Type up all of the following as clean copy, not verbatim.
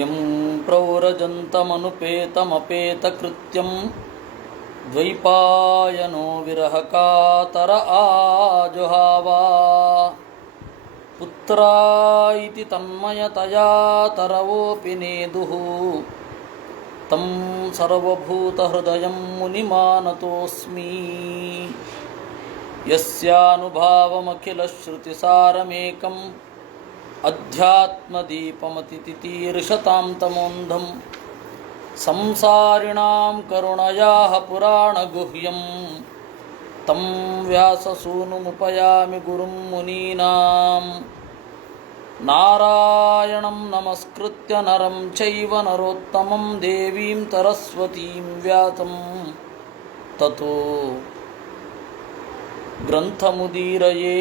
M ಪ್ರವ್ರಜಂತಮನುಪೇತಮಪೇತಕೃತ್ಯಂ ದ್ವೈಪಾಯನೋ ವಿರಹಕಾತರ ಆಜುಹಾವ ಪುತ್ರಾಯಿತಿ ತನ್ಮಯತಯಾ ತರವೋಪಿ ನೇದುಃ ತಂ ಸರ್ವಭೂತಹೃದಯಂ ಮುನಿಮಾನತೋಸ್ಮಿ ಯಸ್ಯಾನುಭಾವಮಖಿಲಶ್ರುತಿಸಾರಮೇಕಂ ಅಧ್ಯಾತ್ಮದೀಪಮತಿತಿತೀರ್ಷತಾಂ ತಮೋಂಧಂ ಸಂಸಾರಿಣಾಂ ಕರುಣಯಾಃ ಪುರಾಣಗುಹ್ಯಂ ತಂ ವ್ಯಾಸಸೂನುಮುಪಯಾಮಿ ಗುರುಂ ಮುನೀನಾಂ ನಾರಾಯಣಂ ನಮಸ್ಕೃತ್ಯ ನರಂ ಚೈವ ನರೋತ್ತಮಂ ದೇವೀಂ ಸರಸ್ವತೀಂ ವ್ಯಾಸಂ ತತೋ ಗ್ರಂಥಮುದೀರಯೇ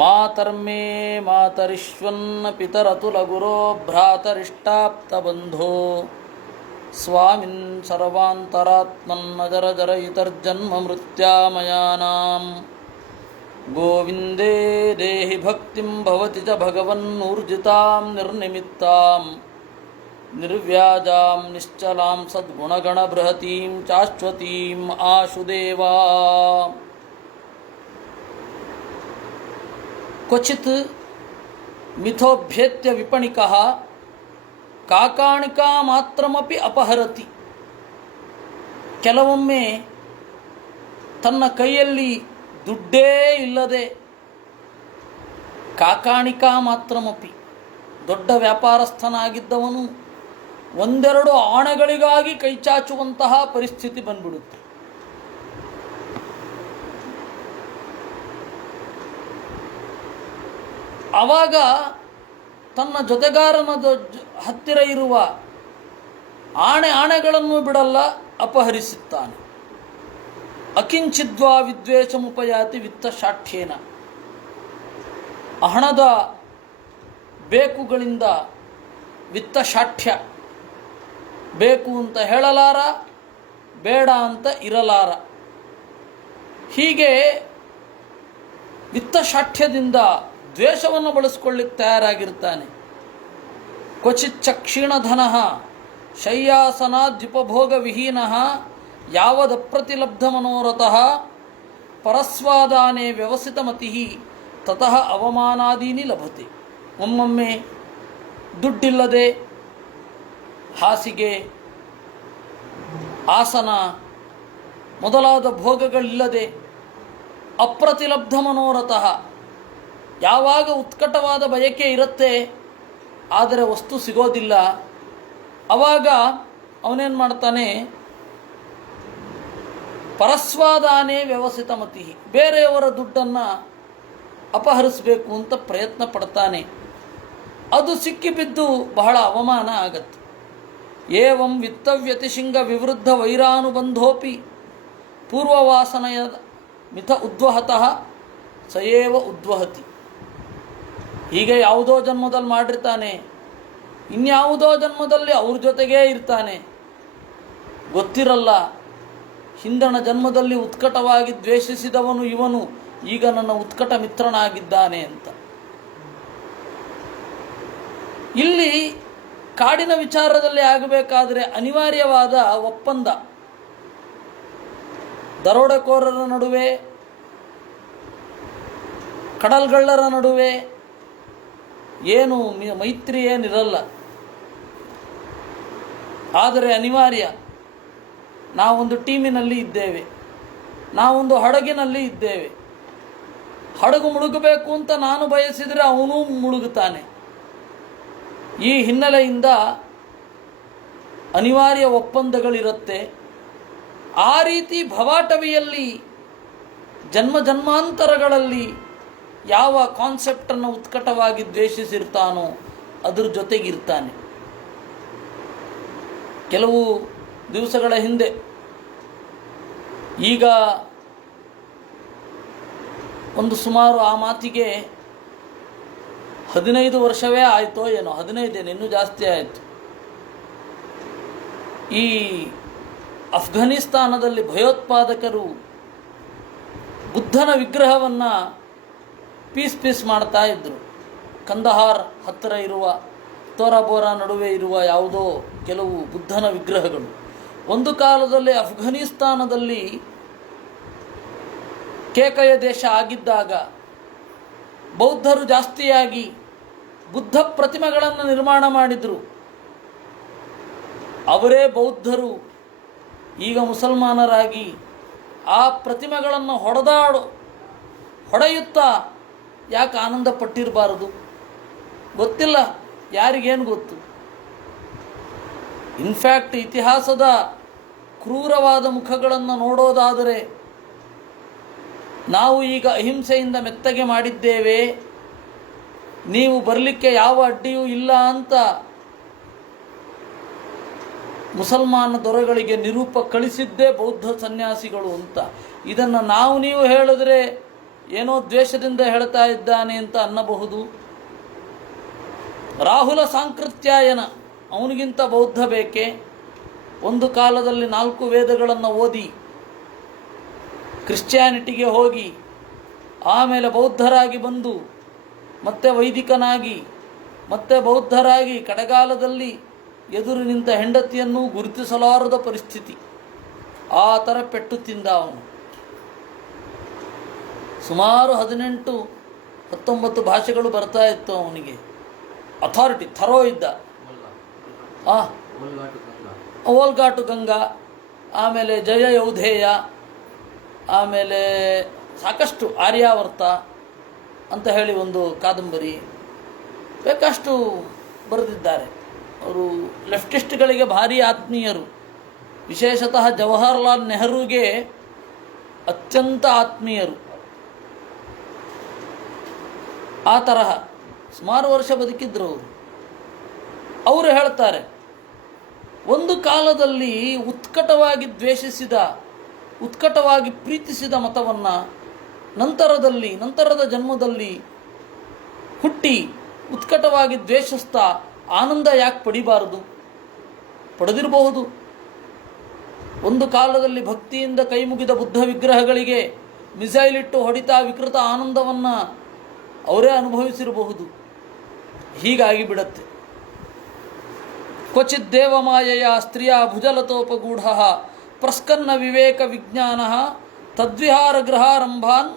ಮಾತರ್ಮೇ ಮಾತರಿಶ್ವನ್ನ ಪಿತರತುಲಗುರೋ ಭ್ರಾತರಿಷ್ಟಾಪ್ತಬಂಧೋ ಸ್ವಾಮಿನ್ ಸರ್ವಾಂತರಾತ್ಮನ್ನಜರಜರಯಿತರ್ಜನ್ಮ ಮೃತ್ಯಾಮಯಾನಾಂ ಗೋವಿಂದೇ ದೇಹಿ ಭಕ್ತಿಂ ಭವತಿ ಚ ಭಗವನ್ನೂರ್ಜಿತಾಂ ನಿರ್ನಿಮಿತ್ತಾಂ ನಿರ್ವ್ಯಾಜಾಂ ನಿಶ್ಚಲಾಂ ಸದ್ಗುಣಗಣಬೃಹತೀಂ ಶಾಶ್ವತೀಂ ಆಶುದೇವಾ. ಕ್ವಚಿತ್ ಮಿಥೋಭ್ಯೇತ್ಯ ವಿಪಣಿಕಃ ಕಾಕಾಣಿಕಾ ಮಾತ್ರಮಪಿ ಅಪಹರತಿ. ಕೆಲವೊಮ್ಮೆ ತನ್ನ ಕೈಯಲ್ಲಿ ದುಡ್ಡೇ ಇಲ್ಲದೆ ಕಾಕಾಣಿಕಾ ಮಾತ್ರಮಪಿ ದೊಡ್ಡ ವ್ಯಾಪಾರಸ್ಥನಾಗಿದ್ದವನು ಒಂದೆರಡು ಆಣೆಗಳಿಗಾಗಿ ಕೈಚಾಚುವಂತಹ ಪರಿಸ್ಥಿತಿ ಬಂದ್ಬಿಡುತ್ತೆ. ಆವಾಗ ತನ್ನ ಜೊತೆಗಾರನ ಹತ್ತಿರ ಇರುವ ಆಣೆಗಳನ್ನು ಬಿಡಲ್ಲ, ಅಪಹರಿಸುತ್ತಾನೆ. ಅಕಿಂಚಿದ್ವಾ ವಿದ್ವೇಷಮುಪಯಾತಿ ವಿತ್ತಶಾಠ್ಯೇನ. ಹಣದ ಬೇಕುಗಳಿಂದ ವಿತ್ತಶಾಠ್ಯ, ಬೇಕು ಅಂತ ಹೇಳಲಾರ, ಬೇಡ ಅಂತ ಇರಲಾರ. ಹೀಗೆ ವಿತ್ತಶಾಠ್ಯದಿಂದ ದ್ವೇಷವನ್ನು ಬಳಸಿಕೊಳ್ಳಿಕ್ಕೆ ತಯಾರಾಗಿರ್ತಾನೆ. ಕ್ವಚಿತ್ ಕ್ಷೀಣಧನ ಶಯ್ಯಾಸನಾದ್ಯುಪಭೋಗ ವಿಹೀನ ಯಾವದಪ್ರತಿಲಬ್ಧ ಮನೋರಥಃ ಪರಸ್ವಾದಾನೇ ವ್ಯವಸಿತಮತಿ ತತಃ ಅವಮಾನಾದೀನಿ ಲಭತೆ. ಒಮ್ಮೊಮ್ಮೆ ದುಡ್ಡಿಲ್ಲದೆ ಹಾಸಿಗೆ, ಆಸನ ಮೊದಲಾದ ಭೋಗಗಳಿಲ್ಲದೆ ಅಪ್ರತಿಲಬ್ಧ ಮನೋರಥಃ, ಯಾವಾಗ ಉತ್ಕಟವಾದ ಬಯಕೆ ಇರುತ್ತೆ ಆದರೆ ವಸ್ತು ಸಿಗೋದಿಲ್ಲ, ಆವಾಗ ಅವನೇನು ಮಾಡ್ತಾನೆ, ಪರಸ್ವಾದಾನೇ ವ್ಯವಸಿತ ಮತಿ, ಬೇರೆಯವರ ದುಡ್ಡನ್ನು ಅಪಹರಿಸಬೇಕು ಅಂತ ಪ್ರಯತ್ನ ಪಡ್ತಾನೆ. ಅದು ಸಿಕ್ಕಿಬಿದ್ದು ಬಹಳ ಅವಮಾನ ಆಗತ್ತೆ. ಏವಂ ವಿತ್ತವ್ಯತಿಶಿಂಗ ವಿವೃದ್ಧ ವೈರಾನುಬಂಧೋಪಿ ಪೂರ್ವವಾಸನೆಯ ಮಿಥ ಉದ್ವಹತಃ ಸಯೇವ ಉದ್ವಹತಿ. ಹೀಗೆ ಯಾವುದೋ ಜನ್ಮದಲ್ಲಿ ಮಾಡಿರ್ತಾನೆ, ಇನ್ಯಾವುದೋ ಜನ್ಮದಲ್ಲಿ ಅವ್ರ ಜೊತೆಗೇ ಇರ್ತಾನೆ, ಗೊತ್ತಿರಲ್ಲ. ಹಿಂದಣ ಜನ್ಮದಲ್ಲಿ ಉತ್ಕಟವಾಗಿ ದ್ವೇಷಿಸಿದವನು ಇವನು ಈಗ ನನ್ನ ಉತ್ಕಟ ಮಿತ್ರನಾಗಿದ್ದಾನೆ ಅಂತ. ಇಲ್ಲಿ ಕಾಡಿನ ವಿಚಾರದಲ್ಲಿ ಆಗಬೇಕಾದರೆ ಅನಿವಾರ್ಯವಾದ ಒಪ್ಪಂದ, ದರೋಡೆಕೋರರ ನಡುವೆ, ಕಡಲ್ಗಳ್ಳರ ನಡುವೆ ಏನು ಮೈತ್ರಿ ಏನಿರಲ್ಲ. ಆದರೆ ಅನಿವಾರ್ಯ, ನಾವೊಂದು ಟೀಮಿನಲ್ಲಿ ಇದ್ದೇವೆ, ನಾವೊಂದು ಹಡಗಿನಲ್ಲಿ ಇದ್ದೇವೆ. ಹಡಗು ಮುಳುಗಬೇಕು ಅಂತ ನಾನು ಬಯಸಿದರೆ ಅವನೂ ಮುಳುಗುತ್ತಾನೆ. ಈ ಹಿನ್ನೆಲೆಯಿಂದ ಅನಿವಾರ್ಯ ಒಪ್ಪಂದಗಳಿರುತ್ತೆ. ಆ ರೀತಿ ಭವಾಟವಿಯಲ್ಲಿ ಜನ್ಮಾಂತರಗಳಲ್ಲಿ ಯಾವ ಕಾನ್ಸೆಪ್ಟನ್ನು ಉತ್ಕಟವಾಗಿ ದ್ವೇಷಿಸಿರ್ತಾನೋ ಅದ್ರ ಜೊತೆಗಿರ್ತಾನೆ. ಕೆಲವು ದಿವಸಗಳ ಹಿಂದೆ, ಈಗ ಒಂದು ಸುಮಾರು ಆ ಮಾತಿಗೆ 15 ವರ್ಷವೇ ಆಯಿತೋ ಏನೋ, 15 ಇನ್ನೂ ಜಾಸ್ತಿ ಆಯಿತು. ಈ ಅಫ್ಘಾನಿಸ್ತಾನದಲ್ಲಿ ಭಯೋತ್ಪಾದಕರು ಬುದ್ಧನ ವಿಗ್ರಹವನ್ನು ಪೀಸ್ ಮಾಡ್ತಾ ಇದ್ದರು. ಕಂದಹಾರ್ ಹತ್ತಿರ ಇರುವ ತೋರಾ ಬೋರಾ ನಡುವೆ ಇರುವ ಯಾವುದೋ ಕೆಲವು ಬುದ್ಧನ ವಿಗ್ರಹಗಳು. ಒಂದು ಕಾಲದಲ್ಲಿ ಅಫ್ಘಾನಿಸ್ತಾನದಲ್ಲಿ ಕೇಕಯ ದೇಶ ಆಗಿದ್ದಾಗ ಬೌದ್ಧರು ಜಾಸ್ತಿಯಾಗಿ ಬುದ್ಧ ಪ್ರತಿಮೆಗಳನ್ನು ನಿರ್ಮಾಣ ಮಾಡಿದರು. ಅವರೇ ಬೌದ್ಧರು ಈಗ ಮುಸಲ್ಮಾನರಾಗಿ ಆ ಪ್ರತಿಮೆಗಳನ್ನು ಹೊಡೆಯುತ್ತಾ ಯಾಕೆ ಆನಂದ ಪಟ್ಟಿರಬಾರದು? ಗೊತ್ತಿಲ್ಲ, ಯಾರಿಗೇನು ಗೊತ್ತು. ಇನ್ಫ್ಯಾಕ್ಟ್ ಇತಿಹಾಸದ ಕ್ರೂರವಾದ ಮುಖಗಳನ್ನು ನೋಡೋದಾದರೆ ನಾವು ಈಗ ಅಹಿಂಸೆಯಿಂದ ಮೆತ್ತಗೆ ಮಾಡಿದ್ದೇವೆ, ನೀವು ಬರಲಿಕ್ಕೆ ಯಾವ ಅಡ್ಡಿಯೂ ಇಲ್ಲ ಅಂತ ಮುಸಲ್ಮಾನ ದೊರೆಗಳಿಗೆ ನಿರೂಪ ಕಳಿಸಿದ್ದೇ ಬೌದ್ಧ ಸನ್ಯಾಸಿಗಳು ಅಂತ. ಇದನ್ನು ನೀವು ಹೇಳಿದ್ರೆ ಏನೋ ದ್ವೇಷದಿಂದ ಹೇಳ್ತಾ ಇದ್ದಾನೆ ಅಂತ ಅನ್ನಬಹುದು. ರಾಹುಲ ಸಾಂಕೃತ್ಯಾಯನ ಅವನಿಗಿಂತ ಬೌದ್ಧ ಬೇಕೆ? ಒಂದು ಕಾಲದಲ್ಲಿ 4 ವೇದಗಳನ್ನು ಓದಿ ಕ್ರಿಶ್ಚಿಯಾನಿಟಿಗೆ ಹೋಗಿ ಆಮೇಲೆ ಬೌದ್ಧರಾಗಿ ಬಂದು ಮತ್ತೆ ವೈದಿಕನಾಗಿ ಮತ್ತೆ ಬೌದ್ಧರಾಗಿ ಕಡೆಗಾಲದಲ್ಲಿ ಎದುರು ನಿಂತ ಹೆಂಡತಿಯನ್ನು ಗುರುತಿಸಲಾರದ ಪರಿಸ್ಥಿತಿ. ಆ ಥರ ಪೆಟ್ಟು ತಿಂದ ಅವನು. ಸುಮಾರು 18-19 ಭಾಷೆಗಳು ಬರ್ತಾ ಇತ್ತು ಅವನಿಗೆ. ಅಥಾರಿಟಿ ಥರೋ ಇದ್ದ. ಓಲ್ಗಾಟು ಗಂಗಾ, ಆಮೇಲೆ ಜಯ ಯೌಧೇಯ, ಆಮೇಲೆ ಸಾಕಷ್ಟು ಆರ್ಯಾವರ್ತ ಅಂತ ಹೇಳಿ ಒಂದು ಕಾದಂಬರಿ, ಬೇಕಷ್ಟು ಬರೆದಿದ್ದಾರೆ. ಅವರು ಲೆಫ್ಟಿಸ್ಟ್ಗಳಿಗೆ ಭಾರಿ ಆತ್ಮೀಯರು. ವಿಶೇಷತಃ ಜವಾಹರ್ಲಾಲ್ ನೆಹರೂಗೆ ಅತ್ಯಂತ ಆತ್ಮೀಯರು. ಆ ತರಹ ಸುಮಾರು ವರ್ಷ ಬದುಕಿದ್ರು ಅವರು ಹೇಳ್ತಾರೆ, ಒಂದು ಕಾಲದಲ್ಲಿ ಉತ್ಕಟವಾಗಿ ಪ್ರೀತಿಸಿದ ಮತವನ್ನು ನಂತರದ ಜನ್ಮದಲ್ಲಿ ಹುಟ್ಟಿ ಉತ್ಕಟವಾಗಿ ದ್ವೇಷಿಸ್ತಾ ಆನಂದ ಯಾಕೆ ಪಡಿಬಾರದು? ಪಡೆದಿರಬಹುದು. ಒಂದು ಕಾಲದಲ್ಲಿ ಭಕ್ತಿಯಿಂದ ಕೈ ಮುಗಿದ ಬುದ್ಧ ವಿಗ್ರಹಗಳಿಗೆ ಮಿಸೈಲ್ ಇಟ್ಟು ಹೊಡಿತಾ ವಿಕೃತ ಆನಂದವನ್ನು ಅವರೇ ಅನುಭವಿಸಿರಬಹುದು. ಹೀಗಾಗಿ ಬಿಡತ್ತೆ. ಕ್ವಚಿತ್ ದೇವಮಾಯೆಯ ಸ್ತ್ರೀಯ ಭುಜಲತೋಪಗೂಢ ಪ್ರಸ್ಕನ್ನ ವಿವೇಕ ವಿಜ್ಞಾನ ತದ್ವಿಹಾರ ಗೃಹಾರಂಭಾನ್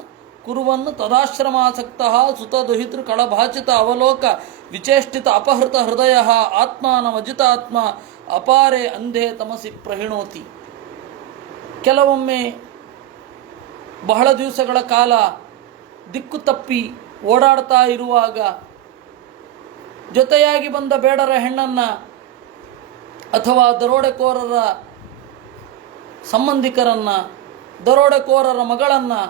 ಕುರುವನ್ ತದಾಶ್ರಮಾಸಕ್ತ ಸುತದುಹಿತೃ ಕಳಭಾಚಿತ ಅವಲೋಕ ವಿಚೇಷ್ಟಿತ ಅಪಹೃತ ಹೃದಯ ಆತ್ಮಾನಮಜಿತಾತ್ಮ ಅಪಾರೆ ಅಂಧೇ ತಮಸಿ ಪ್ರಹಿಣೋತಿ. ಕೆಲವೊಮ್ಮೆ ಬಹಳ ದಿವಸಗಳ ಕಾಲ ದಿಕ್ಕು ತಪ್ಪಿ ಓಡಾಡ್ತಾ ಇರುವಾಗ ಜೊತೆಯಾಗಿ ಬಂದ ಬೇಡರ ಹೆಣ್ಣನ್ನು ಅಥವಾ ದರೋಡೆಕೋರರ ಸಂಬಂಧಿಕರನ್ನು, ದರೋಡೆಕೋರರ ಮಗಳನ್ನು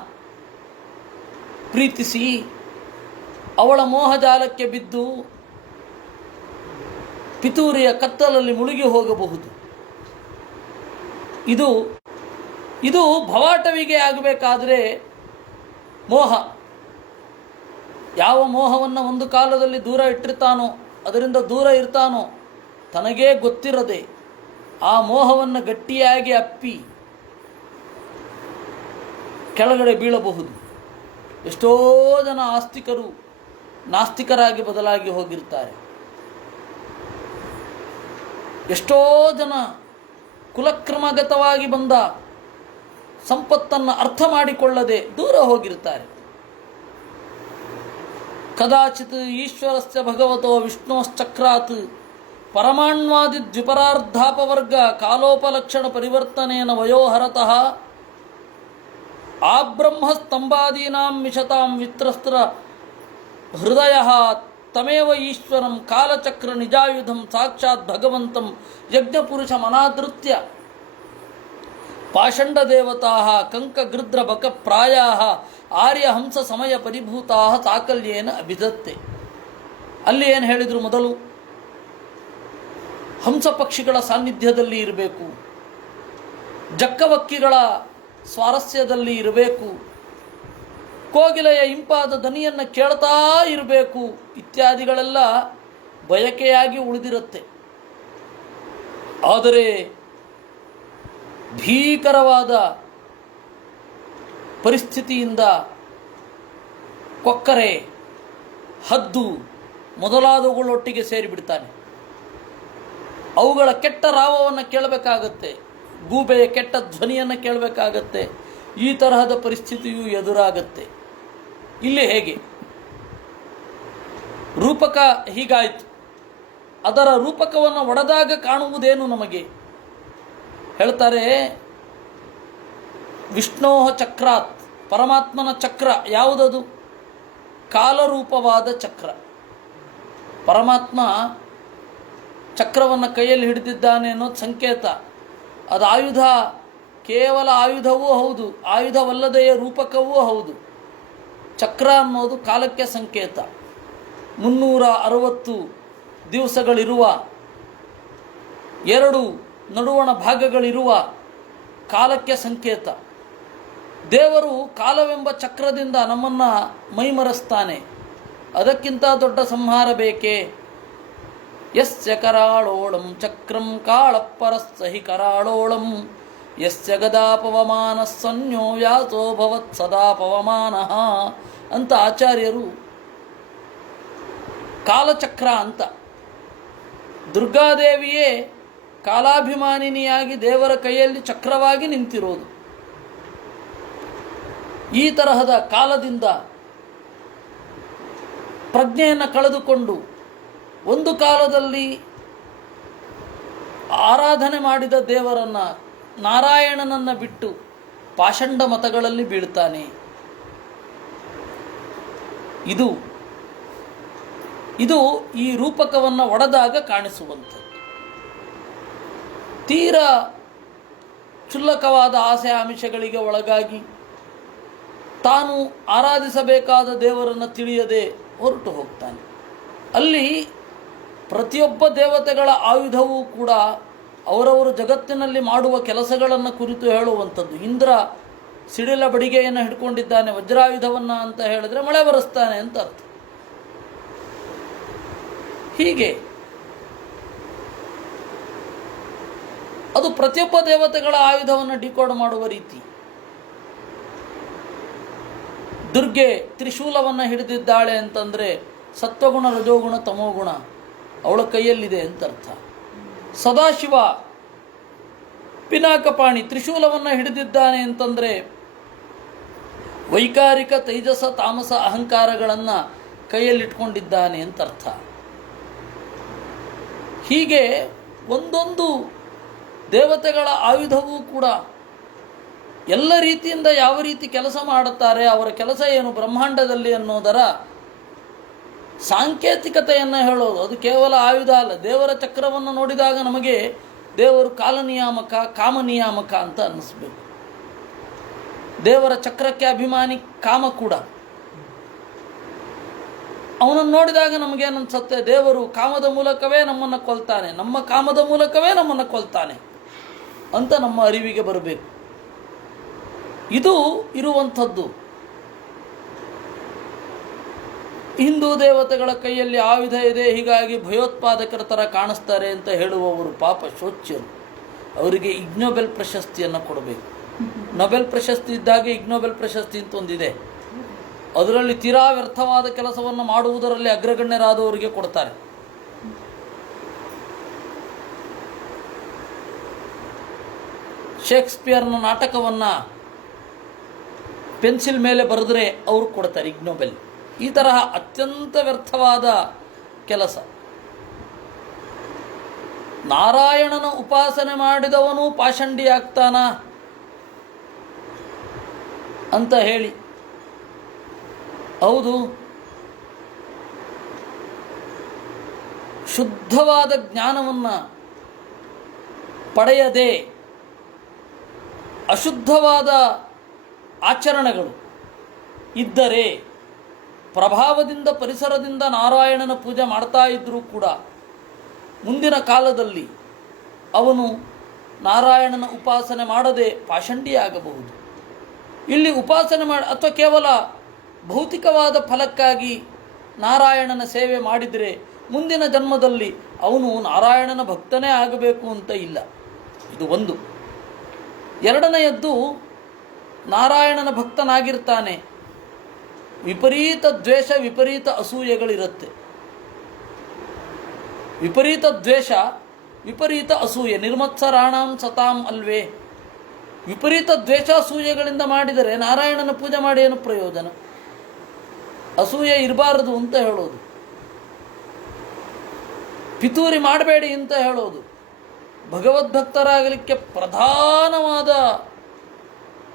ಪ್ರೀತಿಸಿ ಅವಳ ಮೋಹಜಾಲಕ್ಕೆ ಬಿದ್ದು ಪಿತೂರಿಯ ಕತ್ತಲಲ್ಲಿ ಮುಳುಗಿ ಹೋಗಬಹುದು. ಇದು ಭವಾಟವಿಗೆ ಆಗಬೇಕಾದ್ರೆ ಮೋಹ. ಯಾವ ಮೋಹವನ್ನು ಒಂದು ಕಾಲದಲ್ಲಿ ದೂರ ಇಟ್ಟಿರ್ತಾನೋ, ಅದರಿಂದ ದೂರ ಇರ್ತಾನೋ, ತನಗೇ ಗೊತ್ತಿರದೆ ಆ ಮೋಹವನ್ನು ಗಟ್ಟಿಯಾಗಿ ಅಪ್ಪಿ ಕೆಳಗಡೆ ಬೀಳಬಹುದು. ಎಷ್ಟೋ ಜನ ಆಸ್ತಿಕರು ನಾಸ್ತಿಕರಾಗಿ ಬದಲಾಗಿ ಹೋಗಿರ್ತಾರೆ. ಎಷ್ಟೋ ಜನ ಕುಲಕ್ರಮಗತವಾಗಿ ಬಂದ ಸಂಪತ್ತನ್ನು ಅರ್ಥ ಮಾಡಿಕೊಳ್ಳದೆ ದೂರ ಹೋಗಿರ್ತಾರೆ. ಕದಾಚಿತ್ ಈಶ್ವರಸ್ಯ ಭಗವತೋ ವಿಷ್ಣೋಶ್ಚಕ್ರಾತ್ ಪರಮಾಣ್ವಾದಿ ದ್ವಿಪರಾರ್ಧಾಪವರ್ಗ ಕಾಲೋಪಲಕ್ಷಣ ಪರಿವರ್ತನೇನ ವಯೋಹರತಃ ಆಬ್ರಹ್ಮಸ್ತಂಭಾದೀನಾಂ ಮಿಷತಾಂ ವಿತ್ರಸ್ತ್ರ ಹೃದಯ ತಮೇವ ಈಶ್ವರಂ ಕಾಲಚಕ್ರ ನಿಜಾಯುಧಂ ಸಾಕ್ಷಾತ್ ಭಗವಂತಂ ಯಜ್ಞಪುರುಷ ಮನಾದೃತ್ಯ ಪಾಷಂಡ ದೇವತಾ ಕಂಕಗೃದ್ರ ಬಕ ಪ್ರಾಯಾ ಆರ್ಯ ಹಂಸ ಸಮಯ ಪರಿಭೂತಾ ಸಾಕಲ್ಯೇನ ಅಭಿಧತ್ತೆ. ಅಲ್ಲಿ ಏನು ಹೇಳಿದರು? ಮೊದಲು ಹಂಸ ಪಕ್ಷಿಗಳ ಸಾನ್ನಿಧ್ಯದಲ್ಲಿ ಇರಬೇಕು, ಜಕ್ಕವಕ್ಕಿಗಳ ಸ್ವಾರಸ್ಯದಲ್ಲಿ ಇರಬೇಕು, ಕೋಗಿಲೆಯ ಇಂಪಾದ ದನಿಯನ್ನು ಕೇಳ್ತಾ ಇರಬೇಕು ಇತ್ಯಾದಿಗಳೆಲ್ಲ ಬಯಕೆಯಾಗಿ ಉಳಿದಿರುತ್ತೆ. ಆದರೆ ಭೀಕರವಾದ ಪರಿಸ್ಥಿತಿಯಿಂದ ಕೊಕ್ಕರೆ, ಹದ್ದು ಮೊದಲಾದವುಗಳೊಟ್ಟಿಗೆ ಸೇರಿಬಿಡ್ತಾನೆ. ಅವುಗಳ ಕೆಟ್ಟ ರಾವವನ್ನು ಕೇಳಬೇಕಾಗತ್ತೆ, ಗೂಬೆಯ ಕೆಟ್ಟ ಧ್ವನಿಯನ್ನು ಕೇಳಬೇಕಾಗತ್ತೆ. ಈ ತರಹದ ಪರಿಸ್ಥಿತಿಯು ಎದುರಾಗತ್ತೆ. ಇಲ್ಲಿ ಹೇಗೆ ರೂಪಕ ಹೀಗಾಯಿತು. ಅದರ ರೂಪಕವನ್ನು ಒಡೆದಾಗ ಕಾಣುವುದೇನು ನಮಗೆ ಹೇಳ್ತಾರೆ. ವಿಷ್ಣೋ ಚಕ್ರಾತ್, ಪರಮಾತ್ಮನ ಚಕ್ರ ಯಾವುದದು? ಕಾಲರೂಪವಾದ ಚಕ್ರ. ಪರಮಾತ್ಮ ಚಕ್ರವನ್ನು ಕೈಯಲ್ಲಿ ಹಿಡಿದಿದ್ದಾನೆ ಅನ್ನೋದು ಸಂಕೇತ. ಅದು ಆಯುಧ, ಕೇವಲ ಆಯುಧವೂ ಹೌದು, ಆಯುಧವಲ್ಲದೆಯ ರೂಪಕವೂ ಹೌದು. ಚಕ್ರ ಅನ್ನೋದು ಕಾಲಕ್ಕೆ ಸಂಕೇತ. 360 ದಿವಸಗಳಿರುವ, 2 ನಡುವಣ ಭಾಗಗಳಿರುವ ಕಾಲಕ್ಕೆ ಸಂಕೇತ. ದೇವರು ಕಾಲವೆಂಬ ಚಕ್ರದಿಂದ ನಮ್ಮನ್ನು ಮೈಮರೆಸ್ತಾನೆ. ಅದಕ್ಕಿಂತ ದೊಡ್ಡ ಸಂಹಾರ ಬೇಕೇ? ಯಸ್ಯ ಕರಾಳೋಳಂ ಚಕ್ರಂ ಕಾಳಪ್ಪರಸ್ಸ ಹಿ ಕರಾಳೋಳಂ ಯಸ್ಯ ಗದಾಪವಮಾನ ಸನ್ಯೋ ವ್ಯಾಸೋ ಭವತ್ ಸದಾ ಪವಮಾನಃ ಅಂತ ಆಚಾರ್ಯರು ಕಾಲಚಕ್ರ ಅಂತ. ದುರ್ಗಾದೇವಿಯೇ ಕಾಲಾಭಿಮಾನಿನಿಯಾಗಿ ದೇವರ ಕೈಯಲ್ಲಿ ಚಕ್ರವಾಗಿ ನಿಂತಿರೋದು. ಈ ತರಹದ ಕಾಲದಿಂದ ಪ್ರಜ್ಞೆಯನ್ನು ಕಳೆದುಕೊಂಡು ಒಂದು ಕಾಲದಲ್ಲಿ ಆರಾಧನೆ ಮಾಡಿದ ದೇವರನ್ನು, ನಾರಾಯಣನನ್ನು ಬಿಟ್ಟು ಪಾಷಂಡ ಮತಗಳಲ್ಲಿ ಬೀಳ್ತಾನೆ. ಇದು ಈ ರೂಪಕವನ್ನು ಒಡೆದಾಗ ಕಾಣಿಸುವಂಥದ್ದು. ತೀರಾ ಕ್ಷುಲ್ಲಕವಾದ ಆಸೆ ಆಮಿಷಗಳಿಗೆ ಒಳಗಾಗಿ ತಾನು ಆರಾಧಿಸಬೇಕಾದ ದೇವರನ್ನು ತಿಳಿಯದೆ ಹೊರಟು ಹೋಗ್ತಾನೆ. ಅಲ್ಲಿ ಪ್ರತಿಯೊಬ್ಬ ದೇವತೆಗಳ ಆಯುಧವೂ ಕೂಡ ಅವರವರು ಜಗತ್ತಿನಲ್ಲಿ ಮಾಡುವ ಕೆಲಸಗಳನ್ನು ಕುರಿತು ಹೇಳುವಂಥದ್ದು. ಇಂದ್ರ ಸಿಡಿಲ ಬಡಿಗೆಯನ್ನು ಹಿಡ್ಕೊಂಡಿದ್ದಾನೆ, ವಜ್ರಾಯುಧವನ್ನು ಅಂತ ಹೇಳಿದ್ರೆ ಮಳೆ ಬರೆಸ್ತಾನೆ ಅಂತ ಅರ್ಥ. ಹೀಗೆ ಅದು ಪ್ರತಿಯೊಬ್ಬ ದೇವತೆಗಳ ಆಯುಧವನ್ನು ಡಿಕೋಡ್ ಮಾಡುವ ರೀತಿ. ದುರ್ಗೆ ತ್ರಿಶೂಲವನ್ನು ಹಿಡಿದಿದ್ದಾಳೆ ಅಂತಂದರೆ ಸತ್ವಗುಣ, ರಜೋಗುಣ, ತಮೋಗುಣ ಅವಳ ಕೈಯಲ್ಲಿದೆ ಅಂತ ಅರ್ಥ. ಸದಾಶಿವ ಪಿನಾಕಪಾಣಿ ತ್ರಿಶೂಲವನ್ನು ಹಿಡಿದಿದ್ದಾನೆ ಅಂತಂದರೆ ವೈಕಾರಿಕ ತೈಜಸ ತಾಮಸ ಅಹಂಕಾರಗಳನ್ನು ಕೈಯಲ್ಲಿಟ್ಕೊಂಡಿದ್ದಾನೆ ಅಂತ ಅರ್ಥ. ಹೀಗೆ ಒಂದೊಂದು ದೇವತೆಗಳ ಆಯುಧವೂ ಕೂಡ ಎಲ್ಲ ರೀತಿಯಿಂದ ಯಾವ ರೀತಿ ಕೆಲಸ ಮಾಡುತ್ತಾರೆ, ಅವರ ಕೆಲಸ ಏನು ಬ್ರಹ್ಮಾಂಡದಲ್ಲಿ ಅನ್ನೋದರ ಸಾಂಕೇತಿಕತೆಯನ್ನು ಹೇಳೋದು. ಅದು ಕೇವಲ ಆಯುಧ ಅಲ್ಲ. ದೇವರ ಚಕ್ರವನ್ನು ನೋಡಿದಾಗ ನಮಗೆ ದೇವರು ಕಾಲನಿಯಾಮಕ, ಕಾಮನಿಯಾಮಕ ಅಂತ ಅನ್ನಿಸ್ಬೇಕು. ದೇವರ ಚಕ್ರಕ್ಕೆ ಅಭಿಮಾನಿ ಕಾಮ ಕೂಡ. ಅವನನ್ನು ನೋಡಿದಾಗ ನಮಗೇನನ್ಸುತ್ತೆ, ದೇವರು ಕಾಮದ ಮೂಲಕವೇ ನಮ್ಮನ್ನು ಕೊಲ್ತಾನೆ, ನಮ್ಮ ಕಾಮದ ಮೂಲಕವೇ ನಮ್ಮನ್ನು ಕೊಲ್ತಾನೆ ಅಂತ ನಮ್ಮ ಅರಿವಿಗೆ ಬರಬೇಕು. ಇದು ಇರುವಂಥದ್ದು. ಹಿಂದೂ ದೇವತೆಗಳ ಕೈಯಲ್ಲಿ ಆಯುಧ ಇದೆ, ಹೀಗಾಗಿ ಭಯೋತ್ಪಾದಕರ ಥರ ಕಾಣಿಸ್ತಾರೆ ಅಂತ ಹೇಳುವವರು ಪಾಪ ಶೋಚ್ಯರು. ಅವರಿಗೆ ಇಗ್ನೋಬೆಲ್ ಪ್ರಶಸ್ತಿಯನ್ನು ಕೊಡಬೇಕು. ನೊಬೆಲ್ ಪ್ರಶಸ್ತಿ ಇದ್ದಾಗೆ ಇಗ್ನೋಬೆಲ್ ಪ್ರಶಸ್ತಿ ಅಂತ ಒಂದಿದೆ. ಅದರಲ್ಲಿ ತೀರಾ ವ್ಯರ್ಥವಾದ ಕೆಲಸವನ್ನು ಮಾಡುವುದರಲ್ಲಿ ಅಗ್ರಗಣ್ಯರಾದವರಿಗೆ ಕೊಡ್ತಾರೆ. ಶೇಕ್ಸ್ಪಿಯರ್ನ ನಾಟಕವನ್ನು ಪೆನ್ಸಿಲ್ ಮೇಲೆ ಬರೆದ್ರೆ ಅವರು ಕೊಡ್ತಾರೆ ಇಗ್ನೋಬೆಲ್. ಈ ತರಹ ಅತ್ಯಂತ ವ್ಯರ್ಥವಾದ ಕೆಲಸ. ನಾರಾಯಣನ ಉಪಾಸನೆ ಮಾಡಿದವನು ಪಾಷಂಡಿಯಾಗ್ತಾನ ಅಂತ ಹೇಳಿ, ಹೌದು, ಶುದ್ಧವಾದ ಜ್ಞಾನವನ್ನು ಪಡೆಯದೆ ಅಶುದ್ಧವಾದ ಆಚರಣೆಗಳು ಇದ್ದರೆ, ಪ್ರಭಾವದಿಂದ ಪರಿಸರದಿಂದ ನಾರಾಯಣನ ಪೂಜೆ ಮಾಡ್ತಾ ಇದ್ದರೂ ಕೂಡ ಮುಂದಿನ ಕಾಲದಲ್ಲಿ ಅವನು ನಾರಾಯಣನ ಉಪಾಸನೆ ಮಾಡದೆ ಪಾಷಂಡಿಯಾಗಬಹುದು. ಇಲ್ಲಿ ಉಪಾಸನೆ ಅಥವಾ ಕೇವಲ ಭೌತಿಕವಾದ ಫಲಕ್ಕಾಗಿ ನಾರಾಯಣನ ಸೇವೆ ಮಾಡಿದರೆ ಮುಂದಿನ ಜನ್ಮದಲ್ಲಿ ಅವನು ನಾರಾಯಣನ ಭಕ್ತನೇ ಆಗಬೇಕು ಅಂತ ಇಲ್ಲ. ಇದು ಒಂದು. ಎರಡನೆಯದ್ದು, ನಾರಾಯಣನ ಭಕ್ತನಾಗಿರ್ತಾನೆ, ವಿಪರೀತ ದ್ವೇಷ, ವಿಪರೀತ ಅಸೂಯೆಗಳಿರುತ್ತೆ. ವಿಪರೀತ ದ್ವೇಷ ವಿಪರೀತ ಅಸೂಯೆ ನಿರ್ಮತ್ಸರಾಣಾಂ ಸತಾಂ ಅಲ್ವೇ. ವಿಪರೀತ ದ್ವೇಷಾಸೂಯೆಗಳಿಂದ ಮಾಡಿದರೆ ನಾರಾಯಣನ ಪೂಜೆ ಮಾಡಿ ಏನು ಪ್ರಯೋಜನ? ಅಸೂಯೆ ಇರಬಾರದು ಅಂತ ಹೇಳೋದು, ಪಿತೂರಿ ಮಾಡಬೇಡಿ ಅಂತ ಹೇಳೋದು. ಭಗವದ್ಭಕ್ತರಾಗಲಿಕ್ಕೆ ಪ್ರಧಾನವಾದ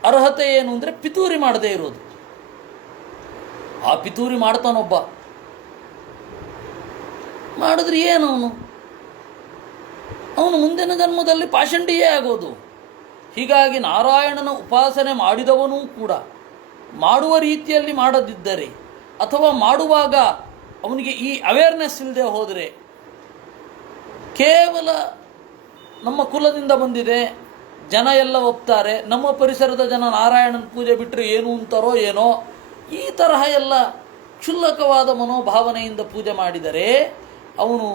ಅರ್ಹತೆ ಏನು ಅಂದರೆ ಪಿತೂರಿ ಮಾಡದೇ ಇರೋದು. ಆ ಪಿತೂರಿ ಮಾಡ್ತಾನೊಬ್ಬ, ಮಾಡಿದ್ರೆ ಏನು ಅವನು ಮುಂದಿನ ಜನ್ಮದಲ್ಲಿ ಪಾಷಂಡಿಯೇ ಆಗೋದು. ಹೀಗಾಗಿ ನಾರಾಯಣನ ಉಪಾಸನೆ ಮಾಡಿದವನೂ ಕೂಡ ಮಾಡುವ ರೀತಿಯಲ್ಲಿ ಮಾಡದಿದ್ದರೆ ಅಥವಾ ಮಾಡುವಾಗ ಅವನಿಗೆ ಈ ಅವೇರ್ನೆಸ್ ಇಲ್ಲದೆ ಹೋದರೆ, ಕೇವಲ ನಮ್ಮ ಕುಲದಿಂದ ಬಂದಿದೆ, ಜನ ಎಲ್ಲ ಒಪ್ತಾರೆ, ನಮ್ಮ ಪರಿಸರದ ಜನ ನಾರಾಯಣನ ಪೂಜೆ ಬಿಟ್ಟರೆ ಏನು ಅಂತಾರೋ ಏನೋ, ಈ ತರಹ ಎಲ್ಲ ಕ್ಷುಲ್ಲಕವಾದ ಮನೋಭಾವನೆಯಿಂದ ಪೂಜೆ ಮಾಡಿದರೆ ಅವನು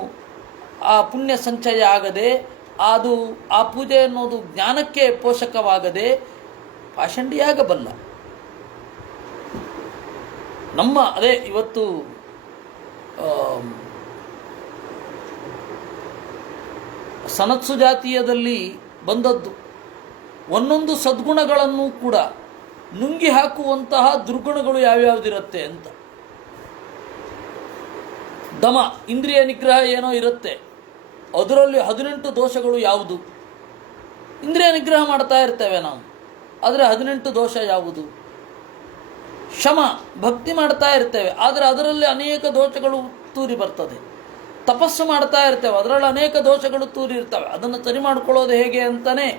ಆ ಪುಣ್ಯ ಸಂಚಯ ಆಗದೆ, ಅದು ಆ ಪೂಜೆ ಅನ್ನೋದು ಜ್ಞಾನಕ್ಕೆ ಪೋಷಕವಾಗದೆ ಪಾಷಂಡಿಯಾಗಬಲ್ಲ. ನಮ್ಮ ಅದೇ ಇವತ್ತು ಸನತ್ಸು ಜಾತೀಯದಲ್ಲಿ ಬಂದದ್ದು ಒಂದೊಂದು ಸದ್ಗುಣಗಳನ್ನು ಕೂಡ ನುಂಗಿ ಹಾಕುವಂತಹ ದುರ್ಗುಣಗಳು ಯಾವ್ಯಾವುದಿರುತ್ತೆ ಅಂತ. ದಮ ಇಂದ್ರಿಯ ನಿಗ್ರಹ ಏನೋ ಇರುತ್ತೆ, ಅದರಲ್ಲಿ 18 ದೋಷಗಳು ಯಾವುದು? ಇಂದ್ರಿಯ ನಿಗ್ರಹ ಮಾಡ್ತಾ ಇರ್ತೇವೆ ನಾವು, ಆದರೆ 18 ದೋಷ ಯಾವುದು? ಶಮ ಭಕ್ತಿ ಮಾಡ್ತಾ ಇರ್ತೇವೆ, ಆದರೆ ಅದರಲ್ಲಿ ಅನೇಕ ದೋಷಗಳು ತೂರಿ ಬರ್ತದೆ. ತಪಸ್ಸು ಮಾಡ್ತಾ ಇರ್ತೇವೆ, ಅದರಲ್ಲಿ ಅನೇಕ ದೋಷಗಳು ತೂರಿ ಇರ್ತವೆ. ಅದನ್ನು ಸರಿ ಮಾಡಿಕೊಳ್ಳೋದು ಹೇಗೆ ಅಂತಲೇ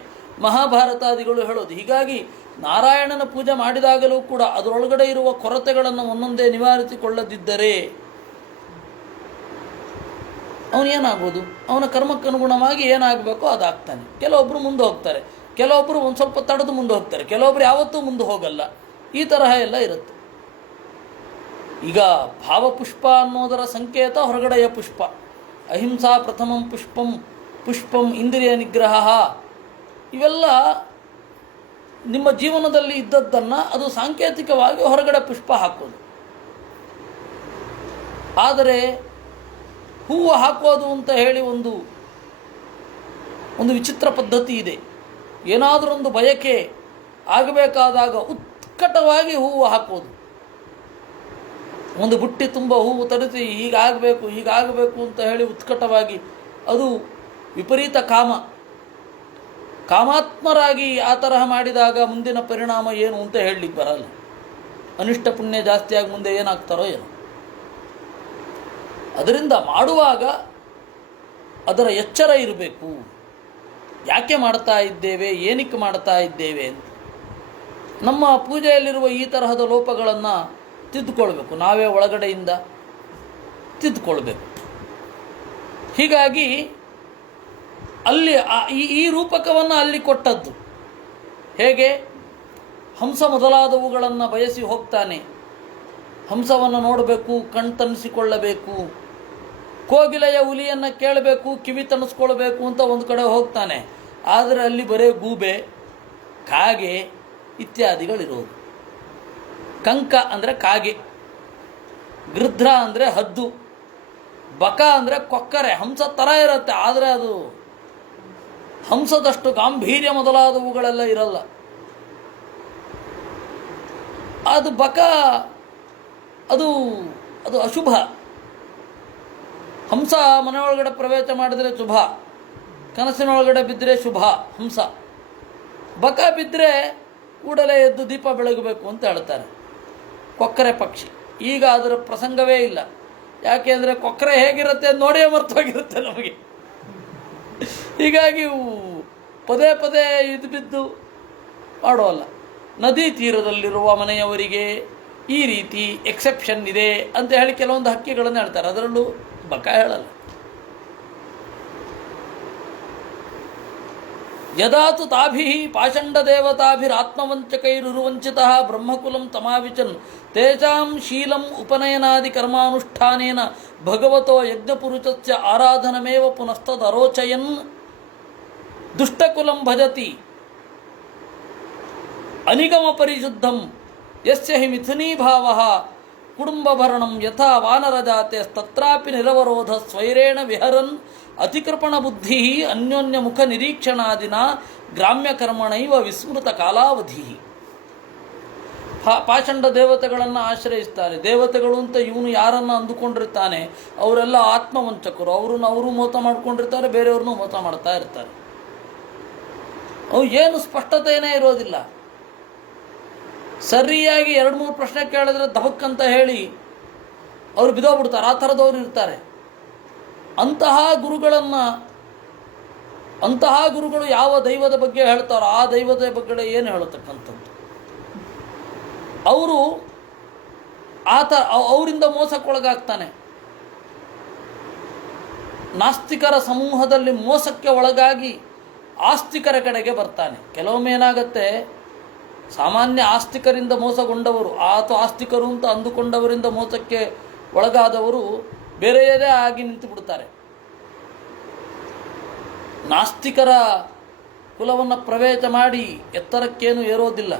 ಮಹಾಭಾರತಾದಿಗಳು ಹೇಳೋದು. ಹೀಗಾಗಿ ನಾರಾಯಣನ ಪೂಜೆ ಮಾಡಿದಾಗಲೂ ಕೂಡ ಅದರೊಳಗಡೆ ಇರುವ ಕೊರತೆಗಳನ್ನು ಒಂದೊಂದೇ ನಿವಾರಿಸಿಕೊಳ್ಳದಿದ್ದರೆ ಅವನೇನಾಗ್ಬೋದು? ಅವನ ಕರ್ಮಕ್ಕನುಗುಣವಾಗಿ ಏನಾಗಬೇಕೋ ಅದಾಗ್ತಾನೆ. ಕೆಲವೊಬ್ಬರು ಮುಂದೆ ಹೋಗ್ತಾರೆ, ಕೆಲವೊಬ್ಬರು ಒಂದು ಸ್ವಲ್ಪ ತಡೆದು ಮುಂದೆ ಹೋಗ್ತಾರೆ, ಕೆಲವೊಬ್ಬರು ಯಾವತ್ತೂ ಮುಂದೆ ಹೋಗಲ್ಲ. ಈ ತರಹ ಎಲ್ಲ ಇರುತ್ತೆ. ಈಗ ಭಾವಪುಷ್ಪ ಅನ್ನೋದರ ಸಂಕೇತ ಹೊರಗಡೆಯ ಪುಷ್ಪ. ಅಹಿಂಸಾ ಪ್ರಥಮಂ ಪುಷ್ಪಂ, ಪುಷ್ಪಂ ಇಂದ್ರಿಯ ನಿಗ್ರಹ, ಇವೆಲ್ಲ ನಿಮ್ಮ ಜೀವನದಲ್ಲಿ ಇದ್ದದ್ದನ್ನು ಅದು ಸಾಂಕೇತಿಕವಾಗಿ ಹೊರಗಡೆ ಪುಷ್ಪ ಹಾಕೋದು. ಆದರೆ ಹೂವು ಹಾಕೋದು ಅಂತ ಹೇಳಿ ಒಂದು ವಿಚಿತ್ರ ಪದ್ಧತಿ ಇದೆ. ಏನಾದರೊಂದು ಬಯಕೆ ಆಗಬೇಕಾದಾಗ ಉತ್ಕಟವಾಗಿ ಹೂವು ಹಾಕೋದು. ಒಂದು ಬುಟ್ಟಿ ತುಂಬ ಹೂವು ತರಿಸಿ ಹೀಗಾಗಬೇಕು ಅಂತ ಹೇಳಿ ಉತ್ಕಟವಾಗಿ, ಅದು ವಿಪರೀತ ಕಾಮಾತ್ಮರಾಗಿ ಆ ತರಹ ಮಾಡಿದಾಗ ಮುಂದಿನ ಪರಿಣಾಮ ಏನು ಅಂತ ಹೇಳಲಿಕ್ಕೆ ಬರಲ್ಲ. ಅನಿಷ್ಟ ಪುಣ್ಯ ಜಾಸ್ತಿಯಾಗಿ ಮುಂದೆ ಏನಾಗ್ತಾರೋ ಏನೋ. ಅದರಿಂದ ಮಾಡುವಾಗ ಅದರ ಎಚ್ಚರ ಇರಬೇಕು. ಯಾಕೆ ಮಾಡ್ತಾ ಇದ್ದೇವೆ, ಏನಕ್ಕೆ ಮಾಡ್ತಾ ಇದ್ದೇವೆ ಅಂತ. ನಮ್ಮ ಪೂಜೆಯಲ್ಲಿರುವ ಈ ತರಹದ ಲೋಪಗಳನ್ನು ತಿದ್ದುಕೊಳ್ಬೇಕು, ನಾವೇ ಒಳಗಡೆಯಿಂದ ತಿದ್ದುಕೊಳ್ಬೇಕು. ಹೀಗಾಗಿ ಅಲ್ಲಿ ಈ ರೂಪಕವನ್ನು ಅಲ್ಲಿ ಕೊಟ್ಟದ್ದು ಹೇಗೆ? ಹಂಸ ಮೊದಲಾದವುಗಳನ್ನು ಬಯಸಿ ಹೋಗ್ತಾನೆ, ಹಂಸವನ್ನು ನೋಡಬೇಕು, ಕಣ್ತನಿಸಿಕೊಳ್ಳಬೇಕು, ಕೋಗಿಲೆಯ ಹುಲಿಯನ್ನು ಕೇಳಬೇಕು, ಕಿವಿ ತಣಿಸ್ಕೊಳ್ಬೇಕು ಅಂತ ಒಂದು ಕಡೆ ಹೋಗ್ತಾನೆ. ಆದರೆ ಅಲ್ಲಿ ಬರೇ ಗೂಬೆ, ಕಾಗೆ ಇತ್ಯಾದಿಗಳಿರೋದು. ಕಂಕ ಅಂದರೆ ಕಾಗೆ, ಗೃಧ್ರ ಅಂದರೆ ಹದ್ದು, ಬಕ ಅಂದರೆ ಕೊಕ್ಕರೆ. ಹಂಸ ಥರ ಇರುತ್ತೆ, ಆದರೆ ಅದು ಹಂಸದಷ್ಟು ಗಾಂಭೀರ್ಯ ಮೊದಲಾದವುಗಳೆಲ್ಲ ಇರಲ್ಲ. ಅದು ಬಕ, ಅದು ಅಶುಭ. ಹಂಸ ಮನೆಯೊಳಗಡೆ ಪ್ರವೇಶ ಮಾಡಿದರೆ ಶುಭ, ಕನಸಿನೊಳಗಡೆ ಬಿದ್ದರೆ ಶುಭ ಹಂಸ. ಬಕ ಬಿದ್ದರೆ ಕೂಡಲೇ ಎದ್ದು ದೀಪ ಬೆಳಗಬೇಕು ಅಂತ ಹೇಳ್ತಾರೆ. ಕೊಕ್ಕರೆ ಪಕ್ಷಿ ಈಗ ಅದರ ಪ್ರಸಂಗವೇ ಇಲ್ಲ. ಯಾಕೆ ಅಂದರೆ ಕೊಕ್ಕರೆ ಹೇಗಿರುತ್ತೆ ನೋಡೇ ಮರ್ತೋಗಿರುತ್ತೆ ನಮಗೆ. ಹೀಗಾಗಿ ಪದೇ ಪದೇ ಇದು ಬಿದ್ದು ಮಾಡೋಲ್ಲ. ನದಿ ತೀರದಲ್ಲಿರುವ ಮನೆಯವರಿಗೆ ಈ ರೀತಿ ಎಕ್ಸೆಪ್ಷನ್ ಇದೆ ಅಂತ ಹೇಳಿ ಕೆಲವೊಂದು ಹಕ್ಕಿಗಳನ್ನು ಹೇಳ್ತಾರೆ, ಅದರಲ್ಲೂ ಬಕ ಹೇಳಲ್ಲ. ಯದಾತು ತಾಭಿ ಪಾಷಂಡ ದೇವತಾಭಿರಾತ್ಮವಂಚಕೈರುರುವಂಚಿತಃ ಬ್ರಹ್ಮಕುಲಂ ತಮಾವಿಚನ್ ತೇಜಾಂ ಶೀಲಂ ಉಪನಯನಾದಿ ಕರ್ಮಾನುಷ್ಠಾನೇನ ಭಗವತೋ ಯಜ್ಞಪುರುಷಸ್ಯ ಆರಾಧನಮೇವ ಪುನಸ್ತದರೋಚಯನ್ ದುಷ್ಟಕುಲಂ ಭಜತಿ ಅನಿಗಮ ಪರಿಶುದ್ಧಂ ಯಸ್ಯ ಹಿ ಮಿಥುನೀಭಾವಃ ಕುಡುಂಬಭರಣಂ ಯಥಾ ವಾನರಜಾತೆ ತತ್ರಾಪಿ ನಿರವರೋಧ ಸ್ವೈರೇಣ ವಿಹರನ್ ಅತಿಕೃಪಣ ಬುದ್ಧಿ ಅನ್ಯೋನ್ಯ ಮುಖ ನಿರೀಕ್ಷಣಾದಿನ ಗ್ರಾಮ್ಯ ಕರ್ಮಣೈವ ವಿಸ್ಮೃತ ಕಾಲಾವಧಿ. ಪಾಷಂಡ ದೇವತೆಗಳನ್ನು ಆಶ್ರಯಿಸ್ತಾನೆ. ದೇವತೆಗಳು ಅಂತ ಇವನು ಯಾರನ್ನು ಅಂದುಕೊಂಡಿರ್ತಾನೆ ಅವರೆಲ್ಲ ಆತ್ಮವಂಚಕರು. ಅವರು ಮೋಸ ಮಾಡ್ಕೊಂಡಿರ್ತಾರೆ, ಬೇರೆಯವ್ರನ್ನೂ ಮೋಸ ಮಾಡ್ತಾ ಇರ್ತಾರೆ. ಅವು ಏನು ಸ್ಪಷ್ಟತೆಯೇ ಇರೋದಿಲ್ಲ. ಸರಿಯಾಗಿ 2-3 ಪ್ರಶ್ನೆ ಕೇಳಿದ್ರೆ ದಬಕ್ಕಂತ ಹೇಳಿ ಅವರು ಬಿದ್ದೋಗ್ಬಿಡ್ತಾರೆ. ಆ ಥರದವ್ರು ಇರ್ತಾರೆ. ಅಂತಹ ಗುರುಗಳು ಯಾವ ದೈವದ ಬಗ್ಗೆ ಹೇಳ್ತಾರೋ ಆ ದೈವದ ಬಗ್ಗೆ ಏನು ಹೇಳತಕ್ಕಂಥದ್ದು. ಅವರು ಅವರಿಂದ ಮೋಸಕ್ಕೊಳಗಾಗ್ತಾನೆ. ನಾಸ್ತಿಕರ ಸಮೂಹದಲ್ಲಿ ಮೋಸಕ್ಕೆ ಒಳಗಾಗಿ ಆಸ್ತಿಕರ ಕಡೆಗೆ ಬರ್ತಾನೆ. ಕೆಲವೊಮ್ಮೆ ಏನಾಗತ್ತೆ, ಸಾಮಾನ್ಯ ಆಸ್ತಿಕರಿಂದ ಮೋಸಗೊಂಡವರು ಅಥವಾ ಆಸ್ತಿಕರು ಅಂತ ಅಂದುಕೊಂಡವರಿಂದ ಮೋಸಕ್ಕೆ ಒಳಗಾದವರು ಬೇರೆಯದೇ ಆಗಿ ನಿಂತು ಬಿಡ್ತಾರೆ. ನಾಸ್ತಿಕರ ಕುಲವನ್ನು ಪ್ರವೇಶ ಮಾಡಿ ಎತ್ತರಕ್ಕೇನು ಏರೋದಿಲ್ಲ.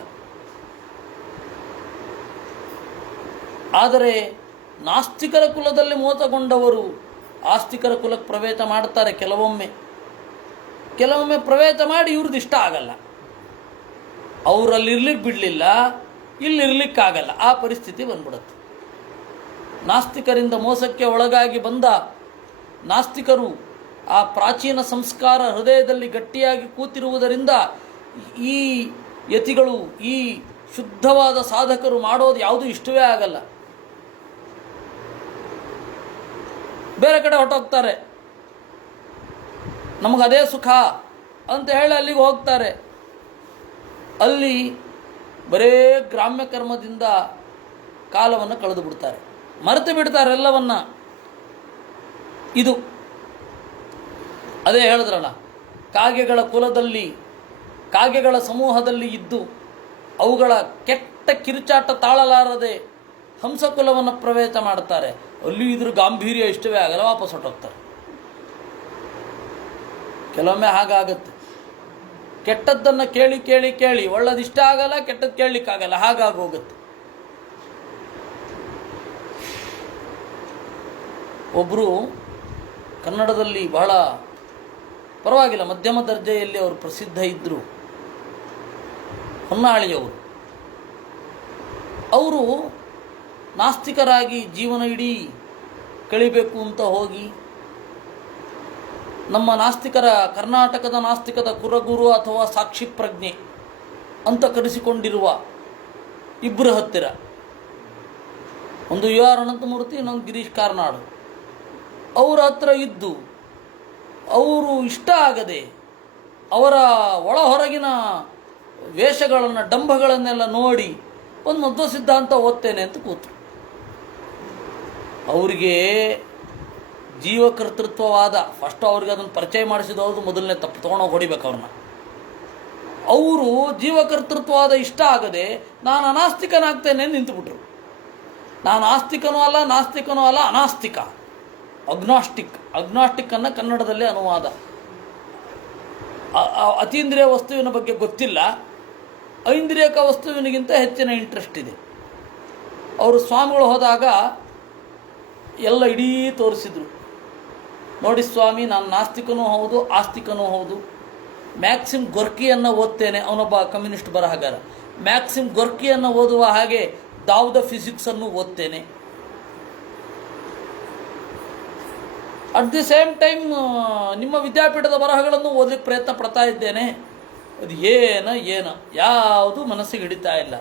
ಆದರೆ ನಾಸ್ತಿಕರ ಕುಲದಲ್ಲಿ ಮೋಸಗೊಂಡವರು ಆಸ್ತಿಕರ ಕುಲಕ್ಕೆ ಪ್ರವೇಶ ಮಾಡ್ತಾರೆ. ಕೆಲವೊಮ್ಮೆ ಪ್ರವೇಶ ಮಾಡಿ ಇವ್ರದ್ದು ಇಷ್ಟ ಆಗಲ್ಲ, ಅವರಲ್ಲಿ ಇರ್ಲಿಕ್ಕೆ ಬಿಡಲಿಲ್ಲ, ಇಲ್ಲಿರ್ಲಿಕ್ಕಾಗಲ್ಲ, ಆ ಪರಿಸ್ಥಿತಿ ಬಂದ್ಬಿಡುತ್ತೆ. ನಾಸ್ತಿಕರಿಂದ ಮೋಸಕ್ಕೆ ಒಳಗಾಗಿ ಬಂದ ನಾಸ್ತಿಕರು ಆ ಪ್ರಾಚೀನ ಸಂಸ್ಕಾರ ಹೃದಯದಲ್ಲಿ ಗಟ್ಟಿಯಾಗಿ ಕೂತಿರುವುದರಿಂದ ಈ ಯತಿಗಳು, ಈ ಶುದ್ಧವಾದ ಸಾಧಕರು ಮಾಡೋದು ಯಾವುದೂ ಇಷ್ಟವೇ ಆಗಲ್ಲ. ಬೇರೆ ಕಡೆ ಹೊರಟೋಗ್ತಾರೆ. ನಮಗದೇ ಸುಖ ಅಂತ ಹೇಳಿ ಅಲ್ಲಿಗೆ ಹೋಗ್ತಾರೆ. ಅಲ್ಲಿ ಬರೇ ಗ್ರಾಮ್ಯ ಕರ್ಮದಿಂದ ಕಾಲವನ್ನು ಕಳೆದು ಬಿಡ್ತಾರೆ, ಮರೆತು ಬಿಡ್ತಾರೆ ಎಲ್ಲವನ್ನ. ಇದು ಅದೇ ಹೇಳಿದ್ರಲ್ಲ, ಕಾಗೆಗಳ ಕುಲದಲ್ಲಿ, ಕಾಗೆಗಳ ಸಮೂಹದಲ್ಲಿ ಇದ್ದು ಅವುಗಳ ಕೆಟ್ಟ ಕಿರುಚಾಟ ತಾಳಲಾರದೆ ಹಂಸಕುಲವನ್ನು ಪ್ರವೇಶ ಮಾಡ್ತಾರೆ. ಅಲ್ಲಿ ಇದ್ರ ಗಾಂಭೀರ್ಯ ಇಷ್ಟವೇ ಆಗಲ್ಲ, ವಾಪಸ್ ಹೊರಟೋಗ್ತಾರೆ. ಕೆಲವೊಮ್ಮೆ ಹಾಗಾಗತ್ತೆ. ಕೆಟ್ಟದ್ದನ್ನು ಕೇಳಿ ಕೇಳಿ ಕೇಳಿ ಒಳ್ಳೇದಿಷ್ಟ ಆಗಲ್ಲ, ಕೆಟ್ಟದ್ದು ಕೇಳಲಿಕ್ಕಾಗಲ್ಲ, ಹಾಗಾಗೋಗುತ್ತೆ. ಒಬ್ಬರು ಕನ್ನಡದಲ್ಲಿ ಬಹಳ ಪರವಾಗಿಲ್ಲ ಮಧ್ಯಮ ದರ್ಜೆಯಲ್ಲಿ ಅವರು ಪ್ರಸಿದ್ಧ ಇದ್ದರು, ಹೊನ್ನಾಳಿಯವರು. ಅವರು ನಾಸ್ತಿಕರಾಗಿ ಜೀವನ ಇಡೀ ಕಳಿಬೇಕು ಅಂತ ಹೋಗಿ ನಮ್ಮ ನಾಸ್ತಿಕರ, ಕರ್ನಾಟಕದ ನಾಸ್ತಿಕದ ಕುರಗುರು ಅಥವಾ ಸಾಕ್ಷಿ ಪ್ರಜ್ಞೆ ಅಂತ ಕರೆಸಿಕೊಂಡಿರುವ ಇಬ್ಬರ ಹತ್ತಿರ, ಒಂದು ಯು ಆರ್ ಅನಂತಮೂರ್ತಿ, ಇನ್ನೊಂದು ಗಿರೀಶ್ ಕಾರ್ನಾಡು, ಅವರ ಹತ್ರ ಇದ್ದು ಅವರು ಇಷ್ಟ ಆಗದೆ ಅವರ ಒಳ ಹೊರಗಿನ ವೇಷಗಳನ್ನು, ಡಂಭಗಳನ್ನೆಲ್ಲ ನೋಡಿ ಒಂದು ಮಧ್ವ ಸಿದ್ಧಾಂತ ಓದ್ತೇನೆ ಅಂತ ಕೂತರು. ಅವರಿಗೆ ಜೀವಕರ್ತೃತ್ವವಾದ, ಫಸ್ಟ್ ಅವ್ರಿಗೆ ಅದನ್ನು ಪರಿಚಯ ಮಾಡಿಸಿದವ್ರದ್ದು ಮೊದಲನೇ ತಪ್ಪು, ತೊಗೊಂಡೋಗಿ ಹೊಡಿಬೇಕು ಅವ್ರನ್ನ. ಅವರು ಜೀವಕರ್ತೃತ್ವವಾದ ಇಷ್ಟ ಆಗದೆ ನಾನು ಅನಾಸ್ತಿಕನಾಗ್ತೇನೆ ನಿಂತುಬಿಟ್ರು. ನಾನು ಆಸ್ತಿಕನೂ ಅಲ್ಲ, ನಾಸ್ತಿಕನೂ ಅಲ್ಲ, ಅನಾಸ್ತಿಕ, ಅಗ್ನಾಸ್ಟಿಕ್ ಅನ್ನು ಕನ್ನಡದಲ್ಲಿ ಅನುವಾದ. ಅತೀಂದ್ರಿಯ ವಸ್ತುವಿನ ಬಗ್ಗೆ ಗೊತ್ತಿಲ್ಲ, ಐಂದ್ರಿಯಕ ವಸ್ತುವಿನಿಗಿಂತ ಹೆಚ್ಚಿನ ಇಂಟ್ರೆಸ್ಟ್ ಇದೆ. ಅವರು ಸ್ವಾಮಿಗಳು ಹೋದಾಗ ಎಲ್ಲ ಇಡೀ ತೋರಿಸಿದ್ರು. ನೋಡಿ ಸ್ವಾಮಿ, ನಾನು ನಾಸ್ತಿಕನೂ ಹೌದು, ಆಸ್ತಿಕನೂ ಹೌದು. ಮ್ಯಾಕ್ಸಿಮ್ ಗೊರ್ಕಿಯನ್ನು ಓದ್ತೇನೆ, ಅವನೊಬ್ಬ ಕಮ್ಯುನಿಸ್ಟ್ ಬರಹಗಾರ. ಮ್ಯಾಕ್ಸಿಮ್ ಗೊರ್ಕಿಯನ್ನು ಓದುವ ಹಾಗೆ ದಾವ್ ದ ಫಿಸಿಕ್ಸನ್ನು ಓದ್ತೇನೆ. ಅಟ್ ದಿ ಸೇಮ್ ಟೈಮ್ ನಿಮ್ಮ ವಿದ್ಯಾಪೀಠದ ಬರಹಗಳನ್ನು ಓದಲಿಕ್ಕೆ ಪ್ರಯತ್ನ ಪಡ್ತಾ ಇದ್ದೇನೆ. ಅದು ಏನ ಯಾವುದು ಮನಸ್ಸಿಗೆ ಹಿಡಿತಾ ಇಲ್ಲ,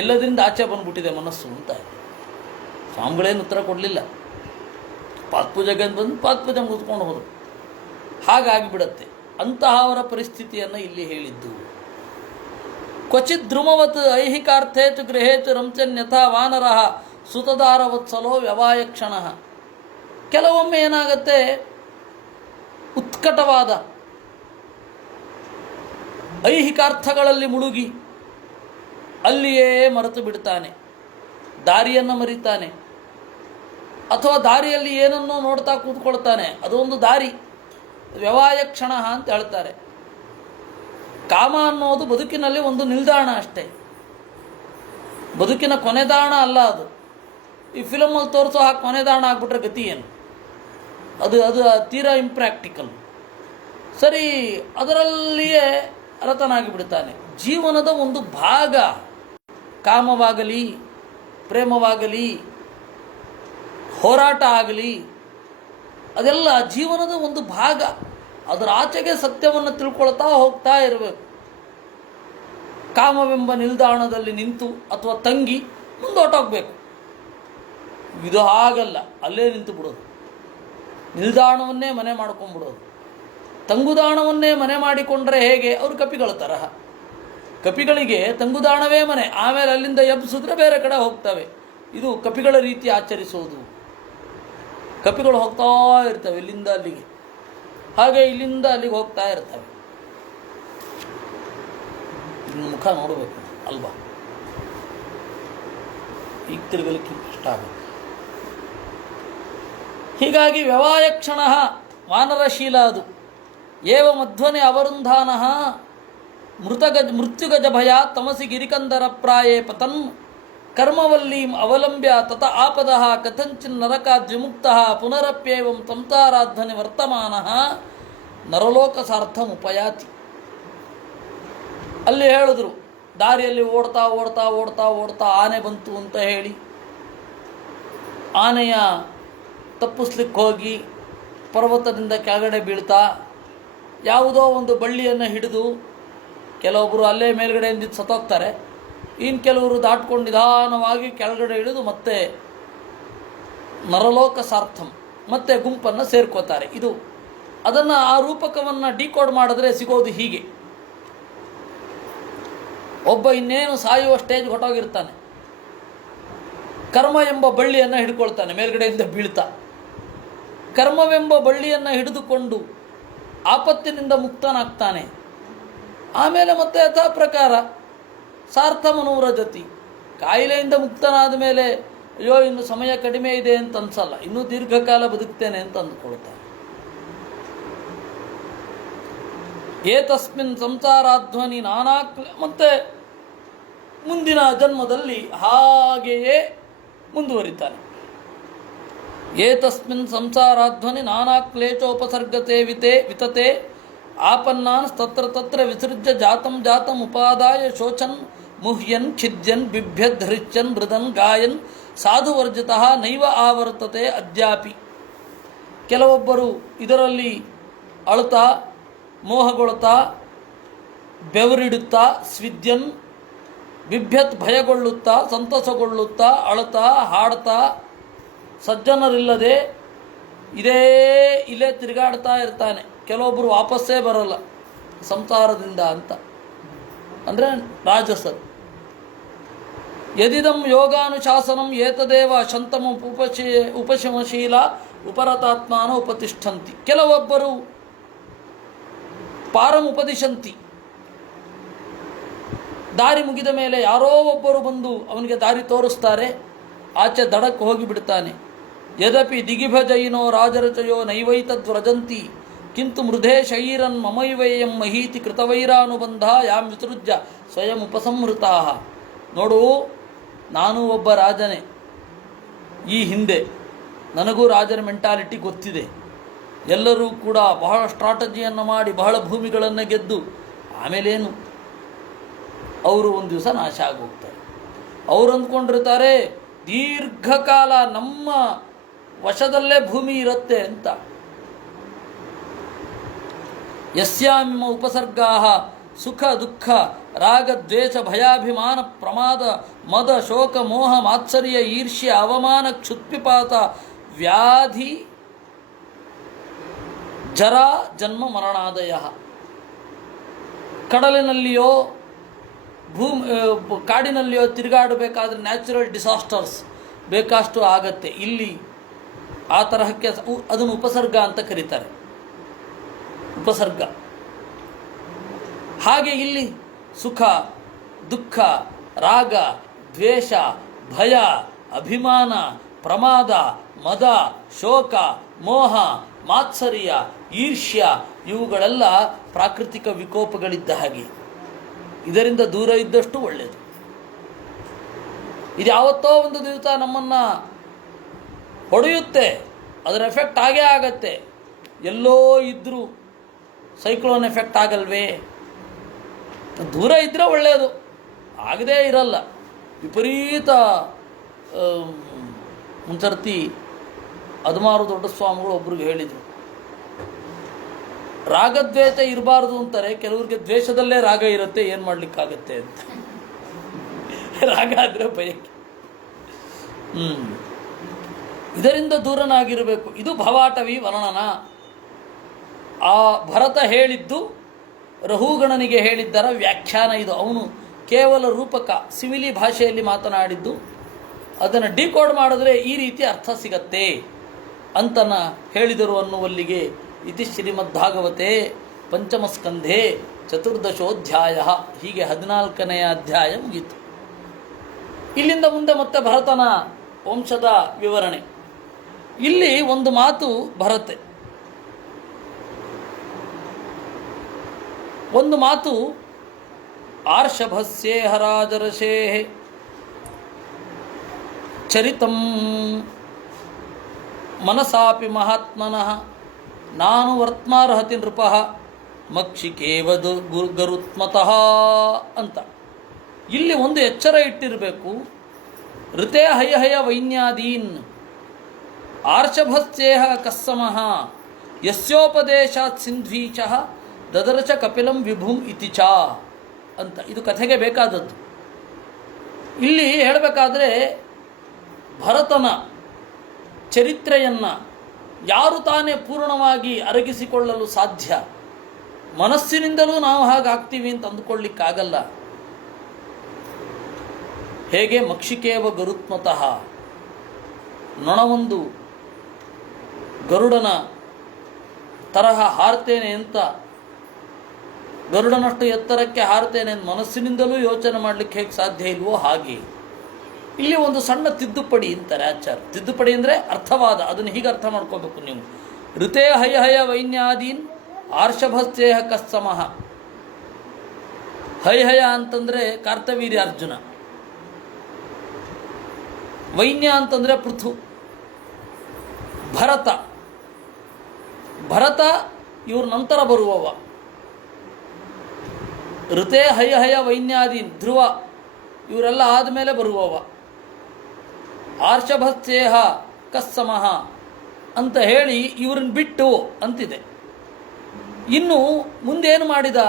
ಎಲ್ಲದರಿಂದ ಆಚೆ ಬಂದ್ಬಿಟ್ಟಿದೆ ಮನಸ್ಸು ಅಂತ. ಸ್ವಾಮಿಗಳೇನು ಉತ್ತರ ಕೊಡಲಿಲ್ಲ. ಪಾತ್ಪೂಜೆಗೆ ಬಂದು ಪಾತ್ಪೂಜೆ ಮುಗಿಸ್ಕೊಂಡು ಹೋದರು. ಹಾಗಾಗಿಬಿಡತ್ತೆ. ಅಂತಹ ಅವರ ಪರಿಸ್ಥಿತಿಯನ್ನು ಇಲ್ಲಿ ಹೇಳಿದ್ದು. ಕ್ವಚಿತ್ ಧ್ರುಮವತ್ ಐಹಿಕಾರ್ಥೇತು ಗೃಹೇತು ರಂಚನ್ಯಥಾ ವಾನರಃ ಸುತದಾರವತ್ಸಲೋ ವ್ಯವಾಯಕ್ಷಣ. ಕೆಲವೊಮ್ಮೆ ಏನಾಗತ್ತೆ, ಉತ್ಕಟವಾದ ಐಹಿಕಾರ್ಥಗಳಲ್ಲಿ ಮುಳುಗಿ ಅಲ್ಲಿಯೇ ಮರೆತು ಬಿಡ್ತಾನೆ, ದಾರಿಯನ್ನು ಮರಿತಾನೆ, ಅಥವಾ ದಾರಿಯಲ್ಲಿ ಏನನ್ನೋ ನೋಡ್ತಾ ಕೂತ್ಕೊಳ್ತಾನೆ. ಅದೊಂದು ದಾರಿ, ವ್ಯವಾಯ ಕ್ಷಣ ಅಂತ ಹೇಳ್ತಾರೆ. ಕಾಮ ಅನ್ನೋದು ಬದುಕಿನಲ್ಲಿ ಒಂದು ನಿಲ್ದಾಣ ಅಷ್ಟೇ, ಬದುಕಿನ ಕೊನೆದಾಣ ಅಲ್ಲ ಅದು. ಈ ಫಿಲಮಲ್ಲಿ ತೋರಿಸೋ ಹಾಕಿ ಮನೆದಾಣ ಆಗ್ಬಿಟ್ರೆ ಗತಿ ಏನು? ಅದು ಅದು ತೀರಾ ಇಂಪ್ರ್ಯಾಕ್ಟಿಕಲ್. ಸರಿ, ಅದರಲ್ಲಿಯೇ ರತನಾಗಿ ಬಿಡ್ತಾನೆ. ಜೀವನದ ಒಂದು ಭಾಗ, ಕಾಮವಾಗಲಿ, ಪ್ರೇಮವಾಗಲಿ, ಹೋರಾಟ ಆಗಲಿ, ಅದೆಲ್ಲ ಜೀವನದ ಒಂದು ಭಾಗ. ಅದರ ಆಚೆಗೆ ಸತ್ಯವನ್ನು ತಿಳ್ಕೊಳ್ತಾ ಹೋಗ್ತಾ ಇರಬೇಕು. ಕಾಮವೆಂಬ ನಿಲ್ದಾಣದಲ್ಲಿ ನಿಂತು ಅಥವಾ ತಂಗಿ ಮುಂದೋಟೋಗ್ಬೇಕು. ಇದು ಹಾಗಲ್ಲ, ಅಲ್ಲೇ ನಿಂತು ಬಿಡೋದು. ನಿಲ್ದಾಣವನ್ನೇ ಮನೆ ಮಾಡ್ಕೊಂಡ್ಬಿಡೋದು. ತಂಗುದಾಣವನ್ನೇ ಮನೆ ಮಾಡಿಕೊಂಡ್ರೆ ಹೇಗೆ? ಅವರು ಕಪಿಗಳ ತರಹ. ಕಪಿಗಳಿಗೆ ತಂಗುದಾಣವೇ ಮನೆ, ಆಮೇಲೆ ಅಲ್ಲಿಂದ ಎಬ್ಸಿದ್ರೆ ಬೇರೆ ಕಡೆ ಹೋಗ್ತವೆ. ಇದು ಕಪಿಗಳ ರೀತಿ ಆಚರಿಸೋದು. ಕಪಿಗಳು ಹೋಗ್ತಾ ಇರ್ತವೆ ಇಲ್ಲಿಂದ ಅಲ್ಲಿಗೆ, ಹಾಗೆ ಇಲ್ಲಿಂದ ಅಲ್ಲಿಗೆ ಹೋಗ್ತಾ ಇರ್ತವೆ. ಮುಖ ನೋಡಬೇಕು ಅಲ್ವಾ? ಈಗ ತಿರುಗಲಿಕ್ಕೆ ಇಷ್ಟ ಆಗುತ್ತೆ. ಹೀಗಾಗಿ ವ್ಯವಾಯಕ್ಷಣ ವಾನರಶೀಲ ಅದು. ಏವ ಮಧ್ವನೆ ಅವರುಂಧಾನ ಮೃತ್ಯುಗಜ ಭಯ ತಮಸಿ ಗಿರಿಕಂದರ ಪ್ರಾಯೇ ಪತನ್ ಕರ್ಮವಲ್ಲೀಂ ಅವಲಂಬ್ಯ ತತ ಆಪದ ಕಥಂಚಿನ್ ನರಕಾದ್ವಿಮುಕ್ತ ಪುನರಪ್ಯೇವಂ ಸಂಸಾರಾಧ್ವನಿ ವರ್ತಮಾನ ನರಲೋಕ ಸಾರ್ಥಮುಪಯಾತಿ. ಅಲ್ಲಿ ಹೇಳಿದ್ರು, ದಾರಿಯಲ್ಲಿ ಓಡ್ತಾ ಓಡ್ತಾ ಓಡ್ತಾ ಓಡ್ತಾ ಆನೆ ಬಂತು ಅಂತ ಹೇಳಿ ಆನೆಯ ತಪ್ಪಿಸ್ಲಿಕ್ಕೆ ಹೋಗಿ ಪರ್ವತದಿಂದ ಕೆಳಗಡೆ ಬೀಳ್ತಾ ಯಾವುದೋ ಒಂದು ಬಳ್ಳಿಯನ್ನು ಹಿಡಿದು, ಕೆಲವೊಬ್ಬರು ಅಲ್ಲೇ ಮೇಲ್ಗಡೆಯಿಂದ ಸತ್ತೋಗ್ತಾರೆ, ಇನ್ನು ಕೆಲವರು ದಾಟ್ಕೊಂಡು ನಿಧಾನವಾಗಿ ಕೆಳಗಡೆ ಇಳಿದು ಮತ್ತೆ ನರಲೋಕ ಸಾರ್ಥಂ ಮತ್ತೆ ಗುಂಪನ್ನು ಸೇರ್ಕೋತಾರೆ. ಇದು ಅದನ್ನು ಆ ರೂಪಕವನ್ನು ಡಿಕೋಡ್ ಮಾಡಿದ್ರೆ ಸಿಗೋದು ಹೀಗೆ. ಒಬ್ಬ ಇನ್ನೇನು ಸಾಯುವ ಸ್ಟೇಜ್ ಹೊಟ್ಟೋಗಿರ್ತಾನೆ, ಕರ್ಮ ಎಂಬ ಬಳ್ಳಿಯನ್ನು ಹಿಡ್ಕೊಳ್ತಾನೆ, ಮೇಲ್ಗಡೆಯಿಂದ ಬೀಳ್ತಾ ಕರ್ಮವೆಂಬ ಬಳ್ಳಿಯನ್ನು ಹಿಡಿದುಕೊಂಡು ಆಪತ್ತಿನಿಂದ ಮುಕ್ತನಾಗ್ತಾನೆ. ಆಮೇಲೆ ಮತ್ತೆ ಯಥಾ ಪ್ರಕಾರ ಸಾರ್ಥಮನೋರಜತಿ, ಕಾಯಿಲೆಯಿಂದ ಮುಕ್ತನಾದ ಮೇಲೆ ಅಯ್ಯೋ ಇನ್ನು ಸಮಯ ಕಡಿಮೆ ಇದೆ ಅಂತ ಅನ್ಸಲ್ಲ, ಇನ್ನೂ ದೀರ್ಘಕಾಲ ಬದುಕ್ತೇನೆ ಅಂತ ಅಂದುಕೊಳ್ತಾನೆ. ಏತಸ್ಮಿನ್ ಸಂಸಾರಾಧ್ವನಿ ಮತ್ತೆ ಮುಂದಿನ ಜನ್ಮದಲ್ಲಿ ಹಾಗೆಯೇ ಮುಂದುವರಿತಾನೆ. ಏತಸ್ಮಿನ್ ಸಂಸಾರಾಧ್ವನಿ ನಾನಾ ಕ್ಲೇಶೋಪಸರ್ಗತೆ ವಿತತೆ ಆಪನ್ನಾನ್ ತತ್ರ ತತ್ರ ವಿಸೃಜ್ಯ ಜಾತಂ ಜಾತಂ ಉಪಾದಾಯ ಶೋಚನ್ ಮುಹ್ಯನ್ ಖಿದ್ಯನ್ ಬಿಭ್ಯದ್ ಹೃಚ್ಯನ್ ಮೃದನ್ ಗಾಯನ್ ಸಾಧುವರ್ಜಿತಃ ನೈವ ಆವರ್ತತೆ ಅದ್ಯಾಪಿ. ಕೆಲವೊಬ್ಬರು ಇದರಲ್ಲಿ ಅಳುತ್ತಾ, ಮೋಹಗೊಳ್ಳುತ್ತಾ, ಬೆವರಿಡುತ್ತಾ, ಸ್ವಿದ್ಯನ್ ಬಿಭ್ಯತ್ ಭಯಗೊಳ್ಳುತ್ತಾ, ಸಂತಸಗೊಳ್ಳುತ್ತಾ, ಅಳುತ್ತಾ, ಹಾಡ್ತಾ, ಸಜ್ಜನರಿಲ್ಲದೆ ಇಲ್ಲೇ ತಿರುಗಾಡ್ತಾ ಇರ್ತಾನೆ. ಕೆಲವೊಬ್ಬರು ವಾಪಸ್ಸೇ ಬರಲ್ಲ ಸಂಸಾರದಿಂದ ಅಂತ, ಅಂದರೆ ರಾಜಸರು. ಯದಿದಂ ಯೋಗಾನುಶಾಸನಂ ಏತದೇವ ಶಂತಮ ಉಪಶಮಶೀಲ ಉಪರತಾತ್ಮಾನ ಉಪತಿಷ್ಠಂತಿ. ಕೆಲವೊಬ್ಬರು ಪಾರಮುಪದಿಶಂತಿ, ದಾರಿ ಮುಗಿದ ಮೇಲೆ ಯಾರೋ ಒಬ್ಬರು ಬಂದು ಅವನಿಗೆ ದಾರಿ ತೋರಿಸ್ತಾರೆ, ಆಚೆ ದಡಕ್ಕೆ ಹೋಗಿಬಿಡ್ತಾನೆ. ಯದಪಿ ದಿಗಿಭಜಯಿನೋ ರಾಜರಚಯೋ ನೈವೈತದ್ವ್ರಜಂತಿ ಕಿಂತು ಮೃಧೇ ಶೈರನ್ ಮಮೈವಯಂ ಮಹೀತಿ ಕೃತವೈರಾನುಬಂಧ ಯಾಂ ವಿಸೃಜ್ಯ ಸ್ವಯಂ ಉಪಸಂಹೃತಾ. ನೋಡು, ನಾನು ಒಬ್ಬ ರಾಜನೇ, ಈ ಹಿಂದೆ ನನಗೂ ರಾಜನ ಮೆಂಟಾಲಿಟಿ ಗೊತ್ತಿದೆ. ಎಲ್ಲರೂ ಕೂಡ ಬಹಳ ಸ್ಟ್ರಾಟಜಿಯನ್ನು ಮಾಡಿ ಬಹಳ ಭೂಮಿಗಳನ್ನು ಗೆದ್ದು ಆಮೇಲೇನು ಅವರು ಒಂದು ದಿವಸ ನಾಶ ಆಗೋಗ್ತಾರೆ. ಅವರು ಅಂದ್ಕೊಂಡಿರ್ತಾರೆ ದೀರ್ಘಕಾಲ ನಮ್ಮ ವಶದಲ್ಲೇ ಭೂಮಿ ಇರುತ್ತೆ ಅಂತ. ಯಸ್ಯಾಮಿಮ ಉಪಸರ್ಗಾ ಸುಖ ದುಃಖ ರಾಗ ದ್ವೇಷ ಭಯಾಭಿಮಾನ ಪ್ರಮಾದ ಮದ ಶೋಕ ಮೋಹ ಮಾತ್ಸರ್ಯ ಈರ್ಷ್ಯ ಅವಮಾನ ಕ್ಷುತ್ಪಿಪಾತ ವ್ಯಾಧಿ ಜರ ಜನ್ಮ ಮರಣಾದಯ. ಕಡಲಿನಲ್ಲಿಯೋ ಕಾಡಿನಲ್ಲಿಯೋ ತಿರುಗಾಡಬೇಕಾದ್ರೆ ನ್ಯಾಚುರಲ್ ಡಿಸಾಸ್ಟರ್ಸ್ ಬೇಕಷ್ಟು ಆಗತ್ತೆ. ಇಲ್ಲಿ ಆ ತರಹಕ್ಕೆ ಅದನ್ನು ಉಪಸರ್ಗ ಅಂತ ಕರೀತಾರೆ, ಉಪಸರ್ಗ. ಹಾಗೆ ಇಲ್ಲಿ ಸುಖ ದುಃಖ ರಾಗ ದ್ವೇಷ ಭಯ ಅಭಿಮಾನ ಪ್ರಮಾದ ಮದ ಶೋಕ ಮೋಹ ಮಾತ್ಸರ್ಯ ಈರ್ಷ್ಯ ಇವುಗಳೆಲ್ಲ ಪ್ರಾಕೃತಿಕ ವಿಕೋಪಗಳಿದ್ದ ಹಾಗೆ. ಇದರಿಂದ ದೂರ ಇದ್ದಷ್ಟು ಒಳ್ಳೆಯದು. ಇದು ಯಾವತ್ತೋ ಒಂದು ದಿವಸ ನಮ್ಮನ್ನು ಹೊಡೆಯುತ್ತೆ, ಅದರ ಎಫೆಕ್ಟ್ ಆಗೇ ಆಗತ್ತೆ. ಎಲ್ಲೋ ಇದ್ದರೂ ಸೈಕ್ಲೋನ್ ಎಫೆಕ್ಟ್ ಆಗಲ್ವೇ? ದೂರ ಇದ್ದರೆ ಒಳ್ಳೆಯದು, ಆಗದೇ ಇರಲ್ಲ. ವಿಪರೀತ ಒಂದ್ಸರ್ತಿ ಅದುಮಾರು ದೊಡ್ಡ ಸ್ವಾಮಿಗಳು ಒಬ್ರಿಗೆ ಹೇಳಿದರು, ರಾಗದ್ವೇಷ ಇರಬಾರ್ದು ಅಂತಾರೆ, ಕೆಲವ್ರಿಗೆ ದ್ವೇಷದಲ್ಲೇ ರಾಗ ಇರುತ್ತೆ, ಏನು ಮಾಡಲಿಕ್ಕಾಗತ್ತೆ ಅಂತ. ರಾಗ ಆದರೆ ಭಯಕ್ಕೆ. ಇದರಿಂದ ದೂರನಾಗಿರಬೇಕು. ಇದು ಭವಾಟವಿ ವರ್ಣನ. ಆ ಭರತ ಹೇಳಿದ್ದು ರಹುಗಣನಿಗೆ ಹೇಳಿದ್ದರ ವ್ಯಾಖ್ಯಾನ ಇದು. ಅವನು ಕೇವಲ ರೂಪಕ ಸಿವಿಲಿ ಭಾಷೆಯಲ್ಲಿ ಮಾತನಾಡಿದ್ದು, ಅದನ್ನು ಡಿಕೋಡ್ ಮಾಡಿದ್ರೆ ಈ ರೀತಿ ಅರ್ಥ ಸಿಗತ್ತೆ ಅಂತನ ಹೇಳಿದರು ಅನ್ನುವಲ್ಲಿಗೆ ಇತಿ ಶ್ರೀಮದ್ಭಾಗವತೆ ಪಂಚಮಸ್ಕಂಧೆ ಚತುರ್ದಶೋಧ್ಯಾಯ. ಹೀಗೆ 14ನೇ ಅಧ್ಯಾಯ ಮುಗೀತು. ಇಲ್ಲಿಂದ ಮುಂದೆ ಮತ್ತೆ ಭರತನ ವಂಶದ ವಿವರಣೆ. ಇಲ್ಲಿ ಒಂದು ಮಾತು ಬರುತ್ತೆ, ಒಂದು ಮಾತು ಆರ್ಷಭಸ್ಯೇಹ ರಾಜರ್ಷೇಃ ಚರಿತಂ ಮನಸಾಪಿ ಮಹಾತ್ಮನಃ ನಾನು ವರ್ತ್ಮಾರ್ಹತಿ ನೃಪಃ ಮಕ್ಷಿಕೇವದು ಗರುತ್ಮತಃ ಅಂತ. ಇಲ್ಲಿ ಒಂದು ಎಚ್ಚರ ಇಟ್ಟಿರಬೇಕು. ಋತೆ ಹಯ ವೈನ್ಯಾದೀನ್ ಆರ್ಷಭಸ್ಯೇಹ ಕಸ್ಸಮಃ ಯಸ್ಯೋಪದೇಶಾತ್ ಸಿಂಧ್ವೀಚಃ ದದರಚ ಕಪಿಲಂ ವಿಭುಂ ಇತಿ ಚ ಅಂತ. ಇದು ಕಥೆಗೆ ಬೇಕಾದದ್ದು. ಇಲ್ಲಿ ಹೇಳಬೇಕಾದ್ರೆ ಭರತನ ಚರಿತ್ರೆಯನ್ನು ಯಾರು ತಾನೇ ಪೂರ್ಣವಾಗಿ ಅರಗಿಸಿಕೊಳ್ಳಲು ಸಾಧ್ಯ? ಮನಸ್ಸಿನಿಂದಲೂ ನಾವು ಹಾಗಾಗ್ತೀವಿ ಅಂತ ಅಂದುಕೊಳ್ಳಿಕ್ಕಾಗಲ್ಲ. ಹೇಗೆ ಮಕ್ಷಿಕೇವ ಗರುತ್ಮತಃ, ನೊಣವೊಂದು ಗರುಡನ ತರಹ ಹಾರ್ತೇನೆ ಅಂತ, ಗರುಡನಷ್ಟು ಎತ್ತರಕ್ಕೆ ಹಾರ್ತೇನೆ ಅಂತ ಮನಸ್ಸಿನಿಂದಲೂ ಯೋಚನೆ ಮಾಡಲಿಕ್ಕೆ ಹೇಗೆ ಸಾಧ್ಯ ಇಲ್ವೋ ಹಾಗೆ ಇಲ್ಲಿ ಒಂದು ಸಣ್ಣ ತಿದ್ದುಪಡಿ ಅಂತಾರೆ ಆಚಾರ್ಯ. ತಿದ್ದುಪಡಿ ಅಂದರೆ ಅರ್ಥವಾದ, ಅದನ್ನು ಹೀಗೆ ಅರ್ಥ ಮಾಡ್ಕೋಬೇಕು ನೀವು. ಋತೆ ಹಯ ವೈನ್ಯಾದೀನ್ ಆರ್ಷಭಸ್ಯೇಹ ಕಸ್ಸಮಃ. ಹಯ ಅಂತಂದರೆ ಕಾರ್ತವೀರ್ಯ ಅರ್ಜುನ, ವೈನ್ಯ ಅಂತಂದರೆ ಪೃಥು, ಭರತ ಇವ್ರ ನಂತರ ಬರುವವ. ಋತೆ ಹಯ ವೈನ್ಯಾದೀನ್ ಧ್ರುವ ಇವರೆಲ್ಲ ಆದಮೇಲೆ ಬರುವವ. ಆರ್ಷಭಸ್ಯೇಹ ಕಸ್ಸಮಃ ಅಂತ ಹೇಳಿ ಇವ್ರನ್ನ ಬಿಟ್ಟು ಅಂತಿದೆ. ಇನ್ನು ಮುಂದೇನು ಮಾಡಿದ?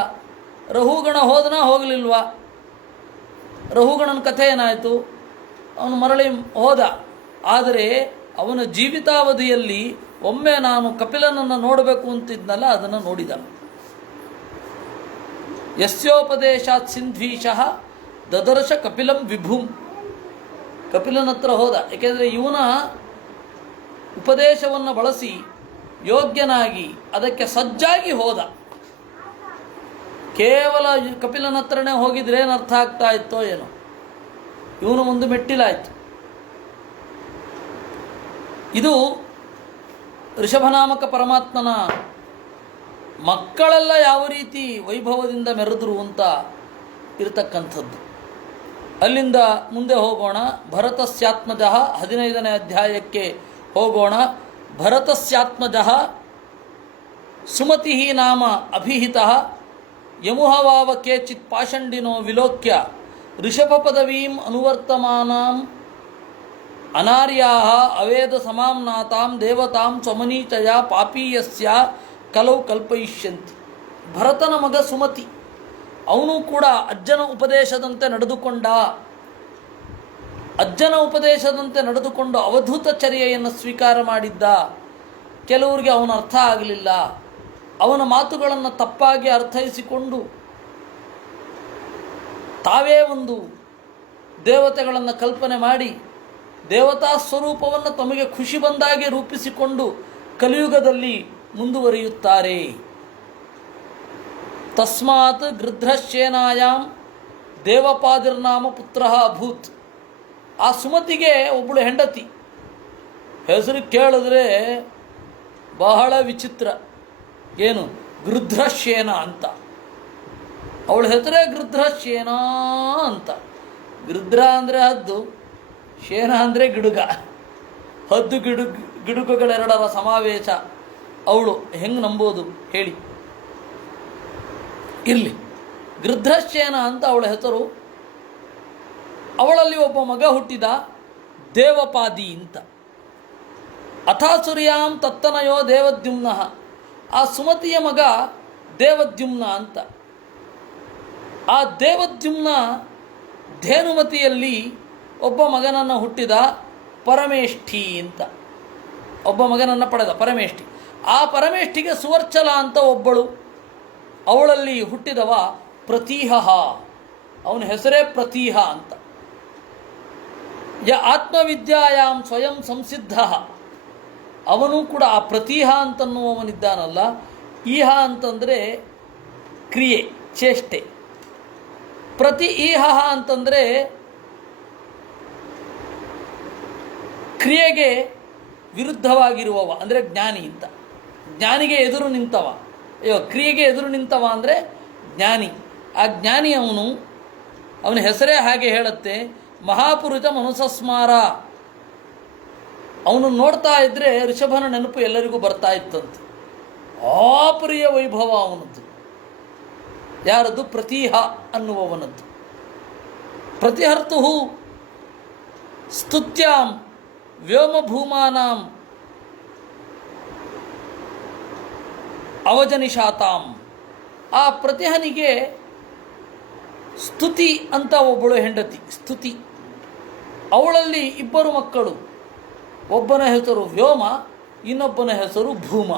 ರಹುಗಣ ಹೋದನ ಹೋಗಲಿಲ್ವಾ? ರಹುಗಣನ ಕಥೆ ಏನಾಯಿತು? ಅವನು ಮರಳಿ ಹೋದ. ಆದರೆ ಅವನ ಜೀವಿತಾವಧಿಯಲ್ಲಿ ಒಮ್ಮೆ ನಾನು ಕಪಿಲನನ್ನು ನೋಡಬೇಕು ಅಂತಿದ್ನಲ್ಲ, ಅದನ್ನು ನೋಡಿದ. ಯಸ್ಯೋಪದೇಶಾತ್ ಸಿಂಧ್ವೀಶಃ ದದರ್ಶ ಕಪಿಲಂ ವಿಭುಂ. ಕಪಿಲನ ಹತ್ರ ಹೋದ. ಏಕೆಂದರೆ ಇವನ ಉಪದೇಶವನ್ನು ಬಳಸಿ ಯೋಗ್ಯನಾಗಿ ಅದಕ್ಕೆ ಸಜ್ಜಾಗಿ ಹೋದ. ಕೇವಲ ಕಪಿಲನ ಹತ್ರನೇ ಹೋಗಿದ್ರೆ ಏನು ಅರ್ಥ ಆಗ್ತಾ ಇತ್ತೋ ಏನೋ. ಇವನು ಒಂದು ಮೆಟ್ಟಿಲಾಯಿತು. ಇದು ಋಷಭನಾಮಕ ಪರಮಾತ್ಮನ ಮಕ್ಕಳೆಲ್ಲ ಯಾವ ರೀತಿ ವೈಭವದಿಂದ ಮೆರೆದರು ಅಂತ ಇರತಕ್ಕಂಥದ್ದು. ಅಲ್ಲಿಂದ ಮುಂದೆ ಹೋಗೋಣ. ಭರತಸ್ಯಾತ್ಮಜಃ 15ನೇ ಅಧ್ಯಾಯಕ್ಕೆ ಹೋಗೋಣ. ಭರತಸ್ಯಾತ್ಮಜಃ ಸುಮತಿ ನಾಮ ಅಭಿಹಿತಃ ಯಮುಹವಾವ ಕೇಚಿತ್ ಪಾಷಂಡಿನೋ ವಿಲೋಕ್ಯ ಋಷಭ ಪದವೀಂ ಅನುವರ್ತಮಾನಾಂ ಅನಾರ್ಯಾಃ ಅವೇದ ಸಮಾಮ್ನಾತಾಂ ದೇವತಾಂ ಸ್ವಮನೀಚಯ ಪಾಪೀಯಸ್ಯ ಕಲೌ ಕಲ್ಪಯಿಷ್ಯಂತಿ. ಭರತನ ಮಗ ಸುಮತಿ, ಅವನು ಕೂಡ ಅಜ್ಜನ ಉಪದೇಶದಂತೆ ನಡೆದುಕೊಂಡ. ಅಜ್ಜನ ಉಪದೇಶದಂತೆ ನಡೆದುಕೊಂಡು ಅವಧೂತ ಚರ್ಯೆಯನ್ನು ಸ್ವೀಕಾರ ಮಾಡಿದ್ದ. ಕೆಲವರಿಗೆ ಅವನ ಅರ್ಥ ಆಗಲಿಲ್ಲ. ಅವನ ಮಾತುಗಳನ್ನು ತಪ್ಪಾಗಿ ಅರ್ಥೈಸಿಕೊಂಡು ತಾವೇ ಒಂದು ದೇವತೆಗಳನ್ನು ಕಲ್ಪನೆ ಮಾಡಿ ದೇವತಾ ಸ್ವರೂಪವನ್ನು ತಮಗೆ ಖುಷಿ ಬಂದಾಗೆ ರೂಪಿಸಿಕೊಂಡು ಕಲಿಯುಗದಲ್ಲಿ ಮುಂದುವರಿಯುತ್ತಾರೆ. ತಸ್ಮಾತ್ ಗೃಧ್ರಶ್ಯೇನಾಯಾಮ್ ದೇವಪಾದಿರ್ನಾಮ ಪುತ್ರ ಅಭೂತ್. ಆ ಸುಮತಿಗೆ ಒಬ್ಬಳು ಹೆಂಡತಿ. ಹೆಸರು ಕೇಳಿದ್ರೆ ಬಹಳ ವಿಚಿತ್ರ. ಏನು? ಗೃಧ್ರಶ್ಯೇನ ಅಂತ. ಅವಳ ಹೆಸರೇ ಗೃಧ್ರಶ್ಯೇನ ಅಂತ. ಗೃಧ್ರ ಅಂದರೆ ಹದ್ದು, ಶೇನ ಅಂದರೆ ಗಿಡುಗ. ಹದ್ದು ಗಿಡುಗುಗಳೆರಡರ ಸಮಾವೇಶ ಅವಳು ಹೆಂಗೆ ನಂಬೋದು ಹೇಳಿ. ಇರಲಿ, ಗೃಧ್ರಶ್ಯೇನ ಅಂತ ಅವಳ ಹೆಸರು. ಅವಳಲ್ಲಿ ಒಬ್ಬ ಮಗ ಹುಟ್ಟಿದ, ದೇವಪಾದಿ ಅಂತ. ಅಥಾಸುರ್ಯಾಂ ತತ್ತನಯೋ ದೇವದ್ಯುಮ್ನ, ಆ ಸುಮತಿಯ ಮಗ ದೇವದ್ಯುಮ್ನ ಅಂತ. ಆ ದೇವದ್ಯುಮ್ನ ಧೇನುಮತಿಯಲ್ಲಿ ಒಬ್ಬ ಮಗನನ್ನು ಹುಟ್ಟಿದ, ಪರಮೇಷ್ಠಿ ಅಂತ. ಒಬ್ಬ ಮಗನನ್ನು ಪಡೆದ ಪರಮೇಷ್ಠಿ. ಆ ಪರಮೇಷ್ಠಿಗೆ ಸುವರ್ಚಲ ಅಂತ ಒಬ್ಬಳು, ಅವಳಲ್ಲಿ ಹುಟ್ಟಿದವ ಪ್ರತೀಹ. ಅವನ ಹೆಸರೇ ಪ್ರತೀಹ ಅಂತ. ಯ ಆತ್ಮವಿದ್ಯಾಯಾಂ ಸ್ವಯಂ ಸಂಸಿದ್ಧ, ಅವನು ಕೂಡ ಆ ಪ್ರತೀಹ ಅಂತನ್ನುವವನಿದ್ದಾನಲ್ಲ. ಈಹ ಅಂತಂದರೆ ಕ್ರಿಯೆ, ಚೇಷ್ಟೆ. ಪ್ರತಿ ಈಹ ಅಂತಂದರೆ ಕ್ರಿಯೆಗೆ ವಿರುದ್ಧವಾಗಿರುವವ, ಅಂದರೆ ಜ್ಞಾನಿ ಅಂತ. ಜ್ಞಾನಿಗೆ ಎದುರು ನಿಂತವ. ಕ್ರಿಯೆಗೆ ಎದುರು ನಿಂತವ ಅಂದರೆ ಜ್ಞಾನಿ. ಆ ಜ್ಞಾನಿ ಅವನ ಹೆಸರೇ ಹಾಗೆ ಹೇಳುತ್ತೆ, ಮಹಾಪುರುಷ ಮನುಸಸ್ಮಾರ. ಅವನು ನೋಡ್ತಾ ಇದ್ದರೆ ಋಷಭನ ನೆನಪು ಎಲ್ಲರಿಗೂ ಬರ್ತಾ ಇತ್ತಂತೆ. ಆಪರಿಯ ವೈಭವ ಅವನದ್ದು. ಯಾರದ್ದು? ಪ್ರತೀಹ ಅನ್ನುವವನದ್ದು. ಪ್ರತಿಹರ್ತು ಸ್ತುತ್ಯಾಂ ವ್ಯೋಮಭೂಮಾನಾಂ ಅವಜನಿಷಾತಾಂ. ಆ ಪ್ರತಿಹನಿಗೆ ಸ್ತುತಿ ಅಂತ ಒಬ್ಬಳು ಹೆಂಡತಿ, ಸ್ತುತಿ. ಅವಳಲ್ಲಿ ಇಬ್ಬರು ಮಕ್ಕಳು. ಒಬ್ಬನ ಹೆಸರು ವ್ಯೋಮ, ಇನ್ನೊಬ್ಬನ ಹೆಸರು ಭೂಮ.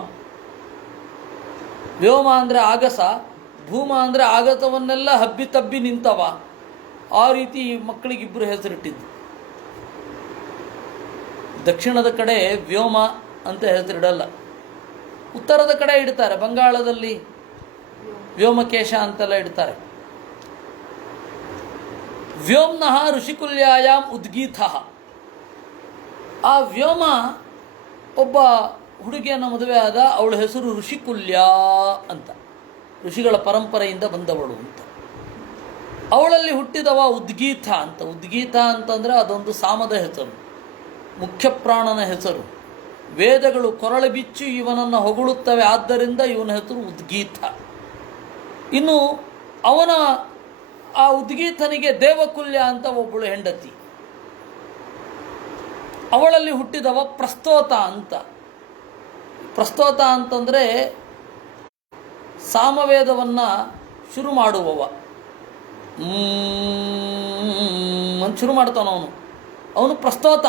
ವ್ಯೋಮ ಅಂದರೆ ಆಗಸ, ಭೂಮ ಅಂದರೆ ಆಗಸವನ್ನೆಲ್ಲ ಹಬ್ಬಿ ತಬ್ಬಿ ನಿಂತವ. ಆ ರೀತಿ ಮಕ್ಕಳಿಗಿಬ್ಬರು ಹೆಸರಿಟ್ಟಿದ್ದು. ದಕ್ಷಿಣದ ಕಡೆ ವ್ಯೋಮ ಅಂತ ಹೆಸರಿಡಲ್ಲ, ಉತ್ತರದ ಕಡೆ ಇಡ್ತಾರೆ. ಬಂಗಾಳದಲ್ಲಿ ವ್ಯೋಮಕೇಶ ಅಂತೆಲ್ಲ ಇಡ್ತಾರೆ. ವ್ಯೋಮ್ನಃ ಋಷಿಕುಲ್ಯಾಯಾಮ್ ಉದ್ಗೀತ. ಆ ವ್ಯೋಮ ಒಬ್ಬ ಹುಡುಗಿಯನ್ನು ಮದುವೆ ಆದ, ಅವಳ ಹೆಸರು ಋಷಿಕುಲ್ಯ ಅಂತ. ಋಷಿಗಳ ಪರಂಪರೆಯಿಂದ ಬಂದವಳು ಅಂತ. ಅವಳಲ್ಲಿ ಹುಟ್ಟಿದವ ಉದ್ಗೀತ ಅಂತ. ಉದ್ಗೀತ ಅಂತಂದರೆ ಅದೊಂದು ಸಾಮದ ಹೆಸರು, ಮುಖ್ಯ ಪ್ರಾಣನ ಹೆಸರು. ವೇದಗಳು ಕೊರಳು ಬಿಚ್ಚಿ ಇವನನ್ನು ಹೊಗಳುತ್ತವೆ, ಆದ್ದರಿಂದ ಇವನ ಹೆಸರು ಉದ್ಗೀತ. ಇನ್ನು ಅವನ ಆ ಉದ್ಗೀತನಿಗೆ ದೇವಕುಲ್ಯ ಅಂತ ಒಬ್ಬಳು ಹೆಂಡತಿ. ಅವಳಲ್ಲಿ ಹುಟ್ಟಿದವ ಪ್ರಸ್ತೋತ ಅಂತ. ಪ್ರಸ್ತೋತ ಅಂತಂದರೆ ಸಾಮವೇದವನ್ನು ಶುರು ಮಾಡುವವ. ಅಂತ ಶುರು ಮಾಡ್ತಾನವನು, ಅವನು ಪ್ರಸ್ತೋತ.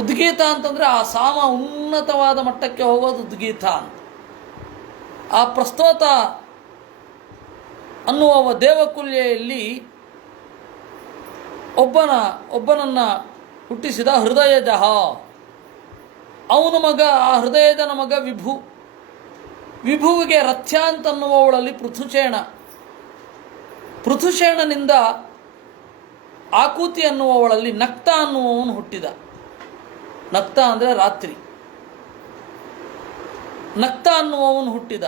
ಉದ್ಗೀತ ಅಂತಂದರೆ ಆ ಸಾಮ ಉನ್ನತವಾದ ಮಟ್ಟಕ್ಕೆ ಹೋಗೋದು ಉದ್ಗೀತ ಅಂತ. ಆ ಪ್ರಸ್ತೋತ ಅನ್ನುವ ದೇವಕುಲ್ಯಲ್ಲಿ ಒಬ್ಬನನ್ನು ಹುಟ್ಟಿಸಿದ ಹೃದಯಜಃ. ಅವನ ಮಗ, ಆ ಹೃದಯಜನ ಮಗ ವಿಭು. ವಿಭುವಿಗೆ ರಥ್ಯ ಅಂತನ್ನುವವಳಲ್ಲಿ ಪೃಥುಚೇಣ. ಪೃಥುಚೇಣನಿಂದ ಆಕೂತಿ ಅನ್ನುವವಳಲ್ಲಿ ನಕ್ತ ಅನ್ನುವವನು ಹುಟ್ಟಿದ. ನಕ್ತ ಅಂದರೆ ರಾತ್ರಿ. ನಕ್ತ ಅನ್ನುವವನು ಹುಟ್ಟಿದ.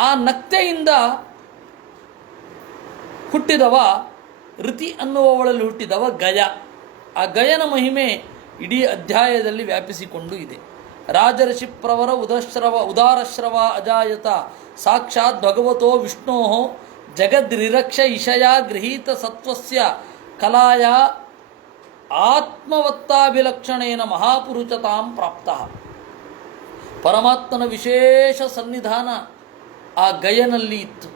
ಆ ನಕ್ತೆಯಿಂದ ಹುಟ್ಟಿದವ ಋತಿ ಅನ್ನುವವಳಲ್ಲಿ ಹುಟ್ಟಿದವ ಗಯ. ಆ ಗಯನ ಮಹಿಮೆ ಇಡೀ ಅಧ್ಯಾಯದಲ್ಲಿ ವ್ಯಾಪಿಸಿಕೊಂಡು ಇದೆ. ರಾಜರ್ಷಿ ಪ್ರವರ ಉದಾರಶ್ರವ ಅಜಾಯತ ಸಾಕ್ಷಾತ್ ಭಗವತೋ ವಿಷ್ಣೋ ಜಗದ್ರಿರಕ್ಷ ಇಷಯ ಗೃಹೀತ ಸತ್ವಸ್ಯ ಕಲಾಯ ಆತ್ಮವತ್ತಾಭಿಲಕ್ಷಣೇನ ಮಹಾಪುರುಷತಾಂ ಪ್ರಾಪ್ತ. ಪರಮಾತ್ಮನ ವಿಶೇಷ ಸನ್ನಿಧಾನ ಆ ಗಯನಲ್ಲಿ ಇತ್ತು.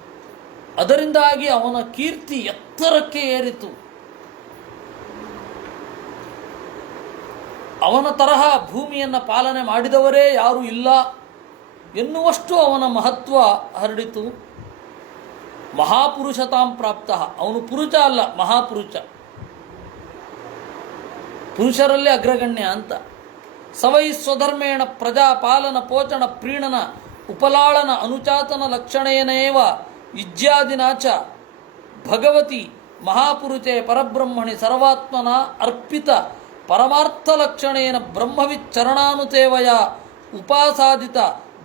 ಅದರಿಂದಾಗಿ ಅವನ ಕೀರ್ತಿ ಎತ್ತರಕ್ಕೆ ಏರಿತು. ಅವನ ತರಹ ಭೂಮಿಯನ್ನು ಪಾಲನೆ ಮಾಡಿದವರೇ ಯಾರೂ ಇಲ್ಲ ಎನ್ನುವಷ್ಟು ಅವನ ಮಹತ್ವ ಹರಡಿತು. ಮಹಾಪುರುಷತಾಂ ಪ್ರಾಪ್ತ. ಅವನು ಪುರುಷ ಅಲ್ಲ, ಮಹಾಪುರುಷ. ಪುರುಷರಲ್ಲಿ ಅಗ್ರಗಣ್ಯ ಅಂತ. ಸವೈ ಸ್ವಧರ್ಮೇಣ ಪ್ರಜಾಪಾಲನ ಪೋಷಣ ಪ್ರೀಣನ ಉಪಲಾಳನ ಅನುಚಾತನ ಲಕ್ಷಣೇನೇವ ಇಜ್ಯಾದಿನಾಚ ಭಗವತಿ ಮಹಾಪುರುಷೇ ಪರಬ್ರಹ್ಮಣಿ ಸರ್ವಾತ್ಮನ ಅರ್ಪಿತ ಪರಮಾರ್ಥಲಕ್ಷಣೇನ ಬ್ರಹ್ಮವಿಚ್ಚರಣಾನುತೇವಯ ಉಪಾಸಾದಿತ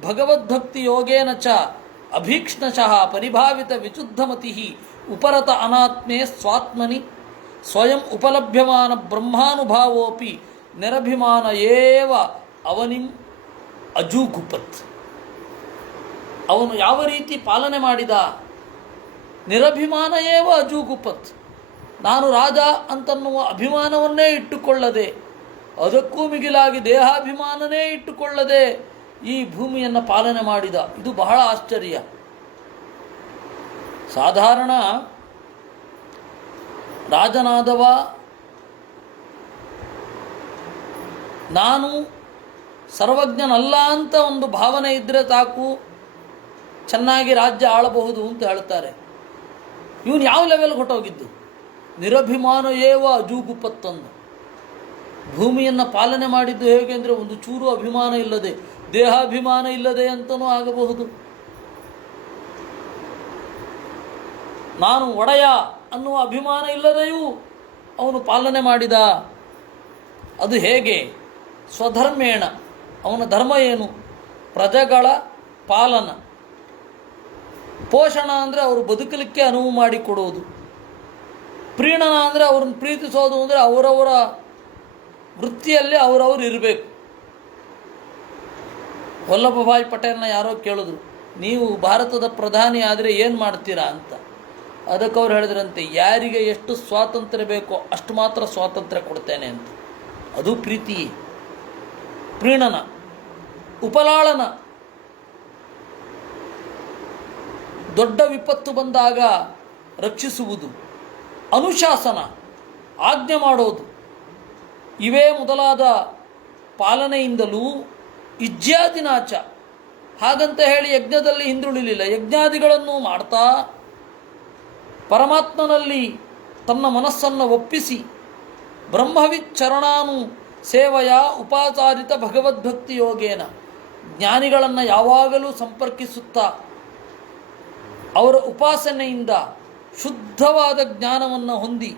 ಭಗವದ್ಭಕ್ತಿ ಯೋಗೇನ ಚ ಅಭೀಕ್ಷ್ಣಶಃ ಪರಿಭಾವಿತ ವಿಶುದ್ಧಮತಿ ಉಪರತ ಅನಾತ್ಮೇ ಸ್ವಾತ್ಮನಿ ಸ್ವಯಂ ಉಪಲಭ್ಯಮಾನ ಬ್ರಹ್ಮಾನುಭಾವೋಪಿ ನಿರಭಿಮಾನ ಏವ ಅವನಿಂ ಅಜೂಗುಪತ್. ಅವನು ಯಾವ ರೀತಿ ಪಾಲನೆ ಮಾಡಿದ? ನಿರಭಿಮಾನ ಏವ ಅಜೂಗುಪತ್. ನಾನು ರಾಜ ಅಂತನ್ನುವ ಅಭಿಮಾನವನ್ನೇ ಇಟ್ಟುಕೊಳ್ಳದೆ, ಅದಕ್ಕೂ ಮಿಗಿಲಾಗಿ ದೇಹಾಭಿಮಾನನೇ ಇಟ್ಟುಕೊಳ್ಳದೆ ಈ ಭೂಮಿಯನ್ನು ಪಾಲನೆ ಮಾಡಿದ. ಇದು ಬಹಳ ಆಶ್ಚರ್ಯ. ಸಾಧಾರಣ ರಾಜನಾದವ ನಾನು ಸರ್ವಜ್ಞನಲ್ಲ ಅಂತ ಒಂದು ಭಾವನೆ ಇದ್ದರೆ ಸಾಕು, ಚೆನ್ನಾಗಿ ರಾಜ್ಯ ಆಳಬಹುದು ಅಂತ ಹೇಳ್ತಾರೆ. ಇವನು ಯಾವ ಲೆವೆಲ್ಗೆ ಹೊಟ್ಟೋಗಿದ್ದು? ನಿರಭಿಮಾನ ಏವ ಅಜೂಗುಪತ್ತಂದು. ಭೂಮಿಯನ್ನು ಪಾಲನೆ ಮಾಡಿದ್ದು ಹೇಗೆ ಅಂದರೆ ಒಂದು ಚೂರು ಅಭಿಮಾನ ಇಲ್ಲದೆ, ದೇಹಾಭಿಮಾನ ಇಲ್ಲದೆ ಅಂತಲೂ ಆಗಬಹುದು. ನಾನು ಒಡೆಯ ಅನ್ನುವ ಅಭಿಮಾನ ಇಲ್ಲದೆಯೂ ಅವನು ಪಾಲನೆ ಮಾಡಿದ. ಅದು ಹೇಗೆ? ಸ್ವಧರ್ಮೇಣ. ಅವನ ಧರ್ಮ ಏನು? ಪ್ರಜೆಗಳ ಪಾಲನ. ಪೋಷಣ ಅಂದರೆ ಅವರು ಬದುಕಲಿಕ್ಕೆ ಅನುವು ಮಾಡಿಕೊಡುವುದು. ಪ್ರೀಣನ ಅಂದರೆ ಅವ್ರನ್ನ ಪ್ರೀತಿಸೋದು ಅಂದರೆ ಅವರವರ ವೃತ್ತಿಯಲ್ಲಿ ಅವರವರು ಇರಬೇಕು. ವಲ್ಲಭಭಾಯ್ ಪಟೇಲ್ನ ಯಾರೋ ಕೇಳಿದ್ರು, ನೀವು ಭಾರತದ ಪ್ರಧಾನಿ ಆದರೆ ಏನು ಮಾಡ್ತೀರಾ ಅಂತ. ಅದಕ್ಕೆ ಅವ್ರು ಹೇಳಿದ್ರಂತೆ, ಯಾರಿಗೆ ಎಷ್ಟು ಸ್ವಾತಂತ್ರ್ಯ ಬೇಕೋ ಅಷ್ಟು ಮಾತ್ರ ಸ್ವಾತಂತ್ರ್ಯ ಕೊಡ್ತೇನೆ ಅಂತ. ಅದು ಪ್ರೀತಿ. ಪ್ರೀಣನ, ಉಪಲಾಳನ. ದೊಡ್ಡ ವಿಪತ್ತು ಬಂದಾಗ ರಕ್ಷಿಸುವುದು. ಅನುಶಾಸನ, ಆಜ್ಞೆ ಮಾಡೋದು. ಇವೇ ಮೊದಲಾದ ಪಾಲನೆಯಿಂದಲೂ ಇಜ್ಯಾದಿನಾಚ. ಹಾಗಂತ ಹೇಳಿ ಯಜ್ಞದಲ್ಲಿ ಹಿಂದುಳಿಲಿಲ್ಲ. ಯಜ್ಞಾದಿಗಳನ್ನು ಮಾಡ್ತಾ ಪರಮಾತ್ಮನಲ್ಲಿ ತನ್ನ ಮನಸ್ಸನ್ನು ಒಪ್ಪಿಸಿ ಬ್ರಹ್ಮವಿಚ್ಚರಣಾನು ಸೇವೆಯ ಉಪಾಚಾರಿತ ಭಗವದ್ಭಕ್ತಿ ಯೋಗೇನ, ಜ್ಞಾನಿಗಳನ್ನು ಯಾವಾಗಲೂ ಸಂಪರ್ಕಿಸುತ್ತಾ ಅವರ ಉಪಾಸನೆಯಿಂದ ಶುದ್ಧವಾದ ಜ್ಞಾನವನ್ನು ಹೊಂದಿ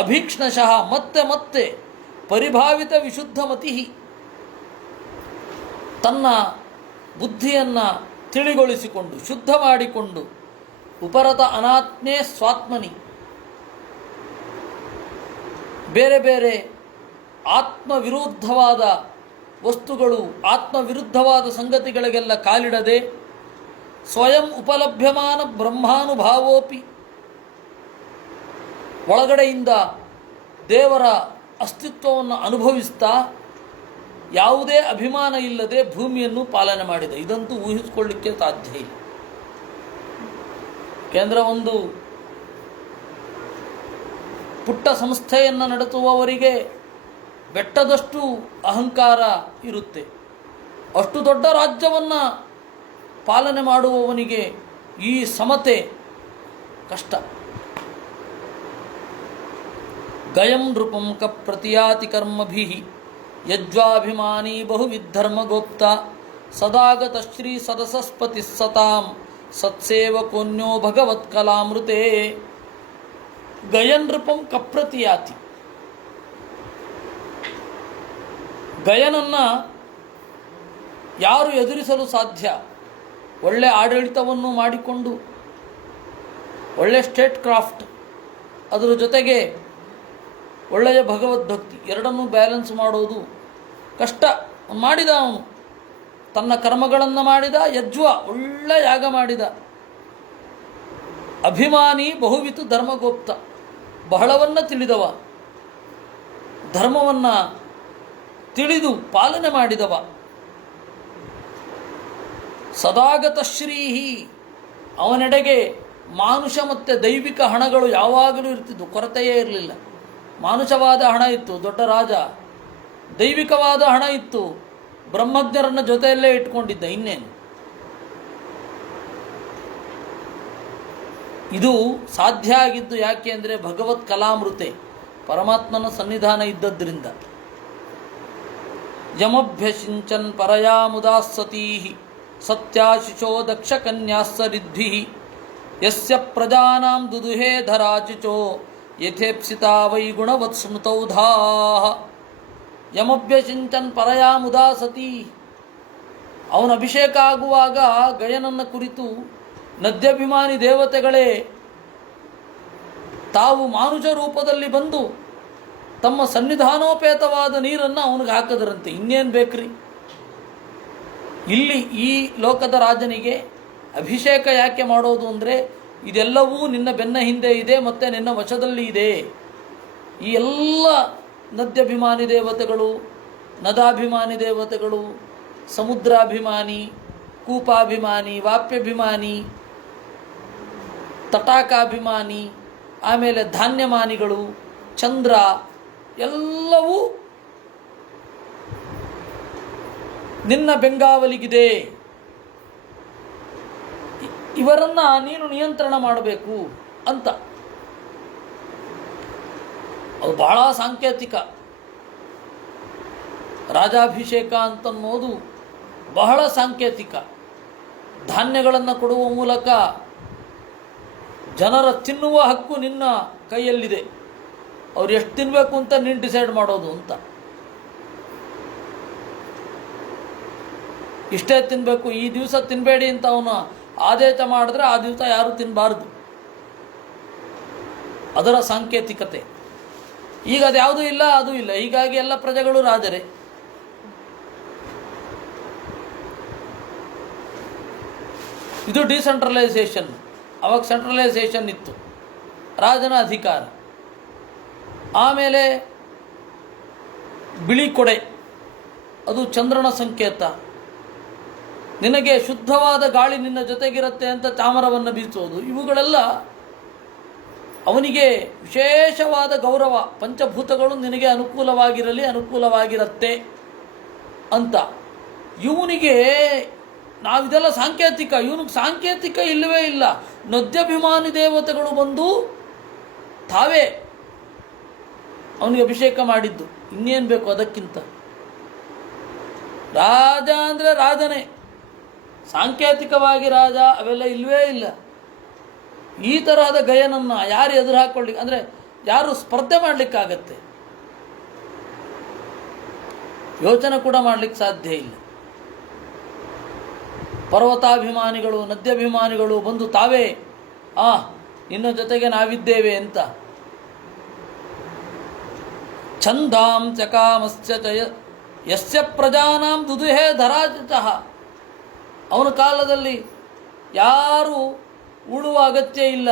ಅಭೀಕ್ಷ್ಣಶಃ ಮತ್ತೆ ಮತ್ತೆ ಪರಿಭಾವಿತ ವಿಶುದ್ಧ ಮತಿ, ತನ್ನ ಬುದ್ಧಿಯನ್ನು ತಿಳಿಗೊಳಿಸಿಕೊಂಡು ಶುದ್ಧ ಮಾಡಿಕೊಂಡು ಉಪರತ ಅನಾತ್ಮೇ ಸ್ವಾತ್ಮನಿ, ಬೇರೆ ಬೇರೆ ಆತ್ಮವಿರುದ್ಧವಾದ ವಸ್ತುಗಳು, ಆತ್ಮವಿರುದ್ಧವಾದ ಸಂಗತಿಗಳಿಗೆಲ್ಲ ಕಾಲಿಡದೆ ಸ್ವಯಂ ಉಪಲಭ್ಯಮಾನ ಬ್ರಹ್ಮಾನುಭಾವೋಪಿ, ಒಳಗಡೆಯಿಂದ ದೇವರ ಅಸ್ತಿತ್ವವನ್ನು ಅನುಭವಿಸ್ತಾ ಯಾವುದೇ ಅಭಿಮಾನ ಇಲ್ಲದೆ ಭೂಮಿಯನ್ನು ಪಾಲನೆ ಮಾಡಿದ. ಇದಂತೂ ಊಹಿಸಿಕೊಳ್ಳಿಕ್ಕೆ ಸಾಧ್ಯ ಇಲ್ಲ. ಕೇಂದ್ರ ಒಂದು ಪುಟ್ಟ ಸಂಸ್ಥೆಯನ್ನು ನಡೆಸುವವರಿಗೆ ಬೆಟ್ಟದಷ್ಟು ಅಹಂಕಾರ ಇರುತ್ತೆ. ಅಷ್ಟು ದೊಡ್ಡ ರಾಜ್ಯವನ್ನು ಪಾಲನೆ ಮಾಡುವವನಿಗೆ ಈ ಸಮತೆ ಕಷ್ಟ. ಗಯಂ ನೃಪಂ ಕ ಪ್ರತಿಯಾತಿ ಕರ್ಮಭಿ ಯಜ್ವಾಭಿಮಾನಿ ಬಹುವಿಧರ್ಮಗೋಪ್ತ ಸದಾಗತ ಶ್ರೀ ಸದಸಸ್ಪತಿ ಸತಾಂ ಸತ್ಸೇವಕೋನ್ಯೋ ಭಗವತ್ಕಲಾಮೃತೆ. ಗಯನ್ ನೃಪಂ ಕಪ್ರತಿಯಾತಿ. ಗಯನನ್ನು ಯಾರು ಎದುರಿಸಲು ಸಾಧ್ಯ? ಒಳ್ಳೆ ಆಡಳಿತವನ್ನು ಮಾಡಿಕೊಂಡು ಒಳ್ಳೆ ಸ್ಟೇಟ್ ಕ್ರಾಫ್ಟ್, ಅದರ ಜೊತೆಗೆ ಒಳ್ಳೆಯ ಭಗವದ್ಭಕ್ತಿ, ಎರಡನ್ನೂ ಬ್ಯಾಲೆನ್ಸ್ ಮಾಡೋದು ಕಷ್ಟ. ಮಾಡಿದ ಅವನು ತನ್ನ ಕರ್ಮಗಳನ್ನು ಮಾಡಿದ. ಯಜ್ವ ಒಳ್ಳೆ ಯಾಗ ಮಾಡಿದ. ಅಭಿಮಾನಿ ಬಹುವಿತು ಧರ್ಮಗೋಪ್ತ, ಬಹಳವನ್ನು ತಿಳಿದವ, ಧರ್ಮವನ್ನು ತಿಳಿದು ಪಾಲನೆ ಮಾಡಿದವ. ಸದಾಗತ ಶ್ರೀಹಿ, ಅವನೆಡೆಗೆ ಮಾನುಷ ಮತ್ತು ದೈವಿಕ ಹಣಗಳು ಯಾವಾಗಲೂ ಇರ್ತಿದ್ವು, ಕೊರತೆಯೇ ಇರಲಿಲ್ಲ. ಮಾನುಷವಾದ ಹಣ ಇತ್ತು, ದೊಡ್ಡ ರಾಜ. ದೈವಿಕವಾದ ಹಣ ಇತ್ತು, ಬ್ರಹ್ಮಜ್ಞರನ್ನು ಜೊತೆಯಲ್ಲೇ ಇಟ್ಕೊಂಡಿದ್ದ. ಇನ್ನೇನು? ಇದು ಸಾಧ್ಯ ಆಗಿದ್ದು ಯಾಕೆ ಅಂದರೆ ಭಗವತ್ ಕಲಾಮೃತೆ, ಪರಮಾತ್ಮನ ಸನ್ನಿಧಾನ ಇದ್ದದ್ರಿಂದ. ಯಮಭ್ಯಸಿಂಚನ್ ಪರಯಾ ಮುದಾಸತೀ ಸತ್ಯಾಶಿಶೋ ದಕ್ಷ ಕನ್ಯಾಸ್ಸರಿದ್ಭಿ ಯಸ್ಯ ಪ್ರಜಾನಾಂ ದುದುಹೇ ಧರಾಚಿಚೋ ಯಥೇಪ್ಸಿತಾ ವೈ ಗುಣವತ್ ಸ್ಮೃತೌಧಾ. ಯಮಭ್ಯಸಿಂಚನ್ ಪರಯಾ ಮುದಾಸತಿ. ಅವನ ಅಭಿಷೇಕ ಆಗುವಾಗ ಗಯನನ್ನ ಕುರಿತು ನದ್ಯಾಭಿಮಾನಿ ದೇವತೆಗಳೇ ತಾವು ಮಾನುಷ ರೂಪದಲ್ಲಿ ಬಂದು ತಮ್ಮ ಸನ್ನಿಧಾನೋಪೇತವಾದ ನೀರನ್ನು ಅವನಿಗೆ ಹಾಕಿದ್ರಂತೆ. ಇನ್ನೇನು ಬೇಕ್ರಿ? ಇಲ್ಲಿ ಈ ಲೋಕದ ರಾಜನಿಗೆ ಅಭಿಷೇಕ ಯಾಕೆ ಮಾಡೋದು ಅಂದರೆ, ಇದೆಲ್ಲವೂ ನಿನ್ನ ಬೆನ್ನ ಹಿಂದೆ ಇದೆ ಮತ್ತು ನಿನ್ನ ವಶದಲ್ಲಿ ಇದೆ. ಈ ಎಲ್ಲ ನದ್ಯಾಭಿಮಾನಿ ದೇವತೆಗಳು, ನದಾಭಿಮಾನಿ ದೇವತೆಗಳು, ಸಮುದ್ರಾಭಿಮಾನಿ, ಕೂಪಾಭಿಮಾನಿ, ವಾಪ್ಯಾಭಿಮಾನಿ, ತಟಾಕಾಭಿಮಾನಿ, ಆಮೇಲೆ ಧಾನ್ಯಮಾನಿಗಳು, ಚಂದ್ರ, ಎಲ್ಲವೂ ನಿನ್ನ ಬೆಂಗಾವಲಿಗಿದೆ. ಇವರನ್ನ ನೀನು ನಿಯಂತ್ರಣ ಮಾಡಬೇಕು ಅಂತ. ಅದು ಬಹಳ ಸಾಂಕೇತಿಕ. ರಾಜಾಭಿಷೇಕ ಅಂತನ್ನೋದು ಬಹಳ ಸಾಂಕೇತಿಕ. ಧಾನ್ಯಗಳನ್ನು ಕೊಡುವ ಮೂಲಕ ಜನರ ತಿನ್ನುವ ಹಕ್ಕು ನಿನ್ನ ಕೈಯಲ್ಲಿದೆ. ಅವ್ರು ಎಷ್ಟು ತಿನ್ನಬೇಕು ಅಂತ ನೀನು ಡಿಸೈಡ್ ಮಾಡೋದು ಅಂತ. ಇಷ್ಟೇ ತಿನ್ನಬೇಕು, ಈ ದಿವಸ ತಿನ್ನಬೇಡಿ ಅಂತ ಅವನು ಆದೇಶ ಮಾಡಿದ್ರೆ ಆ ದಿವಸ ಯಾರು ತಿನ್ನಬಾರ್ದು. ಅದರ ಸಾಂಕೇತಿಕತೆ. ಈಗ ಅದು ಯಾವುದೂ ಇಲ್ಲ, ಅದೂ ಇಲ್ಲ. ಹೀಗಾಗಿ ಎಲ್ಲ ಪ್ರಜೆಗಳು ರಾಜರೇ. ಇದು ಡಿಸೆಂಟ್ರಲೈಸೇಷನ್. ಅವಾಗ ಸೆಂಟ್ರಲೈಸೇಷನ್ ಇತ್ತು, ರಾಜನ ಅಧಿಕಾರ. ಆಮೇಲೆ ಬಿಳಿ ಕೊಡೆ, ಅದು ಚಂದ್ರನ ಸಂಕೇತ. ನಿನಗೆ ಶುದ್ಧವಾದ ಗಾಳಿ ನಿನ್ನ ಜೊತೆಗಿರುತ್ತೆ ಅಂತ ಚಾಮರವನ್ನು ಬೀಸೋದು. ಇವುಗಳೆಲ್ಲ ಅವನಿಗೆ ವಿಶೇಷವಾದ ಗೌರವ. ಪಂಚಭೂತಗಳು ನಿನಗೆ ಅನುಕೂಲವಾಗಿರತ್ತೆ ಅಂತ. ಇವನಿಗೆ ನಾವಿದೆಲ್ಲ ಸಾಂಕೇತಿಕ, ಇವನಿಗೆ ಸಾಂಕೇತಿಕ ಇಲ್ಲವೇ ಇಲ್ಲ. ನದ್ಯಾಭಿಮಾನಿ ದೇವತೆಗಳು ಬಂದು ತಾವೇ ಅವನಿಗೆ ಅಭಿಷೇಕ ಮಾಡಿದ್ದು. ಇನ್ನೇನು ಬೇಕು ಅದಕ್ಕಿಂತ? ರಾಜ ಅಂದರೆ ರಾಜನೇ, ಸಾಂಕೇತಿಕವಾಗಿ ರಾಜ ಅವೆಲ್ಲ ಇಲ್ಲವೇ ಇಲ್ಲ. ಈ ತರಹದ ಗಯನನ್ನು ಯಾರು ಎದುರು ಹಾಕೊಳ್ಳಿ ಅಂದರೆ ಯಾರು ಸ್ಪರ್ಧೆ ಮಾಡಲಿಕ್ಕಾಗತ್ತೆ? ಯೋಚನೆ ಕೂಡ ಮಾಡಲಿಕ್ಕೆ ಸಾಧ್ಯ ಇಲ್ಲ. ಪರ್ವತಾಭಿಮಾನಿಗಳು, ನದ್ಯಾಭಿಮಾನಿಗಳು ಬಂದು ತಾವೇ ನಿನ್ನ ಜೊತೆಗೆ ನಾವಿದ್ದೇವೆ ಅಂತ. ಛಂದಾಂ ಚಕಾಮಸ್ಯ ಯಸ್ಯ ಪ್ರಜಾನಾಂ ದುದುಹೇ ಧರಾಜತಃ. ಅವನ ಕಾಲದಲ್ಲಿ ಯಾರು ಉಳುವ ಅಗತ್ಯ ಇಲ್ಲ.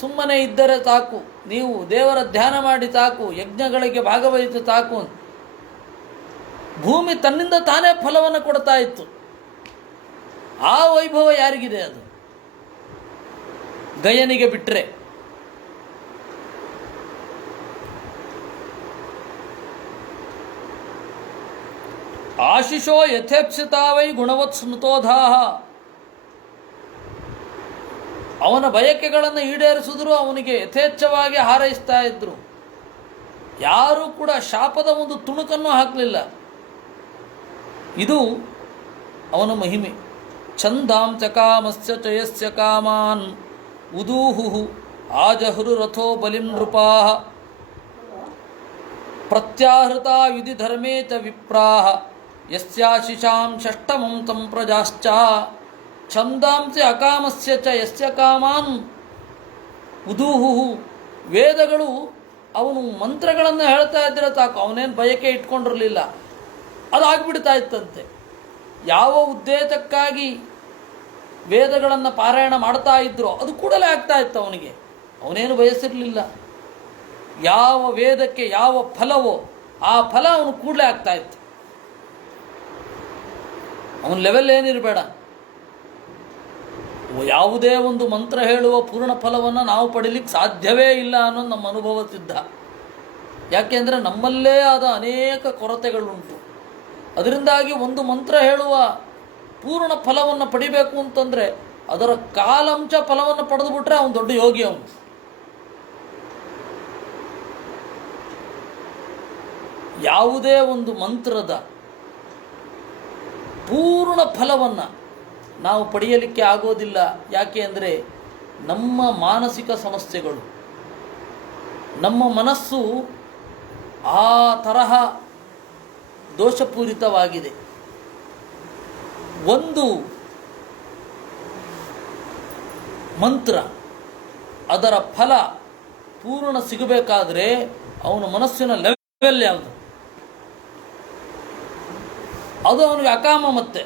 ಸುಮ್ಮನೆ ಇದ್ದರೆ ಸಾಕು, ನೀವು ದೇವರ ಧ್ಯಾನ ಮಾಡಿ ಸಾಕು, ಯಜ್ಞಗಳಿಗೆ ಭಾಗವಹಿಸಿ ಸಾಕು. ಭೂಮಿ ತನ್ನಿಂದ ತಾನೇ ಫಲವನ್ನು ಕೊಡ್ತಾ ಇತ್ತು. ಆ ವೈಭವ ಯಾರಿಗಿದೆ? ಅದು ಗಯನಿಗೆ ಬಿಟ್ಟರೆ. ಆಶಿಷೋ ಯಥೇಪ್ಸಿತಾ ವೈ ಗುಣವತ್ ಸ್ಮೃತೋಧಾಹ. ಅವನ ಬಯಕೆಗಳನ್ನು ಈಡೇರಿಸಿದ್ರು ಅವನಿಗೆ ಯಥೇಚ್ಛವಾಗಿ ಹಾರೈಸ್ತಾ ಇದ್ರು. ಯಾರೂ ಕೂಡ ಶಾಪದ ಒಂದು ತುಣುಕನ್ನು ಹಾಕಲಿಲ್ಲ. ಇದು ಅವನ ಮಹಿಮೆ. ಛಂದಾಂ ಚಕಾಮಸ್ಯ ಚಯಸ್ಯ ಕಾಮಾನ್ ಉದೂಹು ಆಜಹುರು ರಥೋ ಬಲಿಂ ನೃಪಾಃ ಪ್ರತ್ಯಾಹೃತಾ ವಿಧಿ ಧರ್ಮೇ ಚ ವಿಪ್ರಾಃ ಯಸ್ಯಾಶಿಷಾಂ ಷಷ್ಟಮಂ ತಂ ಪ್ರಜಾಶ್ಚ. ಛಂದಾಂಸಿ ಅಕಾಮಸ್ಯ ಚ ಯಸ್ಯ ಕಾಮಾನ್ ಉದೂಹು. ವೇದಗಳು ಅವನು ಮಂತ್ರಗಳನ್ನು ಹೇಳ್ತಾ ಇದ್ದರೆ ಸಾಕು, ಅವನೇನು ಬಯಕೆ ಇಟ್ಕೊಂಡಿರಲಿಲ್ಲ, ಅದಾಗ್ಬಿಡ್ತಾ ಇತ್ತಂತೆ. ಯಾವ ಉದ್ದೇಶಕ್ಕಾಗಿ ವೇದಗಳನ್ನು ಪಾರಾಯಣ ಮಾಡ್ತಾ ಇದ್ರೋ ಅದು ಕೂಡಲೇ ಆಗ್ತಾ ಇತ್ತು ಅವನಿಗೆ. ಅವನೇನು ಬಯಸಿರಲಿಲ್ಲ. ಯಾವ ವೇದಕ್ಕೆ ಯಾವ ಫಲವೋ ಆ ಫಲ ಅವನು ಕೂಡಲೇ ಆಗ್ತಾ ಇತ್ತು. ಅವನ ಲೆವೆಲ್ ಏನಿರಬೇಡ. ಯಾವುದೇ ಒಂದು ಮಂತ್ರ ಹೇಳುವ ಪೂರ್ಣ ಫಲವನ್ನು ನಾವು ಪಡೀಲಿಕ್ಕೆ ಸಾಧ್ಯವೇ ಇಲ್ಲ ಅನ್ನೋದು ನಮ್ಮ ಅನುಭವ ಸಿದ್ಧ. ಯಾಕೆಂದರೆ ನಮ್ಮಲ್ಲೇ ಆದ ಅನೇಕ ಕೊರತೆಗಳುಂಟು. ಅದರಿಂದಾಗಿ ಒಂದು ಮಂತ್ರ ಹೇಳುವ ಪೂರ್ಣ ಫಲವನ್ನು ಪಡಿಬೇಕು ಅಂತಂದರೆ ಅದರ ಕಾಲಂಶ ಫಲವನ್ನು ಪಡೆದು ಬಿಟ್ರೆ ಅವನು ದೊಡ್ಡ ಯೋಗಿ. ಅವನು ಯಾವುದೇ ಒಂದು ಮಂತ್ರದ ಪೂರ್ಣ ಫಲವನ್ನು ನಾವು ಪಡೆಯಲಿಕ್ಕೆ ಆಗೋದಿಲ್ಲ. ಯಾಕೆ ಅಂದರೆ ನಮ್ಮ ಮಾನಸಿಕ ಸಮಸ್ಯೆಗಳು, ನಮ್ಮ ಮನಸ್ಸು ಆ ತರಹ ದೋಷಪೂರಿತವಾಗಿದೆ. ಒಂದು ಮಂತ್ರ ಅದರ ಫಲ ಪೂರ್ಣ ಸಿಗಬೇಕಾದ್ರೆ ಅವನ ಮನಸ್ಸಿನ ಲೆವೆಲ್ ಯಾವುದು, ಅದು ಅವನಿಗೆ ಅಕಾಮ. ಮತ್ತೆ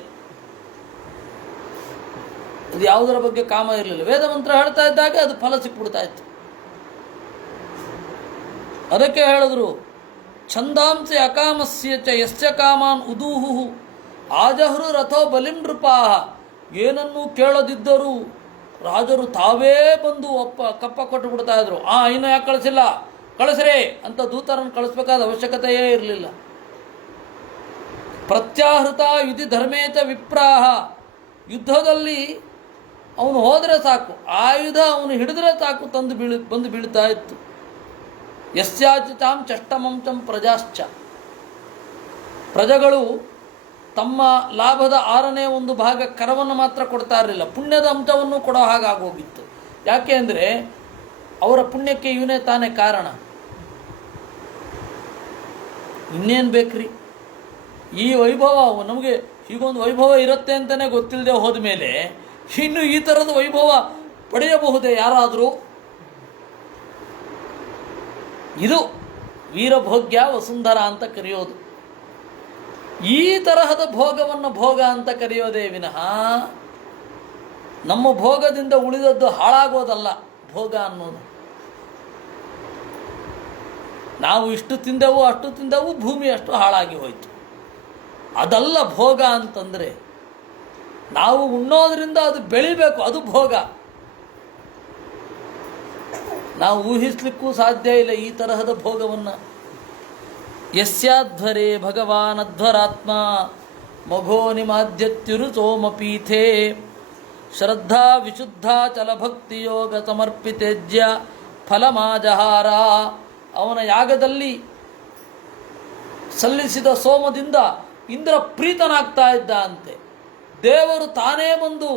ಅದು ಯಾವುದರ ಬಗ್ಗೆ ಕಾಮ ಇರಲಿಲ್ಲ. ವೇದ ಮಂತ್ರ ಹೇಳ್ತಾ ಇದ್ದಾಗ ಅದು ಫಲ ಸಿಕ್ಬಿಡ್ತಾ ಇತ್ತು. ಅದಕ್ಕೆ ಹೇಳಿದ್ರು, ಛಂದಾಂಸಿ ಅಕಾಮಸ್ಯ ಚ ಯಸ್ಯ ಕಾಮಾನ್ ಉದೂಹು ಆಜಹೃ ರಥೋ ಬಲಿಂ ನೃಪಾಹ. ಏನನ್ನೂ ಕೇಳದಿದ್ದರೂ ರಾಜರು ತಾವೇ ಬಂದು ಕಪ್ಪ ಕೊಟ್ಟು ಬಿಡ್ತಾ ಇದ್ರು. ಇನ್ನೂ ಯಾಕೆ ಕಳಿಸಿಲ್ಲ, ಕಳಿಸ್ರಿ ಅಂತ ದೂತರನ್ನು ಕಳಿಸ್ಬೇಕಾದ ಅವಶ್ಯಕತೆಯೇ ಇರಲಿಲ್ಲ. ಪ್ರತ್ಯಾಹೃತ ಯುಧಿ ಧರ್ಮೇಚ ವಿಪ್ರಾಹ. ಯುದ್ಧದಲ್ಲಿ ಅವನು ಹೋದರೆ ಸಾಕು, ಆಯುಧ ಅವನು ಹಿಡಿದ್ರೆ ಸಾಕು, ಬಂದು ಬೀಳ್ತಾ ಇತ್ತು. ಯಸ್ಯಾಚಿತಾಂ ಚಷ್ಟಮಂಚಂ ಪ್ರಜಾಶ್ಚ. ಪ್ರಜೆಗಳು ತಮ್ಮ ಲಾಭದ 6ನೇ 1 ಭಾಗ ಕರವನ್ನು ಮಾತ್ರ ಕೊಡ್ತಾ ಇರಲಿಲ್ಲ, ಪುಣ್ಯದ ಅಂಶವನ್ನು ಕೊಡೋ ಹಾಗಾಗೋಗಿತ್ತು. ಯಾಕೆ ಅಂದರೆ ಅವರ ಪುಣ್ಯಕ್ಕೆ ಇವನೇ ತಾನೇ ಕಾರಣ. ಇನ್ನೇನು ಬೇಕ್ರಿ, ಈ ವೈಭವ ನಮಗೆ ಹೀಗೊಂದು ವೈಭವ ಇರುತ್ತೆ ಅಂತಲೇ ಗೊತ್ತಿಲ್ಲದೆ ಹೋದ ಮೇಲೆ ಇನ್ನು ಈ ಥರದ ವೈಭವ ಪಡೆಯಬಹುದೇ ಯಾರಾದರೂ? ಇದು ವೀರಭೋಗ್ಯ ವಸುಂಧರ ಅಂತ ಕರೆಯೋದು. ಈ ತರಹದ ಭೋಗವನ್ನು ಭೋಗ ಅಂತ ಕರೆಯೋದೇ ವಿನಃ ನಮ್ಮ ಭೋಗದಿಂದ ಉಳಿದದ್ದು ಹಾಳಾಗೋದಲ್ಲ ಭೋಗ ಅನ್ನೋದು. ನಾವು ಇಷ್ಟು ತಿಂದೆವು ಅಷ್ಟು ತಿಂದೆವು, ಭೂಮಿ ಅಷ್ಟು ಹಾಳಾಗಿ ಹೋಯಿತು, ಅದಲ್ಲ ಭೋಗ ಅಂತಂದರೆ. ನಾವು ಉಣ್ಣೋದ್ರಿಂದ ಅದು ಬೆಳಿಬೇಕು, ಅದು ಭೋಗ. ನಾವು ಊಹಿಸ್ಲಿಕ್ಕೂ ಸಾಧ್ಯ ಇಲ್ಲ ಈ ತರಹದ ಭೋಗವನ್ನು. ಯಸ್ಯಾಧ್ವರೇ ಭಗವಾನ್ ಅಧ್ವರಾತ್ಮ ಮಘೋ ನಿಮಾದ್ಯತ್ಯುರು ಸೋಮಪೀಠೆ ಶ್ರದ್ಧಾ ವಿಶುದ್ಧ ಚಲಭಕ್ತಿಯೋಗ ಸಮರ್ಪಿತೇಜ್ಯ ಫಲಮಾಜಹಾರ. ಅವನ ಯಾಗದಲ್ಲಿ ಸಲ್ಲಿಸಿದ ಸೋಮದಿಂದ ಇಂದ್ರ ಪ್ರೀತನಾಗ್ತಾ ಇದ್ದ ಅಂತೆ. ದೇವರು ತಾನೇ ಬಂದು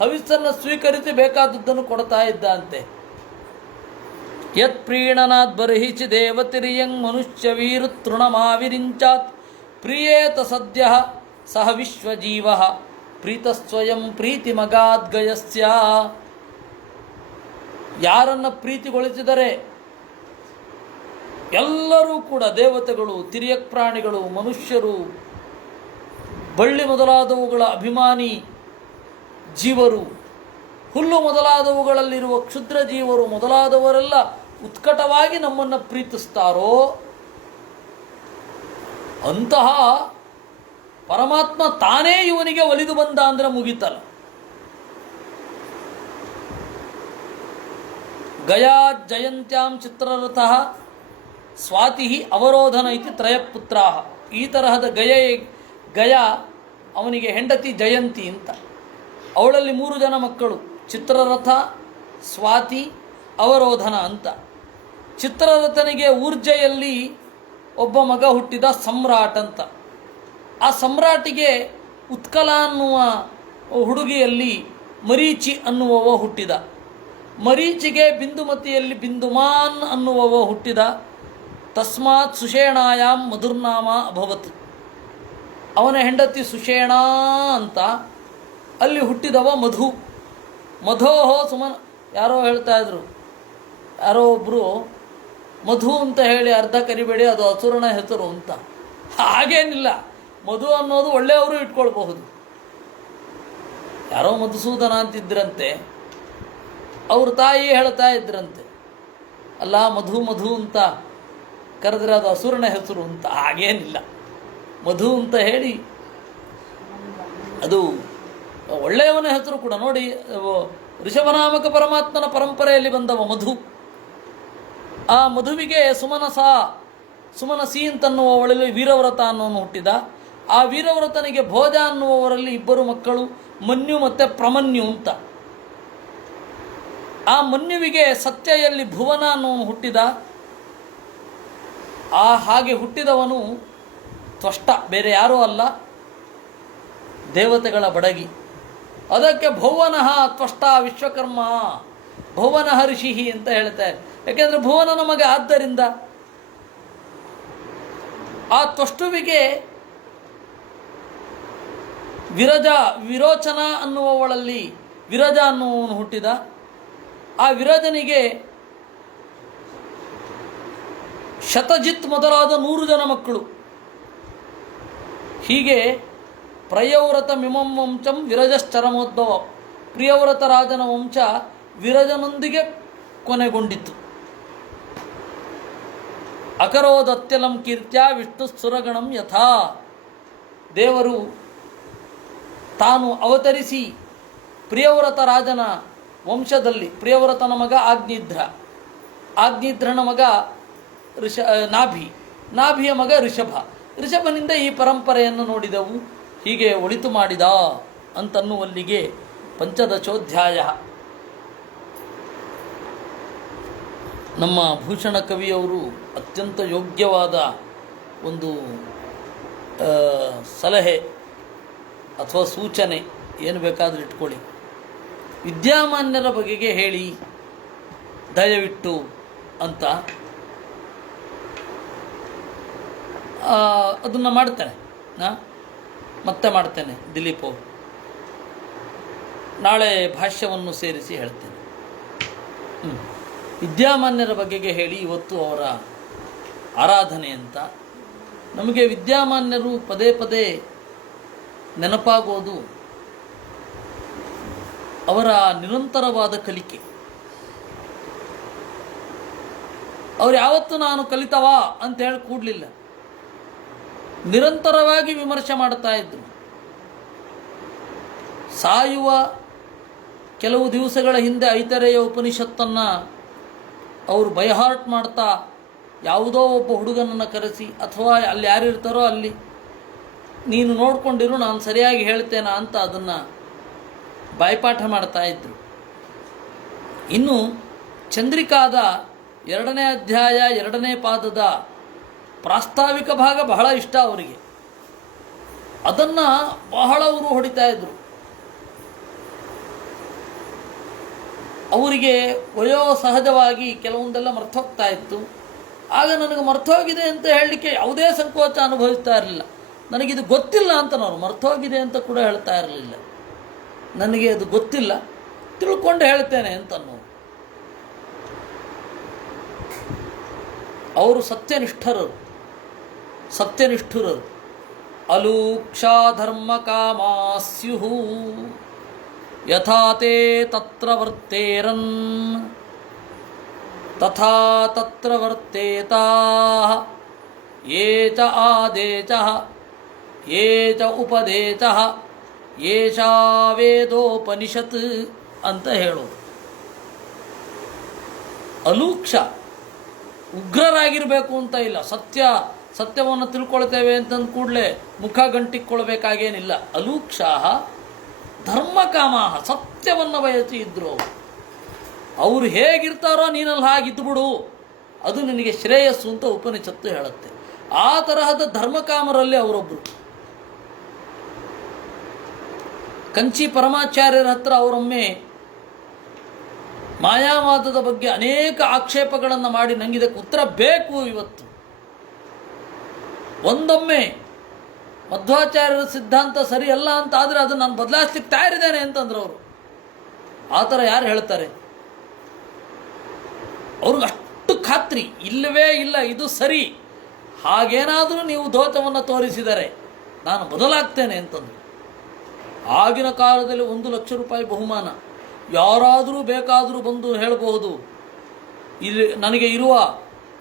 ಹವಿಸ್ಸನ್ನು ಸ್ವೀಕರಿಸಿ ಬೇಕಾದದ್ದನ್ನು ಕೊಡ್ತಾ ಇದ್ದ ಅಂತೆ. ಯತ್ ಪ್ರೀಣನಾದ್ ಬರ್ಹಿಚಿ ದೇವತಿರಿಯಂಗ್ ಮನುಷ್ಯ ವೀರು ತೃಣಮಾವಿರಿಂಚಾತ್ ಪ್ರಿಯೇತ ಸದ್ಯ ಸಹ ವಿಶ್ವಜೀವ ಪ್ರೀತಸ್ವಯಂ ಪ್ರೀತಿಮಗಾದ್ಗಯಸ್ಯ. ಯಾರನ್ನು ಪ್ರೀತಿಗೊಳಿಸಿದರೆ ಎಲ್ಲರೂ ಕೂಡ ದೇವತೆಗಳು, ತಿರ್ಯಕ್ ಪ್ರಾಣಿಗಳು, ಮನುಷ್ಯರು, ಬಳ್ಳಿ ಮೊದಲಾದವುಗಳ ಅಭಿಮಾನಿ ಜೀವರು, ಹುಲ್ಲು ಮೊದಲಾದವುಗಳಲ್ಲಿರುವ ಕ್ಷುದ್ರ ಜೀವರು ಮೊದಲಾದವರೆಲ್ಲ ಉತ್ಕಟವಾಗಿ ನಮ್ಮನ್ನು ಪ್ರೀತಿಸ್ತಾರೋ ಅಂತಹ ಪರಮಾತ್ಮ ತಾನೇ ಇವನಿಗೆ ಒಲಿದು ಬಂದ ಅಂದರೆ ಮುಗಿತಲ್ಲ. ಗಯಾ ಜಯಂತ್ಯಾಂ ಚಿತ್ರರಥಃ ಸ್ವಾತಿ ಅವರೋಧನ ಇತಿ ತ್ರಯಪುತ್ರಾ. ಈ ತರಹದ ಗಯ ಅವನಿಗೆ ಹೆಂಡತಿ ಜಯಂತಿ ಅಂತ. ಅವಳಲ್ಲಿ 3 ಜನ ಮಕ್ಕಳು, ಚಿತ್ರರಥ, ಸ್ವಾತಿ, ಅವರೋಧನ ಅಂತ. ಚಿತ್ರರಥನಿಗೆ ಊರ್ಜೆಯಲ್ಲಿ ಒಬ್ಬ ಮಗ ಹುಟ್ಟಿದ, ಸಮ್ರಾಟ್ ಅಂತ. ಆ ಸಮ್ರಾಟಿಗೆ ಉತ್ಕಲ ಅನ್ನುವ ಹುಡುಗಿಯಲ್ಲಿ ಮರೀಚಿ ಅನ್ನುವವ ಹುಟ್ಟಿದ. ಮರೀಚಿಗೆ ಬಿಂದುಮತಿಯಲ್ಲಿ ಬಿಂದುಮಾನ್ ಅನ್ನುವವ ಹುಟ್ಟಿದ. ತಸ್ಮಾತ್ ಸುಷೇಣಾಯಾಂ ಮಧುರ್ನಾಮ ಅಭವತ್. ಅವನ ಹೆಂಡತಿ ಸುಷೇಣ ಅಂತ. ಅಲ್ಲಿ ಹುಟ್ಟಿದವ ಮಧು. ಮಧೋಹೋ ಸುಮನ್. ಯಾರೋ ಹೇಳ್ತಾ ಇದ್ರು, ಯಾರೋ ಒಬ್ಬರು ಮಧು ಅಂತ ಹೇಳಿ ಅರ್ಧ ಕರಿಬೇಡಿ, ಅದು ಅಸುರನ ಹೆಸರು ಅಂತ. ಹಾಗೇನಿಲ್ಲ, ಮಧು ಅನ್ನೋದು ಒಳ್ಳೆಯವರು ಇಟ್ಕೊಳ್ಬಹುದು. ಯಾರೋ ಮಧುಸೂದನ ಅಂತಿದ್ರಂತೆ, ಅವ್ರ ತಾಯಿ ಹೇಳ್ತಾ ಇದ್ರಂತೆ, ಅಲ್ಲ ಮಧು ಮಧು ಅಂತ ಕರೆದ್ರೆ ಅದು ಅಸುರನ ಹೆಸರು ಅಂತ. ಹಾಗೇನಿಲ್ಲ, ಮಧು ಅಂತ ಹೇಳಿ ಅದು ಒಳ್ಳೆಯವನ ಹೆಸರು ಕೂಡ. ನೋಡಿ, ಋಷಭನಾಮಕ ಪರಮಾತ್ಮನ ಪರಂಪರೆಯಲ್ಲಿ ಬಂದವ ಮಧು. ಆ ಮಧುವಿಗೆ ಸುಮನಸಿ ಅಂತನ್ನುವವಳಲ್ಲಿ ವೀರವ್ರತ ಅನ್ನೋನು ಹುಟ್ಟಿದ. ಆ ವೀರವ್ರತನಿಗೆ ಭೋಜ ಅನ್ನುವವರಲ್ಲಿ 2 ಮಕ್ಕಳು, ಮನ್ಯು ಮತ್ತು ಪ್ರಮನ್ಯು ಅಂತ. ಆ ಮನ್ಯುವಿಗೆ ಸತ್ಯಯಲ್ಲಿ ಭುವನ ಅನ್ನೋನು ಹುಟ್ಟಿದ. ಹಾಗೆ ಹುಟ್ಟಿದವನು ತ್ವಷ್ಟ, ಬೇರೆ ಯಾರೂ ಅಲ್ಲ, ದೇವತೆಗಳ ಬಡಗಿ. ಅದಕ್ಕೆ ಭುವನಃ ತ್ವಷ್ಟ ವಿಶ್ವಕರ್ಮ, ಭುವನಃ ಋಷಿ ಅಂತ ಹೇಳ್ತಾರೆ. ಯಾಕೆಂದರೆ ಭುವನನ ಮಗ. ಆದ್ದರಿಂದ ಆ ತ್ವಷ್ಟುವಿಗೆ ವಿರೋಚನ ಅನ್ನುವವಳಲ್ಲಿ ವಿರಜ ಅನ್ನುವವನು ಹುಟ್ಟಿದ. ಆ ವಿರಜನಿಗೆ ಶತಜಿತ್ ಮೊದಲಾದ 100 ಜನ ಮಕ್ಕಳು. ಹೀಗೆ ಪ್ರಯವ್ರತ ಮಿಮಂ ವಂಶಂ ವಿರಜಶ್ಚರಮೋದ್ಭವ. ಪ್ರಿಯವ್ರತ ರಾಜನ ವಂಶ ವಿರಜನೊಂದಿಗೆ ಕೊನೆಗೊಂಡಿತು. ಅಕರೋದತ್ಯಲಂ ಕೀರ್ತ್ಯ ವಿಷ್ಣು ಸುರಗಣಂ ಯಥಾ. ದೇವರು ತಾನು ಅವತರಿಸಿ ಪ್ರಿಯವ್ರತ ರಾಜನ ವಂಶದಲ್ಲಿ, ಪ್ರಿಯವ್ರತನ ಮಗ ಆಗ್ನಿಧ್ರ, ಆಗ್ನಿಧ್ರನ ಮಗ ನಾಭಿಯ ಮಗ ಋಷಭನಿಂದ ಈ ಪರಂಪರೆಯನ್ನು ನೋಡಿದೆವು. ಹೀಗೆ ಒಳಿತು ಮಾಡಿದ ಅಂತನ್ನುವಲ್ಲಿಗೆ ಪಂಚದಶೋಧ್ಯಾಯ. ನಮ್ಮ ಭೂಷಣ ಕವಿಯವರು ಅತ್ಯಂತ ಯೋಗ್ಯವಾದ ಒಂದು ಸಲಹೆ ಅಥವಾ ಸೂಚನೆ, ಏನು ಬೇಕಾದರೂ ಇಟ್ಕೊಳ್ಳಿ, ವಿದ್ಯಾಮಾನ್ಯರ ಬಗೆಗೆ ಹೇಳಿ ದಯವಿಟ್ಟು ಅಂತ. ಅದನ್ನು ಮಾಡ್ತೇನೆ, ಮತ್ತೆ ಮಾಡ್ತೇನೆ ದಿಲೀಪ್ ಅವರು. ನಾಳೆ ಭಾಷ್ಯವನ್ನು ಸೇರಿಸಿ ಹೇಳ್ತೇನೆ. ವಿದ್ಯಾಮಾನ್ಯರ ಬಗೆಗೆ ಹೇಳಿ ಇವತ್ತು ಅವರ ಆರಾಧನೆ ಅಂತ. ನಮಗೆ ವಿದ್ಯಾಮಾನ್ಯರು ಪದೇ ಪದೇ ನೆನಪಾಗೋದು ಅವರ ನಿರಂತರವಾದ ಕಲಿಕೆ. ಅವರು ಯಾವತ್ತೂ ನಾನು ಕಲಿತವಾ ಅಂತ ಹೇಳಿ ಕೂಡಲಿಲ್ಲ, ನಿರಂತರವಾಗಿ ವಿಮರ್ಶೆ ಮಾಡ್ತಾ ಇದ್ರು. ಸಾಯುವ ಕೆಲವು ದಿವಸಗಳ ಹಿಂದೆ ಐತರೇಯ ಉಪನಿಷತ್ತನ್ನು ಅವರು ಬೈಹಾರ್ಟ್ ಮಾಡ್ತಾ ಯಾವುದೋ ಒಬ್ಬ ಹುಡುಗನನ್ನು ಕರೆಸಿ, ಅಥವಾ ಅಲ್ಲಿ ಯಾರಿರ್ತಾರೋ ಅಲ್ಲಿ ನೀನು ನೋಡಿಕೊಂಡಿರು ನಾನು ಸರಿಯಾಗಿ ಹೇಳ್ತೇನೆ ಅಂತ ಅದನ್ನು ಬಾಯ್ಪಾಠ ಮಾಡ್ತಾ ಇದ್ರು. ಇನ್ನು ಚಂದ್ರಿಕಾದ 2ನೇ ಅಧ್ಯಾಯ 2ನೇ ಪಾದದ ಪ್ರಾಸ್ತಾವಿಕ ಭಾಗ ಬಹಳ ಇಷ್ಟ ಅವರಿಗೆ. ಅದನ್ನು ಬಹಳ ಅವರು ಹೊಡಿತಾ ಇದ್ರು. ಅವರಿಗೆ ವಯೋ ಸಹಜವಾಗಿ ಕೆಲವೊಂದೆಲ್ಲ ಮರ್ತೋಗ್ತಾ ಇತ್ತು. ಆಗ ನನಗೆ ಮರ್ತೋಗಿದೆ ಅಂತ ಹೇಳಲಿಕ್ಕೆ ಯಾವುದೇ ಸಂಕೋಚ ಅನುಭವಿಸ್ತಾ ಇರಲಿಲ್ಲ. ನನಗಿದು ಗೊತ್ತಿಲ್ಲ ಅಂತ ನಾವು ಮರ್ತೋಗಿದೆ ಅಂತ ಕೂಡ ಹೇಳ್ತಾ ಇರಲಿಲ್ಲ. ನನಗೆ ಅದು ಗೊತ್ತಿಲ್ಲ, ತಿಳ್ಕೊಂಡು ಹೇಳ್ತೇನೆ ಅಂತ ಅನ್ನೋರು. ಅವರು ಸತ್ಯನಿಷ್ಠರರು. ಅಲೂಕ್ಷಾ ಧರ್ಮ ಕಾಮಾಸ್ಯು ಯಥಾತೆ ತತ್ರ ವರ್ತೇರನ್ ತಥಾ ತತ್ರ ವರ್ತೇತಾ ಯೇ ಚ ಆದೇಶಃ ಯೇ ಚ ಉಪದೇಶಃ ಯೇಷಾ ವೇದೋಪನಿಷತ್ ಅಂತ ಹೇಳೋದು. ಅಲೂಕ್ಷ, ಉಗ್ರರಾಗಿರಬೇಕು ಅಂತ ಇಲ್ಲ. ಸತ್ಯವನ್ನು ತಿಳ್ಕೊಳ್ತೇವೆ ಅಂತಂದ ಕೂಡಲೇ ಮುಖ ಗಂಟಿಕ್ಕೊಳ್ಬೇಕಾಗೇನಿಲ್ಲ. ಅಲೂಕ್ಷಾಹ ಧರ್ಮಕಾಮ, ಸತ್ಯವನ್ನು ಬಯಸಿ ಇದ್ರು. ಅವರು ಹೇಗಿರ್ತಾರೋ ನೀನಲ್ಲಿ ಹಾಗಿದ್ದುಬಿಡು, ಅದು ನಿನಗೆ ಶ್ರೇಯಸ್ಸು ಅಂತ ಉಪನಿಷತ್ತು ಹೇಳುತ್ತೆ. ಆ ತರಹದ ಧರ್ಮಕಾಮರಲ್ಲಿ ಅವರೊಬ್ಬರು. ಕಂಚಿ ಪರಮಾಚಾರ್ಯರ ಹತ್ರ ಅವರೊಮ್ಮೆ ಮಾಯಾವಾದದ ಬಗ್ಗೆ ಅನೇಕ ಆಕ್ಷೇಪಗಳನ್ನು ಮಾಡಿ ನನಗಿದಕ್ಕೆ ಉತ್ತರ ಬೇಕು ಇವತ್ತು. ಒಂದೊಮ್ಮೆ ಮಧ್ವಾಚಾರ್ಯರ ಸಿದ್ಧಾಂತ ಸರಿಯಲ್ಲ ಅಂತ ಆದರೆ ಅದನ್ನು ನಾನು ಬದಲಾಯಿಸ್ಲಿಕ್ಕೆ ತಯಾರಿದ್ದೇನೆ ಅಂತಂದ್ರು ಅವರು. ಆ ಥರ ಯಾರು ಹೇಳ್ತಾರೆ? ಅವ್ರಿಗೆ ಅಷ್ಟು ಖಾತ್ರಿ ಇಲ್ಲವೇ ಇಲ್ಲ, ಇದು ಸರಿ. ಹಾಗೇನಾದರೂ ನೀವು ದೋಷವನ್ನು ತೋರಿಸಿದರೆ ನಾನು ಬದಲಾಗ್ತೇನೆ ಅಂತಂದರು. ಆಗಿನ ಕಾಲದಲ್ಲಿ 1 ಲಕ್ಷ ರೂಪಾಯಿ ಬಹುಮಾನ. ಯಾರಾದರೂ ಬೇಕಾದರೂ ಬಂದು ಹೇಳಬಹುದು, ಇಲ್ಲಿ ನನಗೆ ಇರುವ